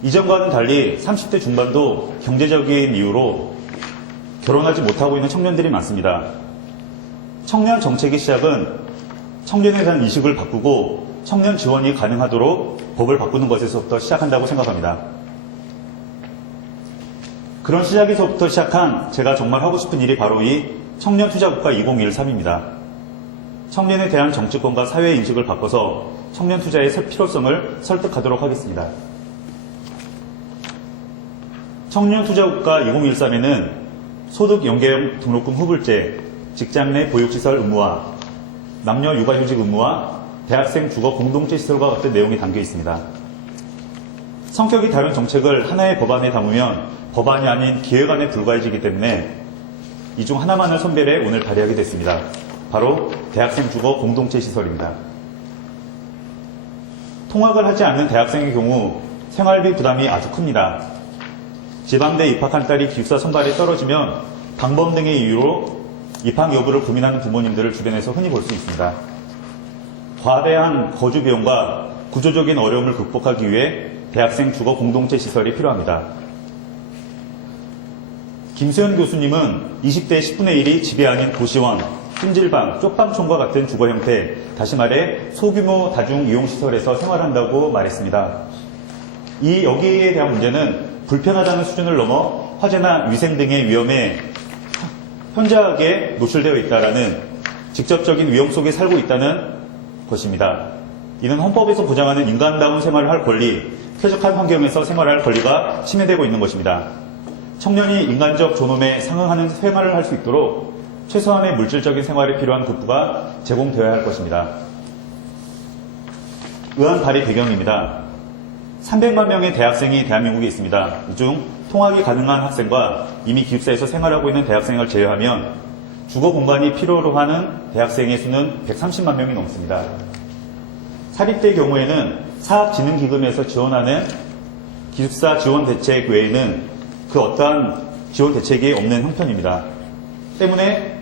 이전과는 달리 30대 중반도 경제적인 이유로 결혼하지 못하고 있는 청년들이 많습니다. 청년 정책의 시작은 청년에 대한 인식을 바꾸고 청년 지원이 가능하도록 법을 바꾸는 것에서부터 시작한다고 생각합니다. 그런 시작에서부터 시작한 제가 정말 하고 싶은 일이 바로 이 청년투자국가 2013입니다. 청년에 대한 정치권과 사회의 인식을 바꿔서 청년 투자의 필요성을 설득하도록 하겠습니다. 청년투자국가 2013에는 소득 연계형 등록금 후불제, 직장 내 보육시설 의무화, 남녀 육아휴직 의무화, 대학생 주거 공동체 시설과 같은 내용이 담겨 있습니다. 성격이 다른 정책을 하나의 법안에 담으면 법안이 아닌 기획안에 불과해지기 때문에 이 중 하나만을 선별해 오늘 발의하게 됐습니다. 바로 대학생 주거 공동체 시설입니다. 통학을 하지 않는 대학생의 경우 생활비 부담이 아주 큽니다. 지방대 입학한 딸이 기숙사 선발에 떨어지면 방범 등의 이유로 입학 여부를 고민하는 부모님들을 주변에서 흔히 볼 수 있습니다. 과대한 거주 비용과 구조적인 어려움을 극복하기 위해 대학생 주거 공동체 시설이 필요합니다. 김수현 교수님은 20대 10분의 1이 집이 아닌 도시원, 찜질방, 쪽방촌과 같은 주거 형태, 다시 말해 소규모 다중 이용시설에서 생활한다고 말했습니다. 여기에 대한 문제는 불편하다는 수준을 넘어 화재나 위생 등의 위험에 현저하게 노출되어 있다는 직접적인 위험 속에 살고 있다는 것입니다. 이는 헌법에서 보장하는 인간다운 생활을 할 권리, 쾌적한 환경에서 생활할 권리가 침해되고 있는 것입니다. 청년이 인간적 존엄에 상응하는 생활을 할 수 있도록 최소한의 물질적인 생활에 필요한 국부가 제공되어야 할 것입니다. 의안 발의 배경입니다. 300만 명의 대학생이 대한민국에 있습니다. 이 중 통학이 가능한 학생과 이미 기숙사에서 생활하고 있는 대학생을 제외하면 주거 공간이 필요로 하는 대학생의 수는 130만 명이 넘습니다. 사립대 경우에는 사학진흥기금에서 지원하는 기숙사 지원 대책 외에는 그 어떠한 지원 대책이 없는 형편입니다. 때문에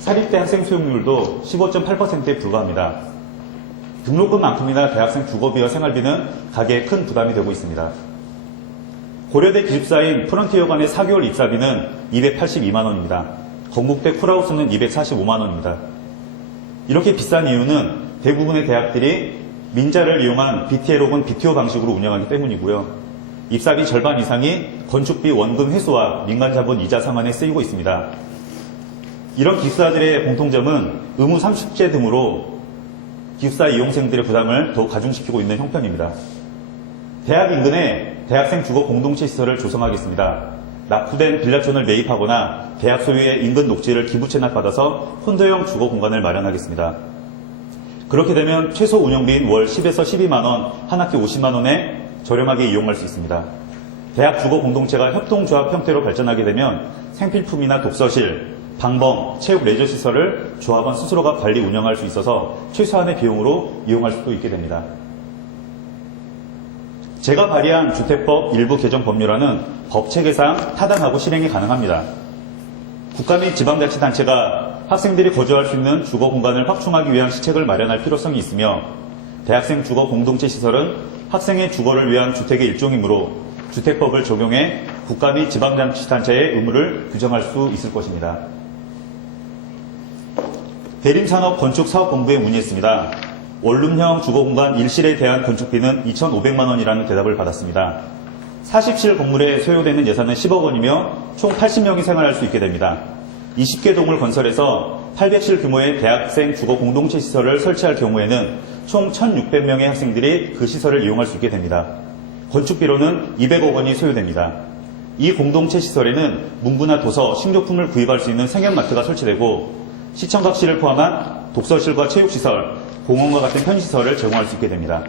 사립대 학생 수용률도 15.8%에 불과합니다. 등록금만큼이나 대학생 주거비와 생활비는 가계에 큰 부담이 되고 있습니다. 고려대 기숙사인 프런티어 간의 4개월 입사비는 282만 원입니다. 건국대 쿨하우스는 245만 원입니다. 이렇게 비싼 이유는 대부분의 대학들이 민자를 이용한 BTL 혹은 BTO 방식으로 운영하기 때문이고요. 입사비 절반 이상이 건축비 원금 회수와 민간자본 이자 상환에 쓰이고 있습니다. 이런 기숙사들의 공통점은 의무 30제 등으로 기숙사 이용생들의 부담을 더욱 가중시키고 있는 형편입니다. 대학 인근에 대학생 주거 공동체 시설을 조성하겠습니다. 낙후된 빌라촌을 매입하거나 대학 소유의 인근 녹지를 기부 채납받아서 콘도형 주거 공간을 마련하겠습니다. 그렇게 되면 최소 운영비인 월 10에서 12만 원, 한 학기 50만 원에 저렴하게 이용할 수 있습니다. 대학 주거 공동체가 협동조합 형태로 발전하게 되면 생필품이나 독서실, 방범, 체육 레저 시설을 조합원 스스로가 관리 운영할 수 있어서 최소한의 비용으로 이용할 수도 있게 됩니다. 제가 발의한 주택법 일부 개정 법률안은 법 체계상 타당하고 실행이 가능합니다. 국가 및 지방자치단체가 학생들이 거주할 수 있는 주거 공간을 확충하기 위한 시책을 마련할 필요성이 있으며 대학생 주거 공동체 시설은 학생의 주거를 위한 주택의 일종이므로 주택법을 적용해 국가 및 지방자치단체의 의무를 규정할 수 있을 것입니다. 대림산업건축사업본부에 문의했습니다. 원룸형 주거공간 일실에 대한 건축비는 2,500만 원이라는 대답을 받았습니다. 40실 건물에 소요되는 예산은 10억 원이며 총 80명이 생활할 수 있게 됩니다. 20개 동을 건설해서 800실 규모의 대학생 주거 공동체 시설을 설치할 경우에는 총 1,600명의 학생들이 그 시설을 이용할 수 있게 됩니다. 건축비로는 200억 원이 소요됩니다. 이 공동체 시설에는 문구나 도서, 식료품을 구입할 수 있는 생협마트가 설치되고 시청각실을 포함한 독서실과 체육시설, 공원과 같은 편의시설을 제공할 수 있게 됩니다.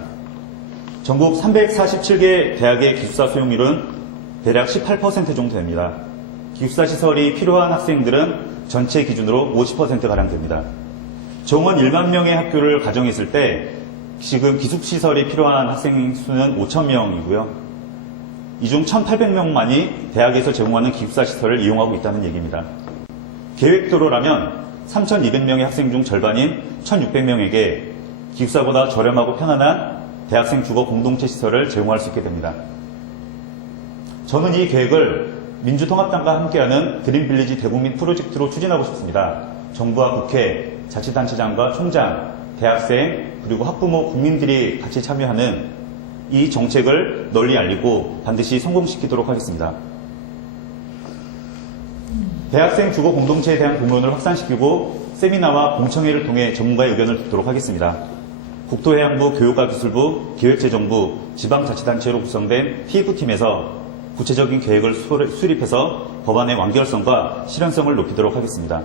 전국 347개 대학의 기숙사 소용률은 대략 18% 정도 됩니다. 기숙사 시설이 필요한 학생들은 전체 기준으로 50%가량 됩니다. 정원 1만 명의 학교를 가정했을 때 지금 기숙시설이 필요한 학생 수는 5,000명이고요. 이 중 1,800명만이 대학에서 제공하는 기숙사 시설을 이용하고 있다는 얘기입니다. 계획대로라면 3,200명의 학생 중 절반인 1,600명에게 기숙사보다 저렴하고 편안한 대학생 주거 공동체 시설을 제공할 수 있게 됩니다. 저는 이 계획을 민주통합당과 함께하는 드림빌리지 대국민 프로젝트로 추진하고 싶습니다. 정부와 국회, 자치단체장과 총장, 대학생, 그리고 학부모, 국민들이 같이 참여하는 이 정책을 널리 알리고 반드시 성공시키도록 하겠습니다. 대학생 주거 공동체에 대한 공론을 확산시키고 세미나와 공청회를 통해 전문가의 의견을 듣도록 하겠습니다. 국토해양부, 교육과 기술부, 기획재정부, 지방자치단체로 구성된 TF팀에서 구체적인 계획을 수립해서 법안의 완결성과 실현성을 높이도록 하겠습니다.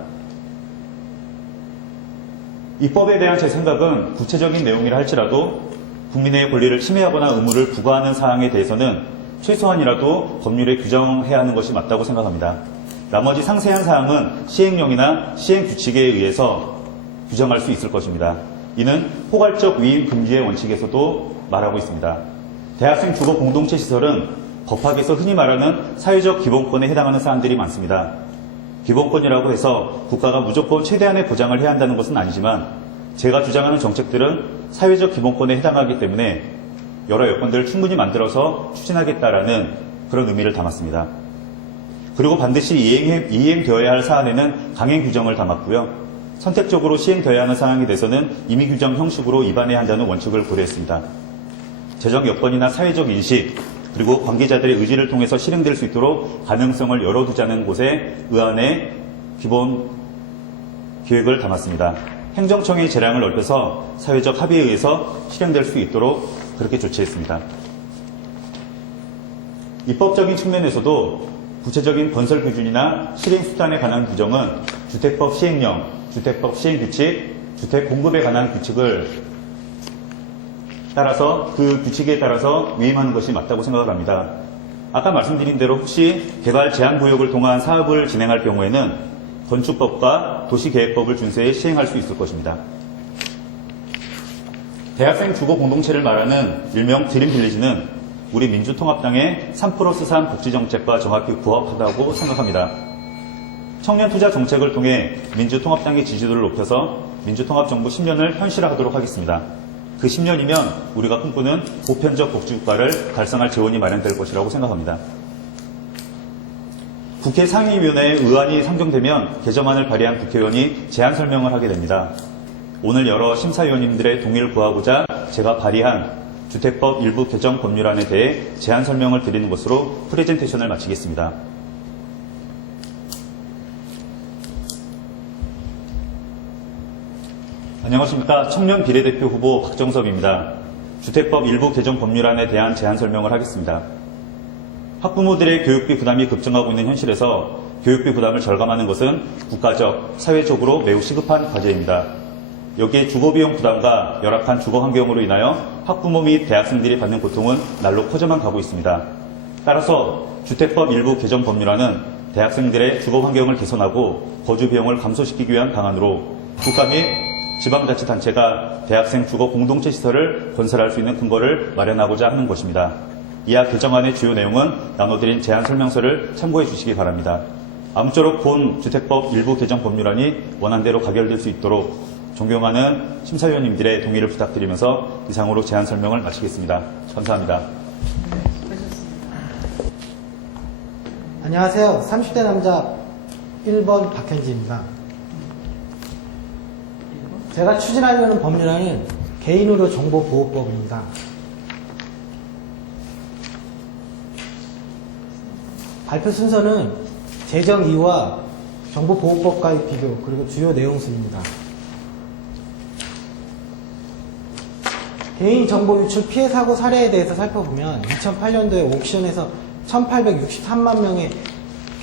입법에 대한 제 생각은 구체적인 내용이라 할지라도 국민의 권리를 침해하거나 의무를 부과하는 사항에 대해서는 최소한이라도 법률에 규정해야 하는 것이 맞다고 생각합니다. 나머지 상세한 사항은 시행령이나 시행규칙에 의해서 규정할 수 있을 것입니다. 이는 포괄적 위임 금지의 원칙에서도 말하고 있습니다. 대학생 주거 공동체 시설은 법학에서 흔히 말하는 사회적 기본권에 해당하는 사안들이 많습니다. 기본권이라고 해서 국가가 무조건 최대한의 보장을 해야 한다는 것은 아니지만 제가 주장하는 정책들은 사회적 기본권에 해당하기 때문에 여러 여건들을 충분히 만들어서 추진하겠다라는 그런 의미를 담았습니다. 그리고 반드시 이행되어야 할 사안에는 강행 규정을 담았고요. 선택적으로 시행되어야 하는 사항에 대해서는 임의 규정 형식으로 위반해야 한다는 원칙을 고려했습니다. 재정 여건이나 사회적 인식, 그리고 관계자들의 의지를 통해서 실행될 수 있도록 가능성을 열어두자는 곳에 의안의 기본 기획을 담았습니다. 행정청의 재량을 넓혀서 사회적 합의에 의해서 실행될 수 있도록 그렇게 조치했습니다. 입법적인 측면에서도 구체적인 건설 기준이나 실행 수단에 관한 규정은 주택법 시행령, 주택법 시행규칙, 주택 공급에 관한 규칙을 따라서 그 규칙에 따라서 위임하는 것이 맞다고 생각을 합니다. 아까 말씀드린 대로 혹시 개발 제한구역을 통한 사업을 진행할 경우에는 건축법과 도시계획법을 준수해 시행할 수 있을 것입니다. 대학생 주거 공동체를 말하는 일명 드림빌리지는 우리 민주통합당의 3+3 복지정책과 정확히 부합하다고 생각합니다. 청년 투자 정책을 통해 민주통합당의 지지도를 높여서 민주통합정부 10년을 현실화하도록 하겠습니다. 그 10년이면 우리가 꿈꾸는 보편적 복지국가를 달성할 재원이 마련될 것이라고 생각합니다. 국회 상임위원회에 의안이 상정되면 개정안을 발의한 국회의원이 제안 설명을 하게 됩니다. 오늘 여러 심사위원님들의 동의를 구하고자 제가 발의한 주택법 일부 개정 법률안에 대해 제안 설명을 드리는 것으로 프레젠테이션을 마치겠습니다. 안녕하십니까. 청년 비례대표 후보 박정섭입니다. 주택법 일부 개정 법률안에 대한 제안 설명을 하겠습니다. 학부모들의 교육비 부담이 급증하고 있는 현실에서 교육비 부담을 절감하는 것은 국가적, 사회적으로 매우 시급한 과제입니다. 여기에 주거비용 부담과 열악한 주거 환경으로 인하여 학부모 및 대학생들이 받는 고통은 날로 커져만 가고 있습니다. 따라서 주택법 일부 개정 법률안은 대학생들의 주거 환경을 개선하고 거주 비용을 감소시키기 위한 방안으로 국가 및 지방자치단체가 대학생 주거 공동체 시설을 건설할 수 있는 근거를 마련하고자 하는 것입니다. 이하 개정안의 주요 내용은 나눠드린 제안 설명서를 참고해 주시기 바랍니다. 아무쪼록 본 주택법 일부 개정 법률안이 원안대로 가결될 수 있도록 존경하는 심사위원님들의 동의를 부탁드리면서 이상으로 제안 설명을 마치겠습니다. 감사합니다. 안녕하세요. 30대 남자 1번 박현지입니다. 제가 추진하려는 법률안은 개인의료정보보호법입니다. 발표 순서는 제정 이유와 정보보호법과의 비교, 그리고 주요 내용 순입니다. 개인정보 유출 피해 사고 사례에 대해서 살펴보면 2008년도에 옥션에서 1863만 명의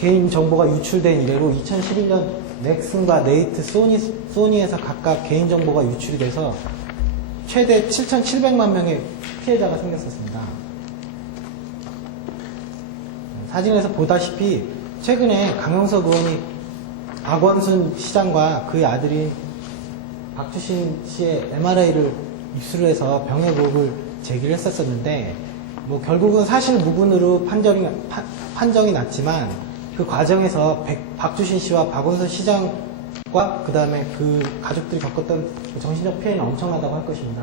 개인정보가 유출된 이래로 2011년 넥슨과 네이트, 소니에서 각각 개인정보가 유출이 돼서 최대 7,700만 명의 피해자가 생겼었습니다. 사진에서 보다시피 최근에 강용석 의원이 박원순 시장과 그의 아들인 박주신 씨의 MRI를 입수를 해서 병역 의혹을 제기를 했었는데 결국은 사실 무근으로 판정이 났지만 그 과정에서 박주신 씨와 박원순 시장과 그 다음에 그 가족들이 겪었던 정신적 피해는 엄청나다고 할 것입니다.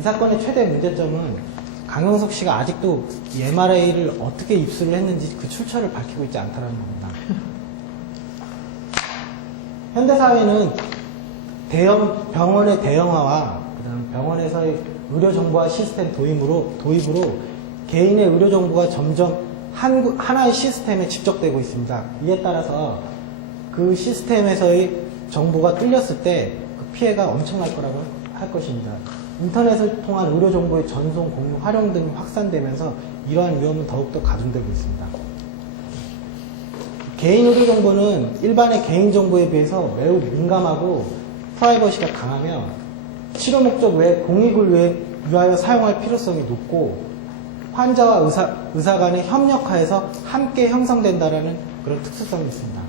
이 사건의 최대 문제점은 강용석 씨가 아직도 이 MRI를 어떻게 입수를 했는지 그 출처를 밝히고 있지 않다는 겁니다. 현대사회는 병원의 대형화와 그다음 병원에서의 의료정보화 시스템 도입으로 개인의 의료정보가 점점 하나의 시스템에 집적되고 있습니다. 이에 따라서 그 시스템에서의 정보가 뚫렸을 때 그 피해가 엄청날 거라고 할 것입니다. 인터넷을 통한 의료정보의 전송, 공유, 활용 등이 확산되면서 이러한 위험은 더욱더 가중되고 있습니다. 개인 의료정보는 일반의 개인정보에 비해서 매우 민감하고 프라이버시가 강하며 치료 목적 외에 공익을 위하여 사용할 필요성이 높고 환자와 의사 간의 협력하에서 함께 형성된다는 그런 특수성이 있습니다.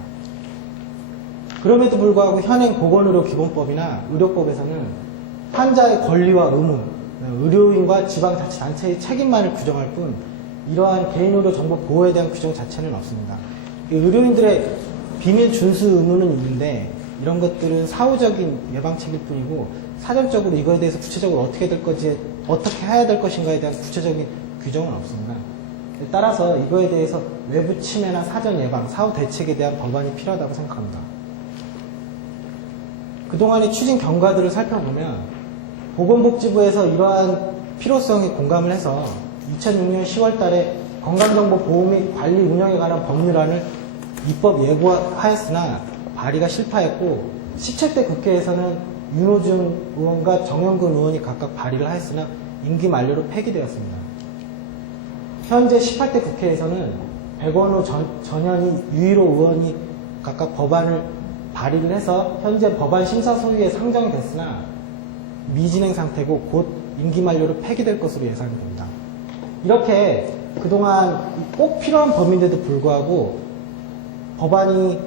그럼에도 불구하고 현행 보건의료기본법이나 의료법에서는 환자의 권리와 의무, 의료인과 지방자치단체의 책임만을 규정할 뿐 이러한 개인의료 정보 보호에 대한 규정 자체는 없습니다. 의료인들의 비밀 준수 의무는 있는데 이런 것들은 사후적인 예방책일 뿐이고 사전적으로 이거에 대해서 구체적으로 어떻게 될 건지 어떻게 해야 될 것인가에 대한 구체적인 규정은 없습니다. 따라서 이거에 대해서 외부 침해나 사전 예방, 사후 대책에 대한 법안이 필요하다고 생각합니다. 그동안의 추진 경과들을 살펴보면 보건복지부에서 이러한 필요성에 공감을 해서 2006년 10월 달에 건강정보 보호 및 관리 운영에 관한 법률안을 입법 예고하였으나 발의가 실패했고 17대 국회에서는 윤호중 의원과 정영근 의원이 각각 발의를 하였으나 임기 만료로 폐기되었습니다. 현재 18대 국회에서는 백원호 전현희 유일호 의원이 각각 법안을 발의를 해서 현재 법안 심사 소위에 상정이 됐으나 미진행 상태고 곧 임기 만료로 폐기될 것으로 예상이 됩니다. 이렇게 그동안 꼭 필요한 법인데도 불구하고 법안이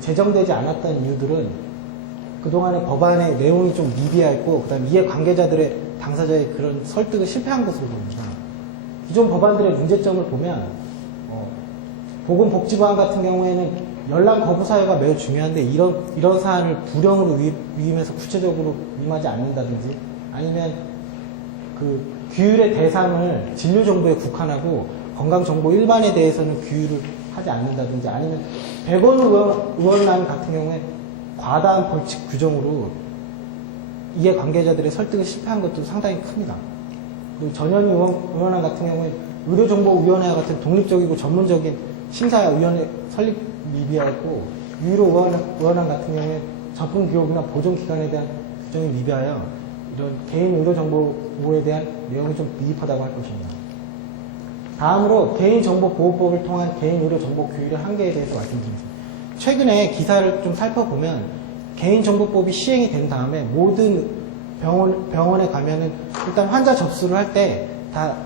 제정되지 않았던 이유들은 그동안의 법안의 내용이 좀 미비했고 그다음 이해 관계자들의 당사자의 그런 설득을 실패한 것으로 보입니다. 기존 법안들의 문제점을 보면 보건복지부안 같은 경우에는 연락 거부 사유가 매우 중요한데 이런 사안을 불령으로 위임해서 구체적으로 위임하지 않는다든지 아니면 그 규율의 대상을 진료정보에 국한하고 건강정보 일반에 대해서는 규율을 하지 않는다든지 아니면 백원호 의원안 같은 경우에 과다한 벌칙 규정으로 이해 관계자들의 설득을 실패한 것도 상당히 큽니다. 그리고 전현희 의원안 같은 경우에 의료정보위원회와 같은 독립적이고 전문적인 심사위원회 설립 미비하였고 유일호 의원안 같은 경우에 접근 기록이나 보존 기간에 대한 규정이 미비하여 이런 개인 의료정보 보호에 대한 내용이 좀 미흡하다고 할 것입니다. 다음으로 개인정보보호법을 통한 개인의료정보 규율의 한계에 대해서 말씀드리겠습니다. 최근에 기사를 좀 살펴보면 개인정보법이 시행이 된 다음에 모든 병원에 가면은 일단 환자 접수를 할 때 다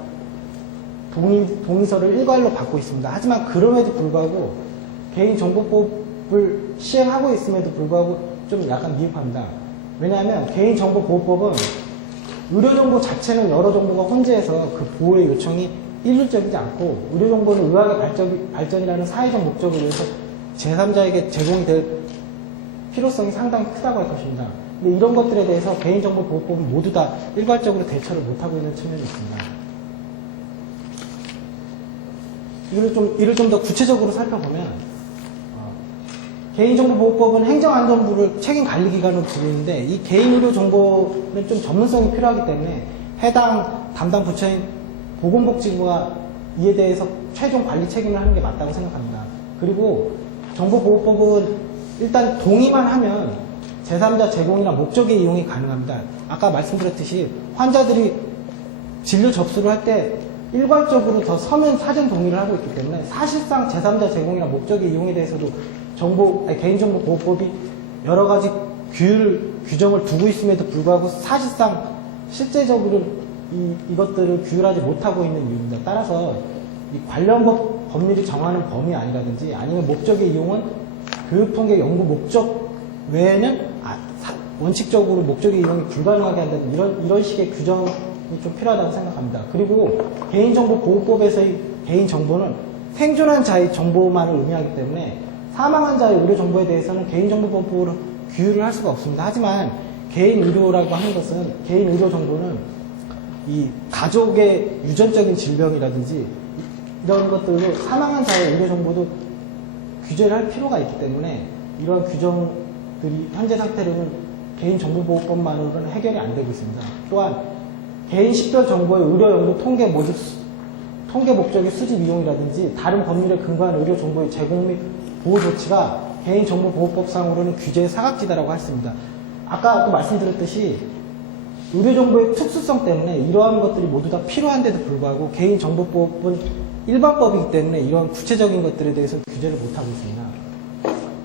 동의서를 일괄로 받고 있습니다. 하지만 그럼에도 불구하고 개인정보법을 시행하고 있음에도 불구하고 좀 약간 미흡합니다. 왜냐하면 개인정보보호법은 의료정보 자체는 여러 정보가 혼재해서 그 보호의 요청이 일률적이지 않고 의료정보는 의학의 발전이라는 사회적 목적을 위해서 제3자에게 제공이 될 필요성이 상당히 크다고 할 것입니다. 근데 이런 것들에 대해서 개인정보보호법은 모두 다 일괄적으로 대처를 못하고 있는 측면이 있습니다. 이를 좀 더 구체적으로 살펴보면 개인정보보호법은 행정안전부를 책임관리기관으로 부르는데 이 개인의료정보는 좀 전문성이 필요하기 때문에 해당 담당 부처인 보건복지부가 이에 대해서 최종 관리 책임을 하는 게 맞다고 생각합니다. 그리고 정보보호법은 일단 동의만 하면 제3자 제공이나 목적의 이용이 가능합니다. 아까 말씀드렸듯이 환자들이 진료 접수를 할 때 일괄적으로 더 서면 사전 동의를 하고 있기 때문에 사실상 제3자 제공이나 목적의 이용에 대해서도 개인정보보호법이 여러 가지 규정을 두고 있음에도 불구하고 사실상 실제적으로 이것들을 규율하지 못하고 있는 이유입니다. 따라서 이 관련 법률이 정하는 범위 아니라든지 아니면 목적의 이용은 교육통계 연구 목적 외에는 원칙적으로 목적의 이용이 불가능하게 한다는 이런 식의 규정이 좀 필요하다고 생각합니다. 그리고 개인정보보호법에서의 개인정보는 생존한 자의 정보만을 의미하기 때문에 사망한 자의 의료정보에 대해서는 개인정보보호로 규율을 할 수가 없습니다. 하지만 개인의료라고 하는 것은 개인의료정보는 이 가족의 유전적인 질병이라든지 이런 것들로 사망한 자의 의료정보도 규제를 할 필요가 있기 때문에 이런 규정들이 현재 상태로는 개인정보보호법만으로는 해결이 안 되고 있습니다. 또한 개인 식별 정보의 의료 연구 통계 목적의 수집 이용이라든지 다른 법률에 근거한 의료 정보의 제공 및 보호 조치가 개인정보보호법상으로는 규제의 사각지대라고 했습니다. 아까 또 말씀드렸듯이 의료정보의 특수성 때문에 이러한 것들이 모두 다 필요한데도 불구하고 개인정보법은 일반법이기 때문에 이러한 구체적인 것들에 대해서 규제를 못하고 있습니다.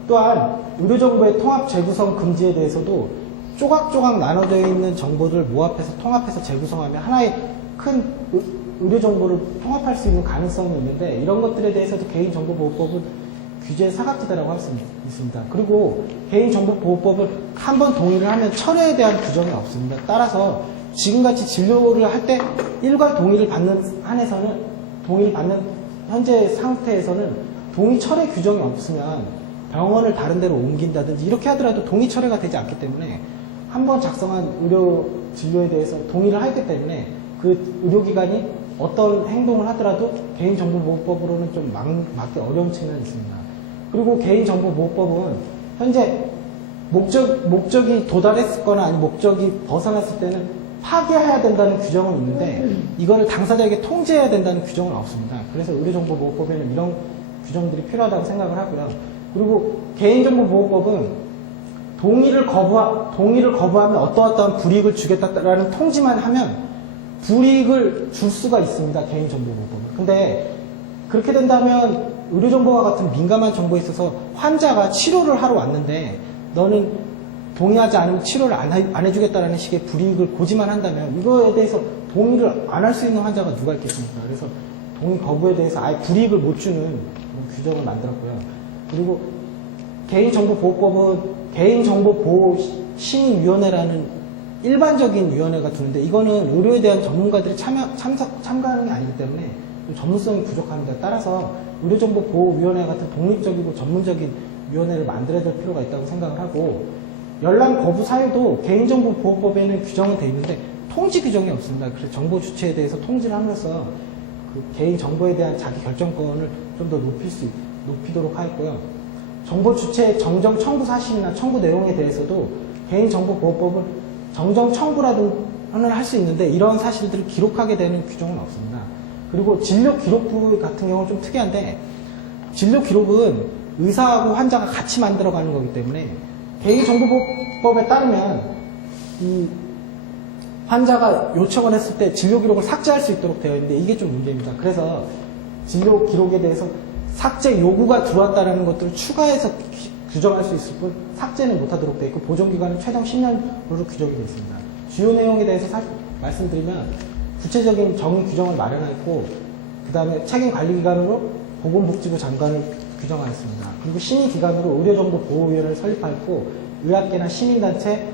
또한 의료정보의 통합 재구성 금지에 대해서도 조각조각 나눠져 있는 정보들을 모합해서 통합해서 재구성하면 하나의 큰 의료정보를 통합할 수 있는 가능성이 있는데 이런 것들에 대해서도 개인정보보호법은 규제의 사각지대라고 할 수 있습니다. 그리고 개인정보보호법은 한번 동의를 하면 철회에 대한 규정이 없습니다. 따라서 지금같이 진료를 할 때 일괄 동의를 받는 현재 상태에서는 동의 철회 규정이 없으면 병원을 다른 데로 옮긴다든지 이렇게 하더라도 동의 철회가 되지 않기 때문에 한번 작성한 의료 진료에 대해서 동의를 하기 때문에 그 의료기관이 어떤 행동을 하더라도 개인정보보호법으로는 좀 막기 어려운 측면이 있습니다. 그리고 개인정보보호법은 현재 목적이 도달했거나 아니 목적이 벗어났을 때는 파기해야 된다는 규정은 있는데 이거를 당사자에게 통제해야 된다는 규정은 없습니다. 그래서 의료정보보호법에는 이런 규정들이 필요하다고 생각을 하고요. 그리고 개인정보보호법은 동의를 거부하면 어떠한 불이익을 주겠다라는 통지만 하면 불이익을 줄 수가 있습니다. 개인정보보호법은. 근데 그렇게 된다면 의료정보와 같은 민감한 정보에 있어서 환자가 치료를 하러 왔는데 너는 동의하지 않으면 치료를 안 해주겠다라는 식의 불이익을 고지만 한다면 이거에 대해서 동의를 안 할 수 있는 환자가 누가 있겠습니까? 그래서 동의 거부에 대해서 아예 불이익을 못 주는 그런 규정을 만들었고요. 그리고 개인정보보호법은 개인정보보호심의위원회라는 일반적인 위원회가 두는데 이거는 의료에 대한 전문가들이 참가하는 게 아니기 때문에 좀 전문성이 부족합니다. 따라서 의료정보보호위원회 같은 독립적이고 전문적인 위원회를 만들어야 될 필요가 있다고 생각을 하고 열람 거부 사유도 개인정보보호법에는 규정은 되어 있는데 통지 규정이 없습니다. 그래서 정보 주체에 대해서 통지를 함으로써 그 개인 정보에 대한 자기 결정권을 좀 더 높이도록 하였고요. 정보 주체의 정정 청구 사실이나 청구 내용에 대해서도 개인정보보호법은 정정 청구라는 할 수 있는데 이런 사실들을 기록하게 되는 규정은 없습니다. 그리고 진료 기록부 같은 경우는 좀 특이한데 진료 기록은 의사하고 환자가 같이 만들어가는 거기 때문에 개인정보보호법에 따르면 이 환자가 요청을 했을 때 진료 기록을 삭제할 수 있도록 되어 있는데 이게 좀 문제입니다. 그래서 진료 기록에 대해서 삭제 요구가 들어왔다는 것들을 추가해서 규정할 수 있을 뿐 삭제는 못하도록 되어 있고 보존기간은 최종 10년으로 규정이 되어 있습니다. 주요 내용에 대해서 말씀드리면 구체적인 정의 규정을 마련하였고 그 다음에 책임관리기관으로 보건복지부 장관을 규정하였습니다. 그리고 심의기관으로 의료정보보호위원회를 설립하였고 의학계나 시민단체,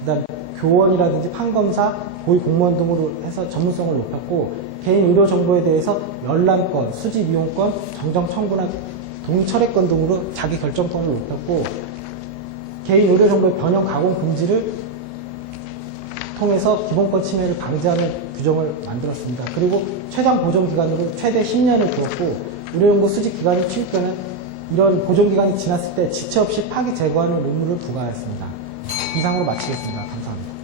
그다음 교원이라든지 판검사, 고위공무원 등으로 해서 전문성을 높였고 개인 의료정보에 대해서 열람권, 수집이용권, 정정청구나 동의철회권 등으로 자기 결정권을 높였고 개인 의료정보의 변형, 가공 금지를 통해서 기본권 침해를 방지하는 규정을 만들었습니다. 그리고 최장 보존기간으로 최대 10년을 두었고 의료정보 수집기간이 취입되는 이런 보존기간이 지났을 때 지체 없이 파기 제거하는 의무를 부과하였습니다. 이상으로 마치겠습니다. 감사합니다.